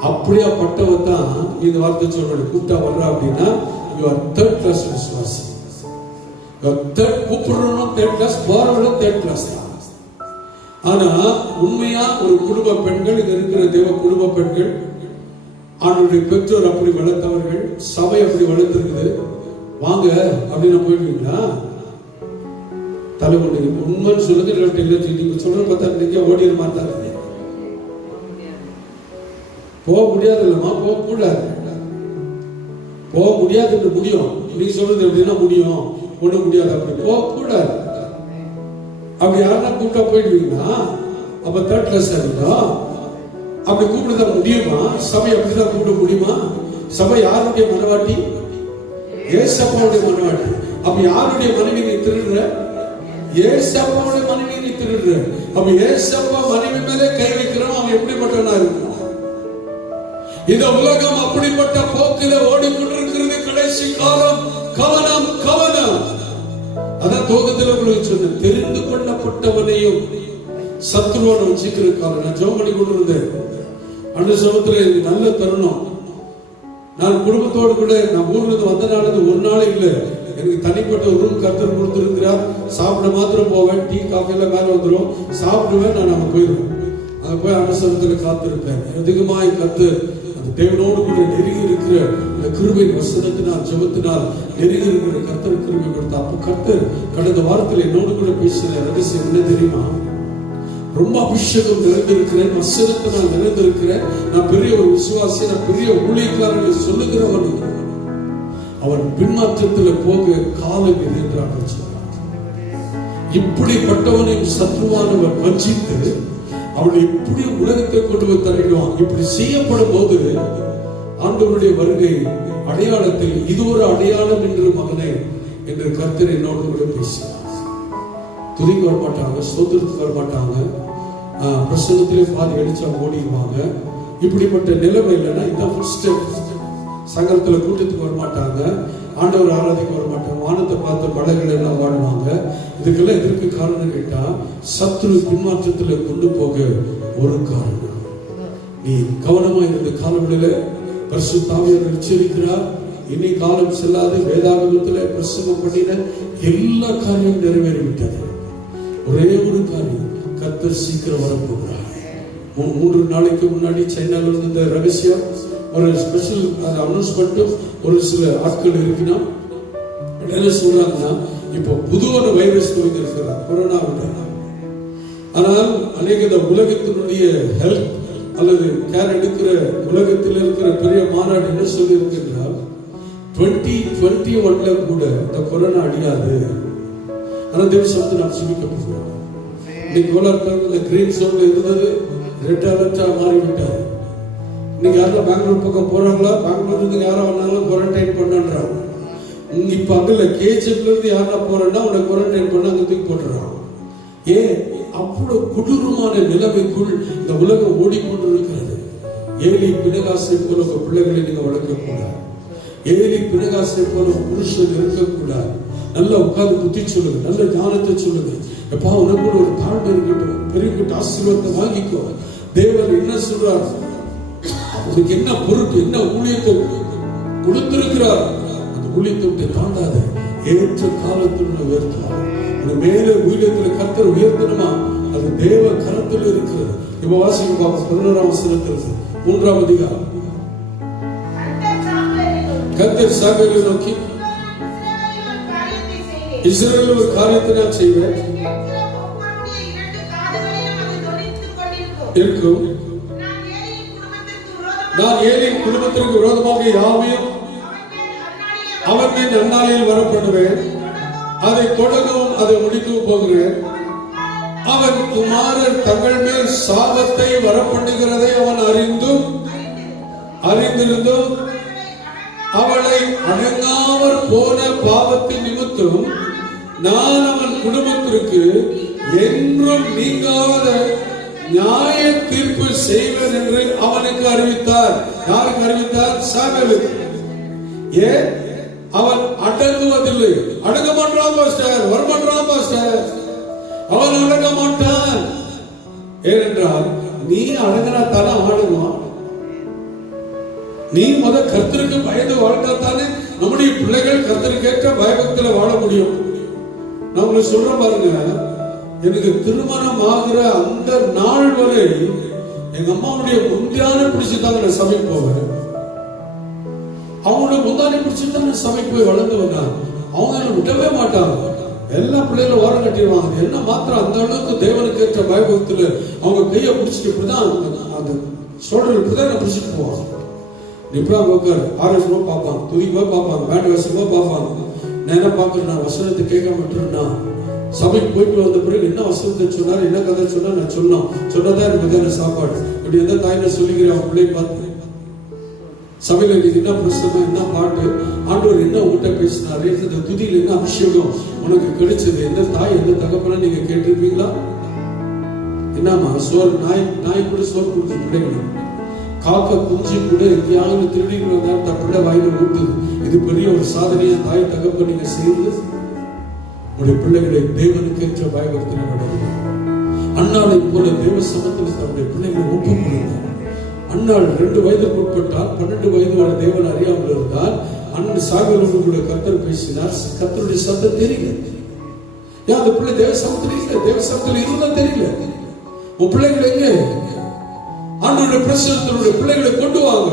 அப்படியா பட்டவன் தான் இந்த வார்த்தை சொல்ற. கூப்பிட்டா வர்றா அப்படின்னா you are third class விசுவாசி. கூப்பிடுறோம் third class, போறவங்களும் third class தான். ஆனா உண்மையா ஒரு குடும்ப பெண்கள், இங்க இருக்கிற தேவ குடும்ப பெண்கள், அவனுடைய பெற்றோர் அப்படி வளர்த்தவர்கள், சபை அப்படி வளர்த்திருக்குது, வாங்க அப்படின்னு போயிடுவீங்களா? தலைமுறை உண்மைன்னு சொல்லுங்க. நீங்க சொல்ற பார்த்தா நீங்க ஓடிட மாட்டாங்க. போக முடியாது இல்லமா? போக கூடாது. போக முடியாது. முடியும். நீ சொல்றது எப்படின்னா முடியும், ஒண்ணு முடியாது. அப்படி போக கூடாது. அப்படி யாருன்னா கூப்பிட்டா போயிடுவீங்களா? அப்ப தேர்ட் கிளாஸ் ஆகிடும். அப்படி கூப்பிடுதான் முடியுமா? சபை அப்படிதான் கூப்பிட முடியுமா? சபை யாருடைய மனவாட்டி? ஏசப்பாவுடைய மனவாட்டி. அப்ப யாருடைய மனைவி நீ திருடுற? ஏசப்பாவுடைய மனைவி நீ திருடுற. அப்ப ஏசப்பா மனைவி மேலே கை வைக்கிறோம். அவன் எப்படிப்பட்டவனா இருக்கும்? இந்த உலகம் அப்படிப்பட்ட போக்கில ஓடிக்கொண்டிருக்கிறது. கடைசி காலம். கவனம், கவனம். அதான் தோகத்தில் உங்களுக்கு சொன்ன, தெரிந்து கொள்ளப்பட்டவனையும் சத்ருவான வச்சுக்கிற காலம். நான் ஜெபம் பண்ணி கொண்டு இருந்தேன். அந்த சமயத்துல நல்ல தருணம். நான் குடும்பத்தோடு கூட நான் ஊர்ல இருந்து வந்த நாள் ஒரு நாள் இல்ல, எனக்கு தனிப்பட்ட ஒரு ரூம் கர்த்தர் கொடுத்திருக்கிறார். சாப்பிட மாத்திரம் போவேன். டீ காஃபி எல்லாம் மேல வந்துடும். சாப்பிடுவேன். நான் அங்க போயிருவேன். அங்க போய் அனுசரத்துல காத்திருப்பேன். அதிகமாய் கத்து அந்த தேவனோடு கூட நெருங்கி இருக்கிற இந்த கிருபையின் வசனத்தினால், ஜெபத்தினால் நெருங்கி இருக்கிற கர்த்தர் கிருபை கொடுத்தா. அப்ப கர்த்தர் கடந்த வாரத்தில் என்னோடு கூட பேசின ரகசியம் என்ன தெரியுமா? ரொம்ப அபிஷேகம் நிறைந்திருக்கிறேன், வசனத்தினால் நிறைந்திருக்கிறேன், நான் பெரிய ஒரு விசுவாசி, நான் பெரிய ஊழியக்காரன் சொல்லுகிறவன். அவன் பின்மாற்றத்தில் போக காலம் என்றாக சொன்னார். இப்படிப்பட்டவனை சத்ருவானவன் வஞ்சித்து அவனை எப்படி உலகத்தை கொண்டு போய் தள்ளிடுவான். இப்படி செய்யப்படும் போது ஆண்டவருடைய வருகை அடையாளத்தில் இது ஒரு அடையாளம் என்று மகனே என்று கர்த்தர் என்னோடு கூட பேசினார். துதிக்கு வரமாட்டாங்க, ஸ்தோத்திரத்துக்கு வரமாட்டாங்க, பிரசங்கத்திலே பாதி அடிச்சா ஓடிடுவாங்க. இப்படிப்பட்ட நிலைமை இல்லைன்னா இந்த சங்கரத்துல கூட்டத்துக்கு வரமாட்டாங்க, ஆண்டவர் ஆராதிக்க வரமாட்டாங்க, வானத்தை பார்த்து படங்கள் எல்லாம் வாழ்வாங்க. இதுக்கெல்லாம் எதற்கு காரணம் கேட்டா சத்துரு பின்மாற்றத்துல கொண்டு போக ஒரு காரணம். நீ கவனமா இருந்த காலங்களில பரிசுத்த ஆவியானவர் எச்சரிக்கிறார். இனி காலம் செல்லாது. வேதாகமத்துல பிரசங்கம் பண்ணின எல்லா காரியமும் நிறைவேறிவிட்டது. ஒரே ஒரு காரியம், கர்த்தர் சீக்கிரம் வரப்போகிறார். 3 நாளைக்கு முன்னாடி சைனால இருந்து இந்த ரகசியம் ஒரு ஸ்பெஷல் அனௌன்ஸ்மெண்ட் ஒரு சில ஆட்கள் இருக்குன்னா என்ன சொல்றாங்கன்னா, இப்போ புதுவன வைரஸ் இருக்கிறார் கொரோனா. ஆனால் அநேக உலகத்தினுடைய ஹெல்த் அல்லது கேர் எடுக்கிற உலகத்தில் இருக்கிற பெரிய மாநாடு என்ன சொல்லி இருக்கின்றால் 2021 கூட இந்த கொரோனா அடியாது. ஆனா தேவசத்தை நாம் சிமிக்க போகிறோம். இன்னைக்கு கோலார்காரங்க கிரீன் சோன்ல இருந்தது ரெட் அலர்ட்டா மாறிவிட்டாரு. இன்னைக்கு யாரும் பெங்களூர் பக்கம் போறாங்களா, பெங்களூர்ல இருந்து யாரும் வந்தாலும் குவாரண்டைன் பண்ணான்றாங்க. இப்ப அங்கல கேஜிஎஃப்ல இருந்து யாரா போறேன்னா உன்னை குவாரண்டைன் பண்ண அங்க தூக்கி போட்டுறாங்க. ஏன்? அவ்வளவு கொடூரமான நிலைமைக்குள் இந்த உலகம் ஓடிக்கொண்டு இருக்கிறது. ஏலி பிணகாசை போல உங்க பிள்ளைகளை நீங்க வளர்க்கக்கூடாது. ஏலி பிணகாசை போல புருஷன் இருக்கக்கூடாது. நல்லா உட்கார்ந்து புத்தி சொல்லுங்க, நல்ல ஞானத்தை சொல்லுங்க. எப்பா உனக்கு ஒரு தாழ்வு இருக்கட்டும், பெருகிட்டு ஆசீர்வாதத்தை வாங்கிக்கோ. தேவன் என்ன சொல்றார், உனக்கு என்ன பொறுப்பு, என்ன ஊழியத்தை கொடுத்திருக்கிறார், அந்த ஊழியத்தை விட்டு தாண்டாத. ஏற்ற காலத்தில் உயர்த்துவார். மேல ஊழியத்தில் கர்த்தர் உயர்த்தணுமா, அது தேவ கரத்தில் இருக்கிறது. இப்ப வாசிக்க பார்ப்போம் 11ஆம் வசனத்தில் 3ஆம் அதிகாரம். கர்த்தர் சாமுவேலை நோக்கி, இஸ்ரவேலில் ஒரு காரியத்தை நான் செய்வேன் இருக்கும். நான் ஏலியின் குடும்பத்திற்கு விரோதமாக யாவையும் அவன் மேல் நன்னாளில் வரப்படுவேன். அதை தொடங்கவும் அதை முடிக்கவும் போகிறேன். அவன் குமாரர் தங்கள் மேல் சாபத்தை வரப்பண்ணுகிறதை அவன் அறிந்திருந்தும் அவளை அடங்காமற் போன பாவத்தின் நிமித்தம் நான் அவன் குடும்பத்திற்கு என்றும் நீங்காத நியாய தீர்ப்பு செய்வேன் என்று அவனுக்கு அறிவித்தார். யாருக்கு அறிவித்தார்? சாமுவேலுக்கு. ஏன்? அவன் அடங்குவதில்லை. அடங்க மாட்டான் பாஸ்டர், வரமாட்டான் பாஸ்டர். அவன் அடங்க மாட்டான். ஏனென்றால் நீ அடங்கினா தானே ஆடுவான். நீ கர்த்தருக்கு பயந்து வாழ்ந்தா தானே நம்முடைய பிள்ளைகள் கர்த்தருக்கேற்ற பயபக்தியில வாழ முடியும். நான் உங்களுக்கு சொல்றேன் பாருங்க, எனக்கு திருமணம் ஆகிற அந்த நாள் வரை எங்க அம்மாவுடைய முந்தியான பிடிச்சுதாங்க நான் சபைக்கு போவேன். அவங்களோட முந்தானி பிடிச்சிட்டு தான் சபைக்கு போய் வளர்ந்து வந்தாங்க. அவங்க விடவே மாட்டாங்க. எல்லா பிள்ளைகளும் ஓரம் கட்டிடுவாங்க. என்ன மாத்திரம் அந்த அளவுக்கு தேவனுக்கு ஏற்ற பயபக்தியில அவங்க கையை பிடிச்சிட்டு இப்படிதான் அந்த சோழர்கள் இப்படிதான் பிடிச்சிட்டு போவாங்க. இப்பதான் உட்காரு ஆரோக்கியமா பார்ப்பாங்க, துதிப்பா பார்ப்பாங்க, பேண்ட் வசமா பார்ப்பாங்க. நான் என்ன பார்க்கறேன், நான் வசனத்தை கேட்க மாட்டேன்னா சபைக்கு போயிட்டு வந்த பிறகு என்ன வசனத்தை சொன்னார், என்ன கதை சொன்னா நான் சொன்னதான் எனக்கு மத்தியான சாப்பாடு. இப்படி எந்த தாயில சொல்லிக்கிறேன் அவன் பிள்ளை பார்த்து சபையில நீங்க என்ன பிரசங்கம், என்ன பாட்டு, ஆண்டவர் என்ன உங்கள்கிட்ட பேசினாரு, இந்த துதியில என்ன அபிஷேகம் உனக்கு கிடைச்சது, எந்த தாய் எந்த தகப்பன நீங்க கேட்டிருப்பீங்களா? என்னமா சோறு நாய் கூட சோறு கொடுத்து பிள்ளைகளும் காக்க குஞ்சு கூட எங்கேயாவது திருடிக்கிறதா தப்பிட வாயில ஊட்டுது. இது பெரிய ஒரு சாதனையா தாய் தகப்ப நீங்க சேர்ந்து உங்களுடைய பிள்ளைகளை தேவனுக்கு ஏற்ற பயபக்தியில நடந்து அண்ணாளை போல தேவ சமத்தில் தன்னுடைய பிள்ளைகளை ஒப்பு கொடுங்க. அண்ணாள் 2 வயதுக்கு உட்பட்டால் 12 வயது வரை தேவன் அறியாமல் இருந்தால் அண்ணன் சாகலோடு கர்த்தர் பேசினார். கர்த்தருடைய சத்தம் தெரியல. ஏன் அந்த பிள்ளை தேவ சமத்தில் இருந்தா தெரியல. உன் பிள்ளைகள் எங்க? ஆண்டவருடைய பிரசன்னத்தினுடைய பிள்ளைகளை கொண்டு வாங்க.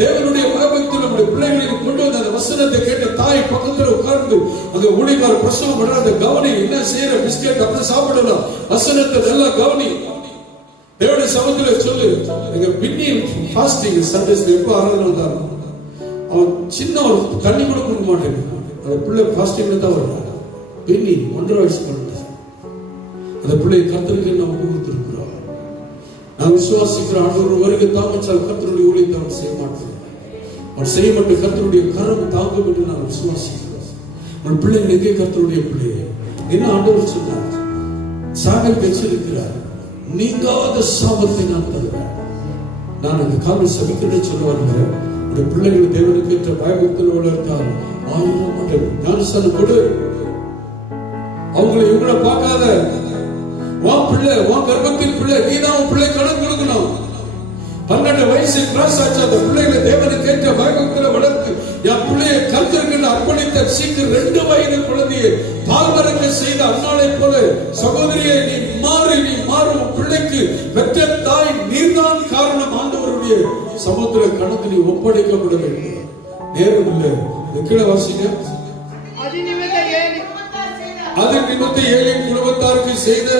தேவனுடைய பயபக்தியில் நம்முடைய பிள்ளைகளை கொண்டு வந்து அந்த வசனத்தை கேட்ட தாய் பக்கத்துல உட்கார்ந்து அந்த ஊழியக்கார பிரசவம் பண்ற அந்த கவனி என்ன செய்யற பிஸ்கெட் அப்படி சாப்பிடலாம். வசனத்தை நல்லா கவனி. தேவனுடைய சமத்துல சொல்லு. எங்க பின்னி ஃபாஸ்டிங் சண்டேஸ்ல எப்போ ஆராதனை வந்தாரு அவன் சின்ன ஒரு தண்ணி கூட கொடுக்க மாட்டேங்க. அந்த பிள்ளை ஃபாஸ்டிங்ல தான் வர்றாங்க. பின்னி 1.5 வயசு பண்ண அந்த பிள்ளை கர்த்தருக்கு நம்ம கொடுத்திருக்கிறோம். நான் விசுவாசிக்கிற ஆண்டவர் வருகை தாமச்சால் கர்த்தருடைய ஊழியத்தை அவன் செய்ய மாட்டேன். அவர் செய்ய மட்டும் கர்த்தருடைய கரம் தாங்கும் என்று நான் விசுவாசிக்கிறேன். உன் பிள்ளைகள் எங்கே கர்த்தருடைய பிள்ளையே? என்ன ஆண்டவர் சொன்னார்? சாகல் வச்சிருக்கிறார், நீங்காத சாபத்தை நான் தருவேன். நான் இந்த காலம் சபிக்கிறேன் சொல்ல வருகிறேன். உடைய பிள்ளைகள் தேவனுக்கு ஏற்ற பயபக்தியில் வளர்த்தால் 1000 மடங்கு ஞானஸ்தானம் கொடு. அவங்களை இவங்களை பார்க்காத. உன் பிள்ளை, உன் கர்ப்பத்தின் பிள்ளை, நீதான் உன் பிள்ளை கணக்கு கொடுக்கணும். 12 வயசு கிராஸ் ஆச்சு. அந்த பிள்ளைகளை தேவனுக்கு ஏற்ற பயபக்தியில் வளர்த்து என் பிள்ளையை கர்த்தருக்கு அர்ப்பணித்த சீக்கிரம் 2 வயது குழந்தையை பால் மறக்க செய்த அன்னாளை போல சகோதரியை நீ மாறு, நீ மாறு. உன் பிள்ளைக்கு பெற்ற தாய் நீர்தான் காரணம். ஆண்டவருடைய சமுத்திர கணக்கு நீ ஒப்படைக்கப்பட வேண்டும். நேரம் இல்லை. கீழே வாசிங்க. அது நிமித்த ஏலின் குடும்பத்தாருக்கு செய்த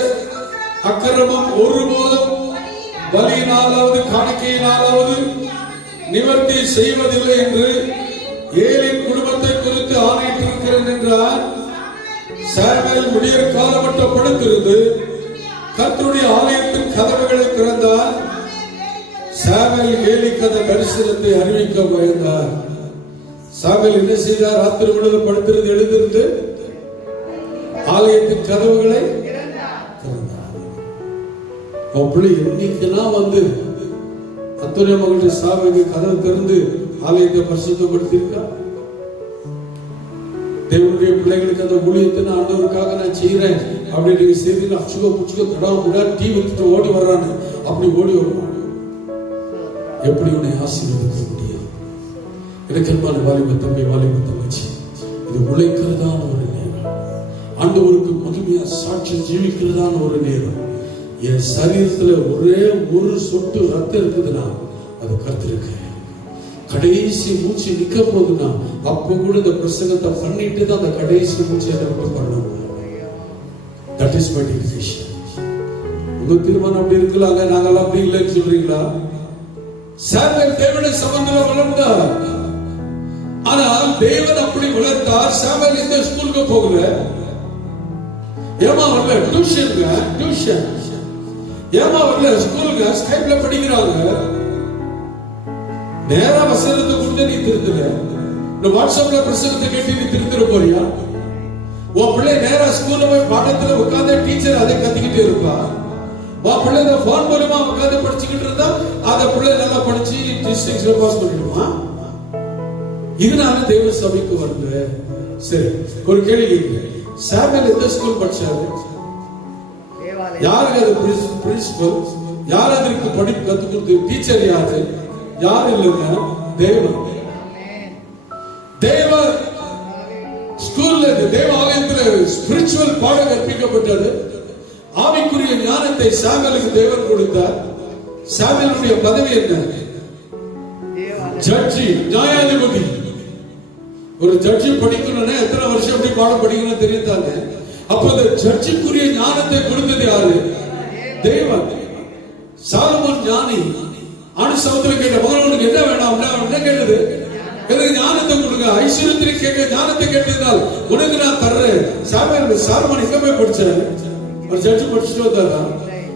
அக்கிரமம் ஒருபோதும் பலியினாலாவது காணிக்கையினாலாவது நிவர்த்தி செய்வதில்லை என்று ஏலின் குடும்பத்தை குறித்து ஆணையிட்டிருக்கிறேன் என்றார். சாமுவேல் விடியற் காலமட்டம் படுத்திருந்து கர்த்தருடைய ஆலயத்தின் கதவுகளை திறந்தார். சாமுவேல் ஏலிக்கு அந்த தரிசனத்தை அறிவிக்க பயந்தார். சாமுவேல் என்ன செய்தார்? ராத்திரி முழுவதும் படுத்திருந்து எழுந்திருந்து ஆலயத்தின் கதவுகளை திறந்தார். அப்படி இன்னைக்குதான் வந்து அத்துணை மகளுடைய சாமுவேல் கதவை திறந்து ஆலயத்தை பரிசுத்தப்படுத்தியிருக்கா. தேவனுடைய பிள்ளைகளுக்கு அந்த ஊழியத்தை நான் ஆண்டவருக்காக நான் செய்யறேன் அப்படின்னு நீங்க செய்தி அச்சுக புச்சுக தடவை டீ வச்சுட்டு ஓடி வர்றான்னு அப்படி ஓடி வருவான். எப்படி உன்னை ஆசீர்வதிக்க முடியும்? எனக்கு அன்பான வாலிப தம்பி, வாலிப தங்கச்சி, இது உழைக்கிறதான ஒரு நேரம். ஆண்டவருக்கு மகிமையா சாட்சி ஜீவிக்கிறதான ஒரு நேரம். என் சரீரத்துல ஒரே ஒரு சொட்டு ரத்தம் இருக்குதுன்னா அது கர்த்தருக்கு. கடைசி மூச்சு நிக்க போகுதுன்னா அப்ப கூட இந்த பிரசங்கத்தை பண்ணிட்டு தான் அந்த கடைசி மூச்சு பண்ணணும். That is my dedication. உங்க தீர்மானம் அப்படி இருக்கலாங்க, நாங்கெல்லாம் அப்படி இல்லைன்னு சொல்றீங்களா? சாமுவேல் தேவனுடைய சமூகத்துல வளர்ந்தார். ஆனால் தேவன் அப்படி வளர்த்தார். சாமுவேல் இந்த ஸ்கூலுக்கு போகல, ஏமா வரல, டியூஷன் ஏமா வரல, ஸ்கூலுக்கு ஸ்கைப்ல படிக்கிறாங்க. நேரா வசனத்தை கொடுத்து நீ திருத்தல, இந்த வாட்ஸ்அப்ல பிரசங்கத்தை கேட்டு நீ திருத்திட போறியா? உன் பிள்ளை நேரா ஸ்கூல்ல போய் பாடத்துல உட்கார்ந்து டீச்சர் அதை கத்திக்கிட்டு இருப்பா. உன் பிள்ளை இந்த போன் மூலமா உட்கார்ந்து படிச்சுக்கிட்டு இருந்தா அந்த பிள்ளை நல்லா படிச்சு டிஸ்ட்ரிக்ட்ல பாஸ் பண்ணிடுமா? இதனால தேவ சபைக்கு வரல. சரி, ஒரு கேள்வி கேட்கிறேன். சாமுவேல் எந்த ஸ்கூல் படிச்சாரு? யாருக்கு அது பிரின்சிபல்? யார் அதற்கு படிப்பு கத்து கொடுத்து டீச்சர் யாரு? யார் இல்லைங்க, தேவன். தேவ ஸ்கூல்ல தேவ ஆலயத்தில் ஸ்பிரிச்சுவல் பாடம் கற்பிக்கப்பட்டது. ஆவிக்குரிய ஞானத்தை சாமுவேலுக்கு தேவன் கொடுத்தார். சாமுவேலுடைய பதவி என்ன? ஜட்ஜி, நியாயாதிபதி. ஒரு ஜட்ஜி படிக்கணும்னா எத்தனை வருஷம் அப்படி பாடம் படிக்கணும்னு தெரியுதாங்க. அப்ப அந்த ஜட்ஜிக்குரிய ஞானத்தை கொடுத்தது யாரு? தேவன். சாலமோன் ஞானி. ஆணுசவத்துல கேட்ட மகன் உனக்கு என்ன வேணும்? என்ன கேட்டது? எனக்கு ஞானத்தை கொடுங்க. ஐஸ்வர்யத்திற்கு கேட்க ஞானத்தை கேட்டதால் உனக்கு நான் தர்றேன். சாலமோன் எங்க போய் படிச்சாரு? ஒரு ஜட்ஜி படிச்சுட்டு வந்தாரா?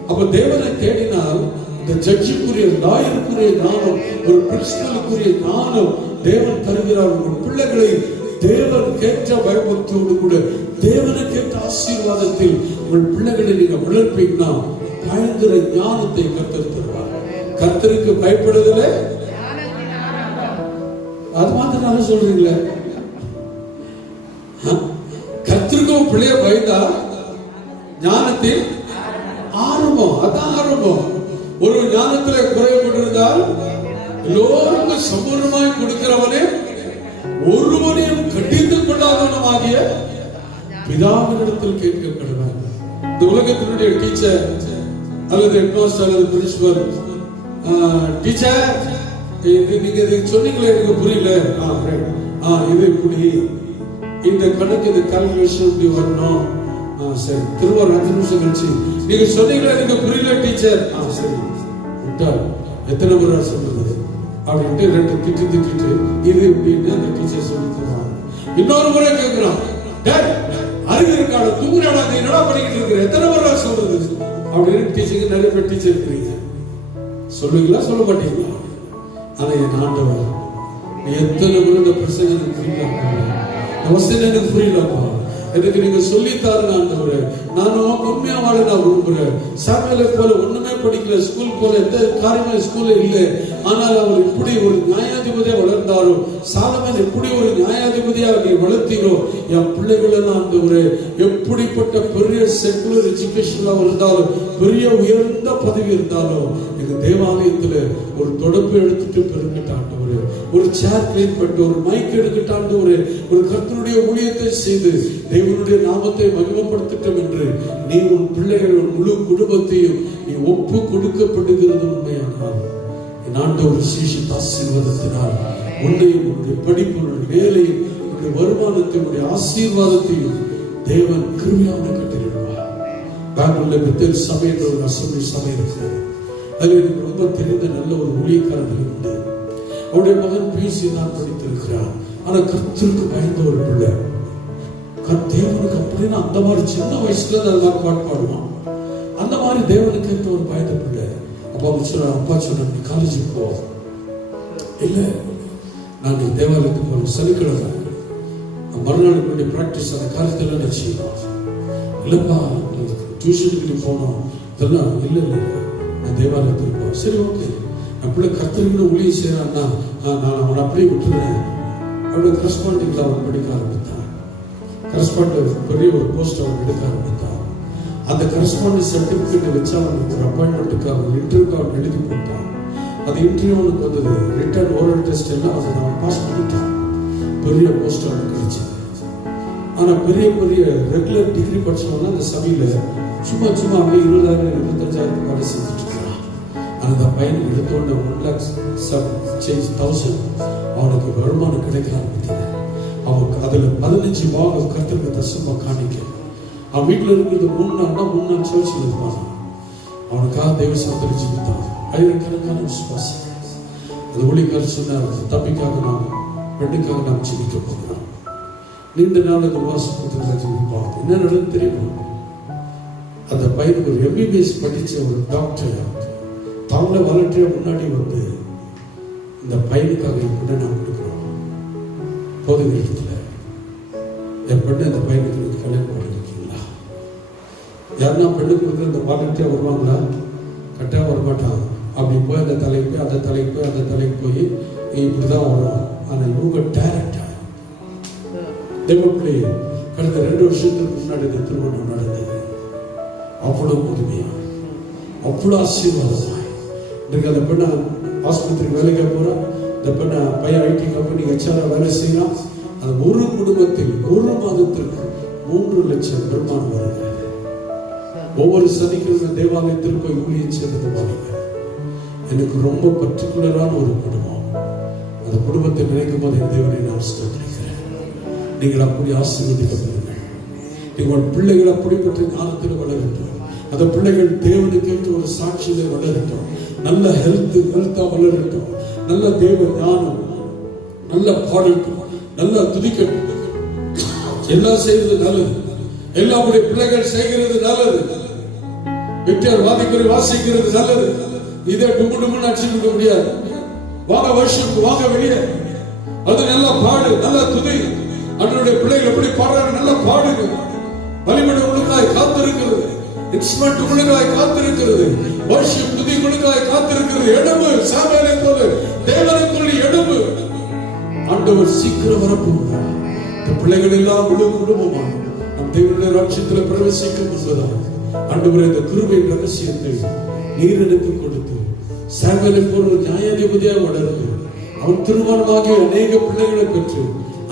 அப்ப தேவனை தேடினால் இந்த ஜட்ஜிக்குரிய லாயருக்குரிய ஞானம், ஒரு பிரின்சிபலுக்குரிய ஞானம் தேவன் தருகிறார். உங்கள் பிள்ளைகளை தேவன் கேட்ட பயபக்தியோடு கூட தேவனை கேட்ட ஆசீர்வாதத்தில் உங்கள் பிள்ளைகளை நீங்க வளர்ப்பீங்கன்னா பயங்கர ஞானத்தை கர்த்தர் தருவார். கர்த்தருக்கு பயப்படுதலே அது மாத்திரம் சொல்றீங்களே. கர்த்தருக்கும் பிள்ளைய பயந்தா ஞானத்தில் ஆரம்பம். அதான் ஆரம்பம். ஒரு ஞானத்துல குறைபட்டிருந்தால் எல்லோருக்கும் சம்பூர்ணமாய் கொடுக்கிறவனே ஒருவனையும் கடிந்து கொள்ளாதவனமாகிய பிதாவினிடத்தில் கேட்க கடவுள். இந்த உலகத்தினுடைய டீச்சர் அல்லது ஹெட்மாஸ்டர் அல்லது பிரின்சிபல், டீச்சர் இது நீங்க சொன்னீங்களே எனக்கு புரியல, இது இப்படி இந்த கணக்கு இந்த கால்குலேஷன் இப்படி வரணும். சரி, திரும்ப 5 நிமிஷம் கழிச்சு நீங்க சொன்னீங்களே எனக்கு புரியல டீச்சர். சரி விட்டால் எத்தனை முறை சொல்றது அப்படின்ட்டு 2 திட்டு இது இப்படின்னு அந்த டீச்சர் சொல்லி தருவாங்க. இன்னொரு முறை கேட்கிறோம், அறிவு இருக்காடு தூங்குறாடா, நீ என்னடா பண்ணிக்கிட்டு இருக்கிற, எத்தனை முறை சொல்றது அப்படின்னு டீச்சருக்கு நிறைய பேர் டீச்சர் இருக்கிறீங்க. சொல்லுவீங்களா சொல்ல மாட்டீங்களா? ஆனா என் ஆண்டவர் எத்தனை முறை இந்த பிரசங்கம் எனக்கு புரியல, வசனம் எனக்கு புரியலப்பா, எனக்கு நீங்க சொல்லித்தாருங்க ஆண்டவரே. நானும் உண்மையா வாழ நான் விரும்புறேன். சாமுவேலை போல ஒண்ணுமே படிக்கல, ஸ்கூல் போல எந்த காரியமே ஸ்கூல்ல இல்லை. ஆனால் அவர் எப்படி ஒரு நியாயாதிபதியா வளர்ந்தாரோ, சாலமன் எப்படி ஒரு நியாயாதிபதியா நீ வளர்த்தீரோ, என் பிள்ளைகள் எல்லாம் ஆண்டவரே எப்படிப்பட்ட பெரிய செக்குலர் எஜுகேஷன்ல இருந்தாலும், பெரிய உயர்ந்த பதவி இருந்தாலும், எங்க தேவாலயத்துல ஒரு தொடப்பு எடுத்துட்டு பெருங்கிட்டாண்டவரு, ஒரு சேர் கிளீன் பண்ணிட்டு, ஒரு மைக் எடுக்கிட்டாண்டவரு, ஒரு கர்த்தருடைய ஊழியத்தை செய்து தேவனுடைய நாமத்தை மகிமைப்படுத்தட்டும் என்று நீ உன் பிள்ளைகள் முழு குடும்பத்தையும் நீ ஒப்பு கொடுக்கப்படுகிறது உண்மையானால், என் ஆண்டவர் விசேஷித்த ஆசீர்வாதத்தினால் உன்னையும் உன்னுடைய படிப்பு, உன்னுடைய வேலையும், உன்னுடைய வருமானத்தை, உன்னுடைய ஆசீர்வாதத்தையும் தேவன் கிருபையாக கட்டிடுவார். பெங்களூர்ல பெத்தேல் சபை என்ற ஒரு அசம்பிளி சபை இருக்கிறது. அதில் எனக்கு ரொம்ப தெரிந்த நல்ல ஒரு ஊழியக்காரர்கள் உண்டு. அவருடைய மகன் பியூசி தான் படித்திருக்கிறார். ஆனா கர்த்தருக்கு பயந்த ஒரு பிள்ளை, தேவனுக்கு அப்படின்னு அந்த மாதிரி சின்ன வயசுல அந்த மாதிரி பாட்டு பாடுவான். அந்த மாதிரி தேவனுக்கு ஏற்ற ஒரு பயந்த பிள்ளை. அப்பா சொன்ன நீ காலேஜுக்கு போ, இல்ல நாங்கள் தேவாலயத்துக்கு போறோம், சனிக்கிழமை மறுநாளுக்கு வேண்டிய பிராக்டிஸ் அந்த காரியத்தில் நான் செய்யணும். இல்லப்பா டியூஷனுக்கு நீ போனோம், இதெல்லாம் இல்லை இல்லை நான் தேவாலயத்துக்கு போறேன். சரி ஓகே, என் பிள்ளை கர்த்தருக்கு ஊழியம் செய்யறான்னா நான் அவனை அப்படியே விட்டுறேன். அவனுடைய கரஸ்பாண்டிங்ல அவன் படிக்க ஆரம்பித்தான். கரஸ்பாண்ட் பெரிய ஒரு போஸ்ட் அவன் எடுக்க ஆரம்பித்தான். அந்த கரஸ்பாண்டிங் சர்டிபிகேட் வச்சு அவனுக்கு ஒரு அப்பாயின்மெண்ட்டுக்கு அவன் இன்டர்வியூக்கு அவன் எழுதி போட்டான். அது இன்டர்வியூ அவனுக்கு வந்தது, ரிட்டன் ஓரல் டெஸ்ட் எல்லாம் அவன் பாஸ் பண்ணிட்டான். பெரிய போஸ்ட் அவனுக்கு கிடைச்சது. ஆனா பெரிய பெரிய ரெகுலர் டிகிரி படிச்சவங்க அந்த சபையில சும்மா அப்படியே 20,000 25,000 வேலை செஞ்சுட்டு இருக்கான். அந்த பையனுக்கு எடுத்தோன்னு 1,00,000 அவனுக்கு வருமானம் கிடைக்க ஆரம்பித்தது. அவனுக்கு அதுல 15 பாகம் கர்த்தருக்கு தசமா காணிக்க. அவன் வீட்டுல இருக்கிறது 3 நாள் சர்ச்சில் இருப்பான். அவனுக்காக தெய்வ சந்தரி ஜீவித்தான். ஆயிரக்கணக்கான விசுவாசி. அது ஊழியக்காரர் சொன்னார், தம்பிக்காக நாம் பெண்ணுக்காக நாம் ஜீவிக்க போகிறோம். நீண்ட நாள் அந்த வாசப்பத்தில் ஜீவிப்பான். என்ன நடந்து தெரியுமா? அந்த பையனுக்கு ஒரு MBBS படிச்ச ஒரு டாக்டர் தாங்கள வாலண்டியரா முன்னாடி வந்து இந்த பையனுக்காக என் பெண்ணை நான் கொடுக்குறோம், போதை நிறுத்தத்துல என் பெண்ணை அந்த பையனுக்கு கல்யாணம் பண்ணிருக்கீங்களா? யாருன்னா பெண்ணு கொடுக்குற இந்த வாலண்டியரா வருவாங்களா? கட்டாயம் வரமாட்டான். அப்படி போய் அந்த தலைக்கு அந்த தலைக்கு போய் இப்படிதான் வரும். ஆனா இவங்க டைரக்டா தேவப்பிள்ளை கடந்த 2 வருஷத்துக்கு முன்னாடி இந்த திருமணம் நடந்தது. அவ்வளவு புதுமையா, அவ்வளவு ஆசீர்வாதமா. இன்னைக்கு அந்த பெண்ணை ஆஸ்பத்திரிக்கு வேலைக்கு போறான். இந்த பெண்ணை பையன் IT கம்பெனி HR வேலை செய்யலாம். அது ஒரு குடும்பத்தில் 1 மாதத்திற்கு 3 லட்சம் வருமானம் வருது. ஒவ்வொரு சனிக்கிழமை தேவாலயத்தில் போய் ஊழியம் செய்தது பாருங்க. எனக்கு ரொம்ப பர்டிகுலரான ஒரு குடும்பம். அந்த குடும்பத்தை நினைக்கும் போது என் தேவனை நான் ஸ்தோத்திரிக்கிறேன். நீங்கள் அப்படி ஆசீர்வதிக்கப்படுங்கள். நீங்கள் பிள்ளைகள் அப்படிப்பட்ட ஞானத்தில் வளரட்டும். அந்த பிள்ளைகள் தேவனுக்கு என்று ஒரு சாட்சியில வளரட்டும். நல்ல ஹெல்த்தா வளரட்டும். நல்ல தேவ ஞானம், நல்ல பாடட்டும், நல்ல துதிக்கட்டும். எல்லாம் செய்வது நல்லது. எல்லாருடைய பிள்ளைகள் செய்கிறது நல்லது. வெற்றியார் வாதிக்குறை வாசிக்கிறது நல்லது. இதே டுமுன்னு அடிச்சுக்க முடியாது. வாங்க வருஷம் வாங்க வெளியே, அது நல்லா பாடு, நல்லா துதி. அன்றைய பிள்ளைகள் எப்படி பாடுறாங்க, நல்லா பாடுங்க. வலிமணி உங்களுக்காய் காத்திருக்கிறது, இன்ஸ்ட்ருமெண்ட் உங்களுக்காய் காத்திருக்கிறது, வருஷம் துதி உங்களுக்காய் காத்திருக்கிறது. எடுப்பு சாமுவேலை போல தேவனுக்குள்ள எடுப்பு. ஆண்டவர் சீக்கிரம் வரப்போகிறார். இந்த பிள்ளைகள் எல்லாம் முழு குடும்பமாக நம் தேவனுடைய ராஜ்யத்தில் பிரவேசிக்கும் என்பதாக ஆண்டவரே இந்த கிருபையின் ரகசியத்தை நீர் எனக்கு கொடுத்து சாமுவேலை போல ஒரு நியாயாதிபதியாக வளர்ந்து அவன் திருமணமாகிய அநேக பிள்ளைகளை பெற்று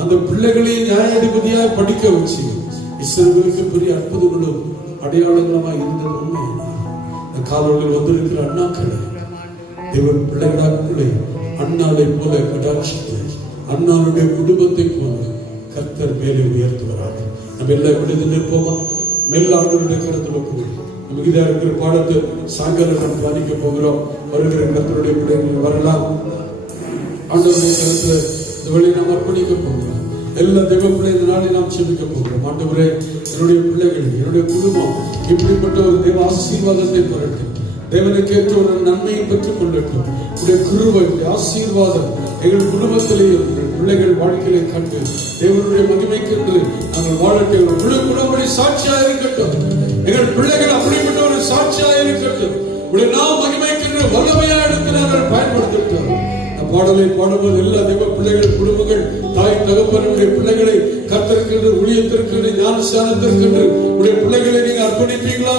அந்த பிள்ளைகளையும் நியாயாதிபதியாக படிக்க வச்சு இஸ்ரவேலுக்கு பெரிய அற்புதங்களும் அடையாளங்களுமாக இருந்தது உண்மையான காலங்களில் வந்திருக்கிற அண்ணாக்களை தேவன் பிள்ளைகளாக்குள்ளே அண்ணாவை போல கடாட்சித்து அண்ணாவுடைய குடும்பத்தை போல கர்த்தர் மேலே உயர்த்துகிறார். நம்ம எல்லாம் விழுந்து நிற்போமா? மெல்ல ஆண்டவருடைய கருத்துல போய் நமக்கு இதா இருக்கிற பாடத்தை சாயங்காலம் நாம் தியானிக்க போகிறோம். வருகிற கர்த்தருடைய பிள்ளைகள் வரலாம். ஆண்டவருடைய கருத்துல இந்த வழியை நாம் அர்ப்பணிக்க போகிறோம். எல்லா தெய்வ பிள்ளை இந்த நாளை நாம் செபிக்க போகிறோம். ஆண்டவரே, என்னுடைய பிள்ளைகள், என்னுடைய குடும்பம் இப்படிப்பட்ட ஒரு தெய்வ ஆசீர்வாதத்தை பெறட்டும். தேவனுக்கு ஏற்ற ஒரு நன்மையை பெற்றுக் கொள்ளட்டும். உடைய கிருபை, ஆசீர்வாதம் எங்கள் குடும்பத்திலேயும் பிள்ளைகள் வாழ்க்கையை கண்டு தேவனுடைய மகிமைக்கென்று நாங்கள் வாழட்டும். எங்கள் முழு குடும்படி சாட்சியா இருக்கட்டும். எங்கள் பிள்ளைகள் அப்படிப்பட்ட ஒரு சாட்சியா இருக்கட்டும். நாம் மகிமைக்கென்று வல்லமையா எடுத்து நாங்கள் பயன்படுத்திட்டோம். பாடலை பாடும்போது எல்லா தெய்வ பிள்ளைகள் குடும்பங்கள் தாய் தகப்பனுடைய பிள்ளைகளை கர்த்தருக்கென்று ஊழியத்திற்கென்று ஞானஸ்தானத்திற்கென்று உடைய பிள்ளைகளை நீங்க அர்ப்பணிப்பீங்களா?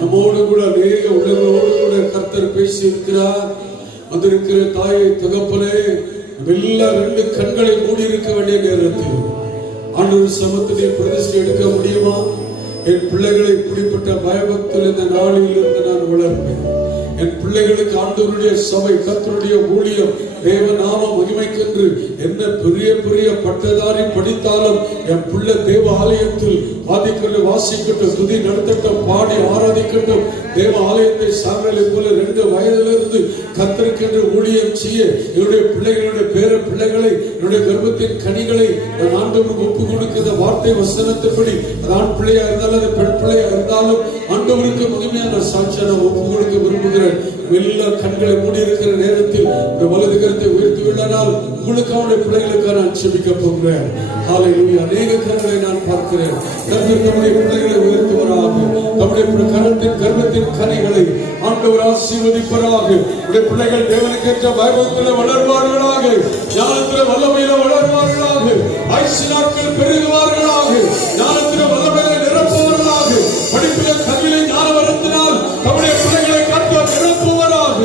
நம்மோடு கூட அநேக உள்ளங்களோடு கூட கர்த்தர் பேசி இருக்கிறார். வந்திருக்கிற தாயை தகப்பனே, எல்லாம் ரெண்டு கண்களை மூடி இருக்க வேண்டிய நேரத்தில் ஆண்டவர் சமத்திலே பிரதிஷ்டை எடுக்க முடியுமா? என் பிள்ளைகளை இப்படிப்பட்ட பயபக்தியில் இந்த நாளில் இருந்து நான் வளர்ப்பேன். என் பிள்ளைகளுக்கு ஆண்டவருடைய சபை கர்த்தருடைய ஊழியம் தேவ நாம மகிமைக்கென்று என்ன பெரிய பெரிய பட்டதாரி படித்தாலும் என் பிள்ளை தேவ ஆலயத்தில் ஆதிக்கொண்டு வாசிக்கட்டும், துதி நடத்தட்டும், பாடி ஆராதிக்கட்டும். தேவ ஆலயத்தை சார்ந்தலை போல 2 வயதிலிருந்து கர்த்தருக்கென்று ஊழியம் செய்ய என்னுடைய பிள்ளைகளுடைய பேர பிள்ளைகளை என்னுடைய கர்ப்பத்தின் கனிகளை நான் ஆண்டவருக்கு ஒப்பு கொடுக்கிற வார்த்தை வசனத்தின்படி அது ஆண் பிள்ளையா இருந்தாலும் அது பெண் பிள்ளையா இருந்தாலும் ஆண்டவருக்கு மகிமையான சாட்சியை நான் ஒப்பு கொடுக்க விரும்புகிறேன். எல்லா கண்களை மூடி இருக்கிற நேரத்தில் இந்த வலது கரத்தை உயர்த்தி விடானால் உங்களுக்கு அவனுடைய பிள்ளைகளுக்காக நான் செபிக்க போகிறேன். ஹல்லேலூயா. அநேக கண்களை நான் பார்க்கிறேன். கர்த்தர் தம்முடைய பிள்ளைகளை உயர்த்துவராக, தம்முடைய கரத்தின் கர்ப்பத்தின் கனிகளை ஆண்டவர் ஆசீர்வதிப்பராக. உடைய பிள்ளைகள் தேவனுக்கேற்ற பயபக்தியில வளர்வார்களாக, ஞானத்தில வல்லமையில வளர்வார்களாக, ஆயுசு நாட்கள் பெருகுவார்களாக, ஞானத்தில வல்லமையில நிரப்புவார்களாக, படிப்பில கல்வியில ஞான வரத்தினால் தம்முடைய பிள்ளைகளை கர்த்தர் நிரப்புவராக.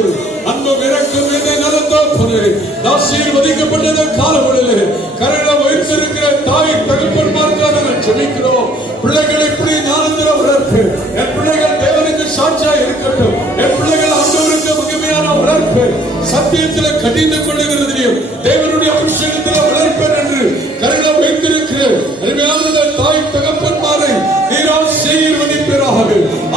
அன்பும் இரக்கம் என்னை நலத்தோப்பனே ஆசீர்வதிக்கப்பட்டத காலவழியிலே கரையில வைத்திருக்கிற தாய் தகப்பன்மார்க்காக நான் ஜெபிக்கிறோம். பிள்ளைகளை இப்படி ஞானத்தில வளர்ப்பு, என் பிள்ளைகள் தேவனுக்கு சாட்சியா இருக்கட்டும். என் பிள்ளைகள் ஆண்டவருக்கு மகிமையான வளர்ப்பு, சத்தியத்தில கடிந்து கொள்ளுகிறதிலும் தேவனுடைய அபிஷேகத்தில வளர்ப்பேன் என்று கரையில வைத்திருக்கிற அருமையான தாய் தகப்பன்மாரை நீர் ஆசீர்வதிப்பீராக,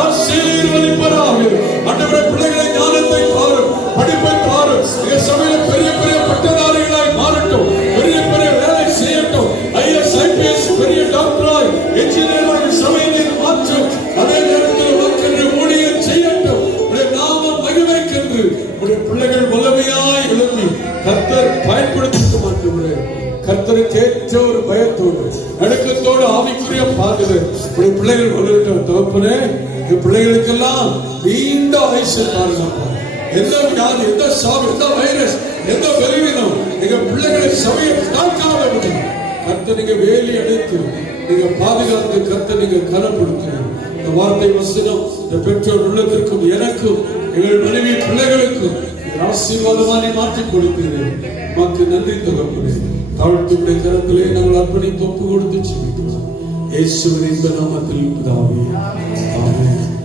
ஆசீர்வதிப்பீராக. ஆண்டவரே, பிள்ளைகளை ஞானத்தை பாரும், படிப்பை பாரும். என் சபையில பெரிய பெரிய பட்டதாரிகளாய் மாறட்டும், பெரிய பெரிய வேலை செய்யட்டும். ஐஎஸ் ஐபிஎஸ் பெரிய டாக்டராய் என்ஜினியராய் சபையை மாற்றும். அதே நேரத்தில் உனக்கென்று ஊழியம் செய்யட்டும். நாமம் மகிமைக்கென்று உடைய பிள்ளைகள் வல்லமையாய் எழுப்பி கர்த்தர் பயன்படுத்த மாட்டேன். கர்த்தருக்கு ஏற்ற ஒரு பயத்தோடு நடுக்கத்தோடு ஆவிக்குரிய பாதுகாப்பு உடைய பிள்ளைகள் வளரட்டும். தகப்பனே, இந்த பிள்ளைகளுக்கெல்லாம் நீண்ட ஆயுசு பாருங்க. எந்த வியாதி, எந்த சாவு, எந்த வைரஸ், எந்த பலவீனம் எங்க பிள்ளைகளை சபையை தாக்காம முடியும். கர்த்தர் நீங்க வேலி அடைத்து நீங்க பாதுகாத்து கர்த்தர் நீங்க கனப்படுத்துங்க. இந்த வார்த்தை வசனம் இந்த பெற்றோர் உள்ளத்திற்கும் எனக்கும் எங்கள் மனைவி பிள்ளைகளுக்கும் ஆசீர்வாதமானி மாற்றி கொடுத்தீர்கள். மக்கள் நன்றி தகப்பனே. தாழ்த்துடைய கரத்திலே நாங்கள் அர்ப்பணித்து ஒப்பு கொடுத்து ஜெபிக்கிறோம். இயேசுவின் நாமத்தில் பிதாவே, ஆமென்.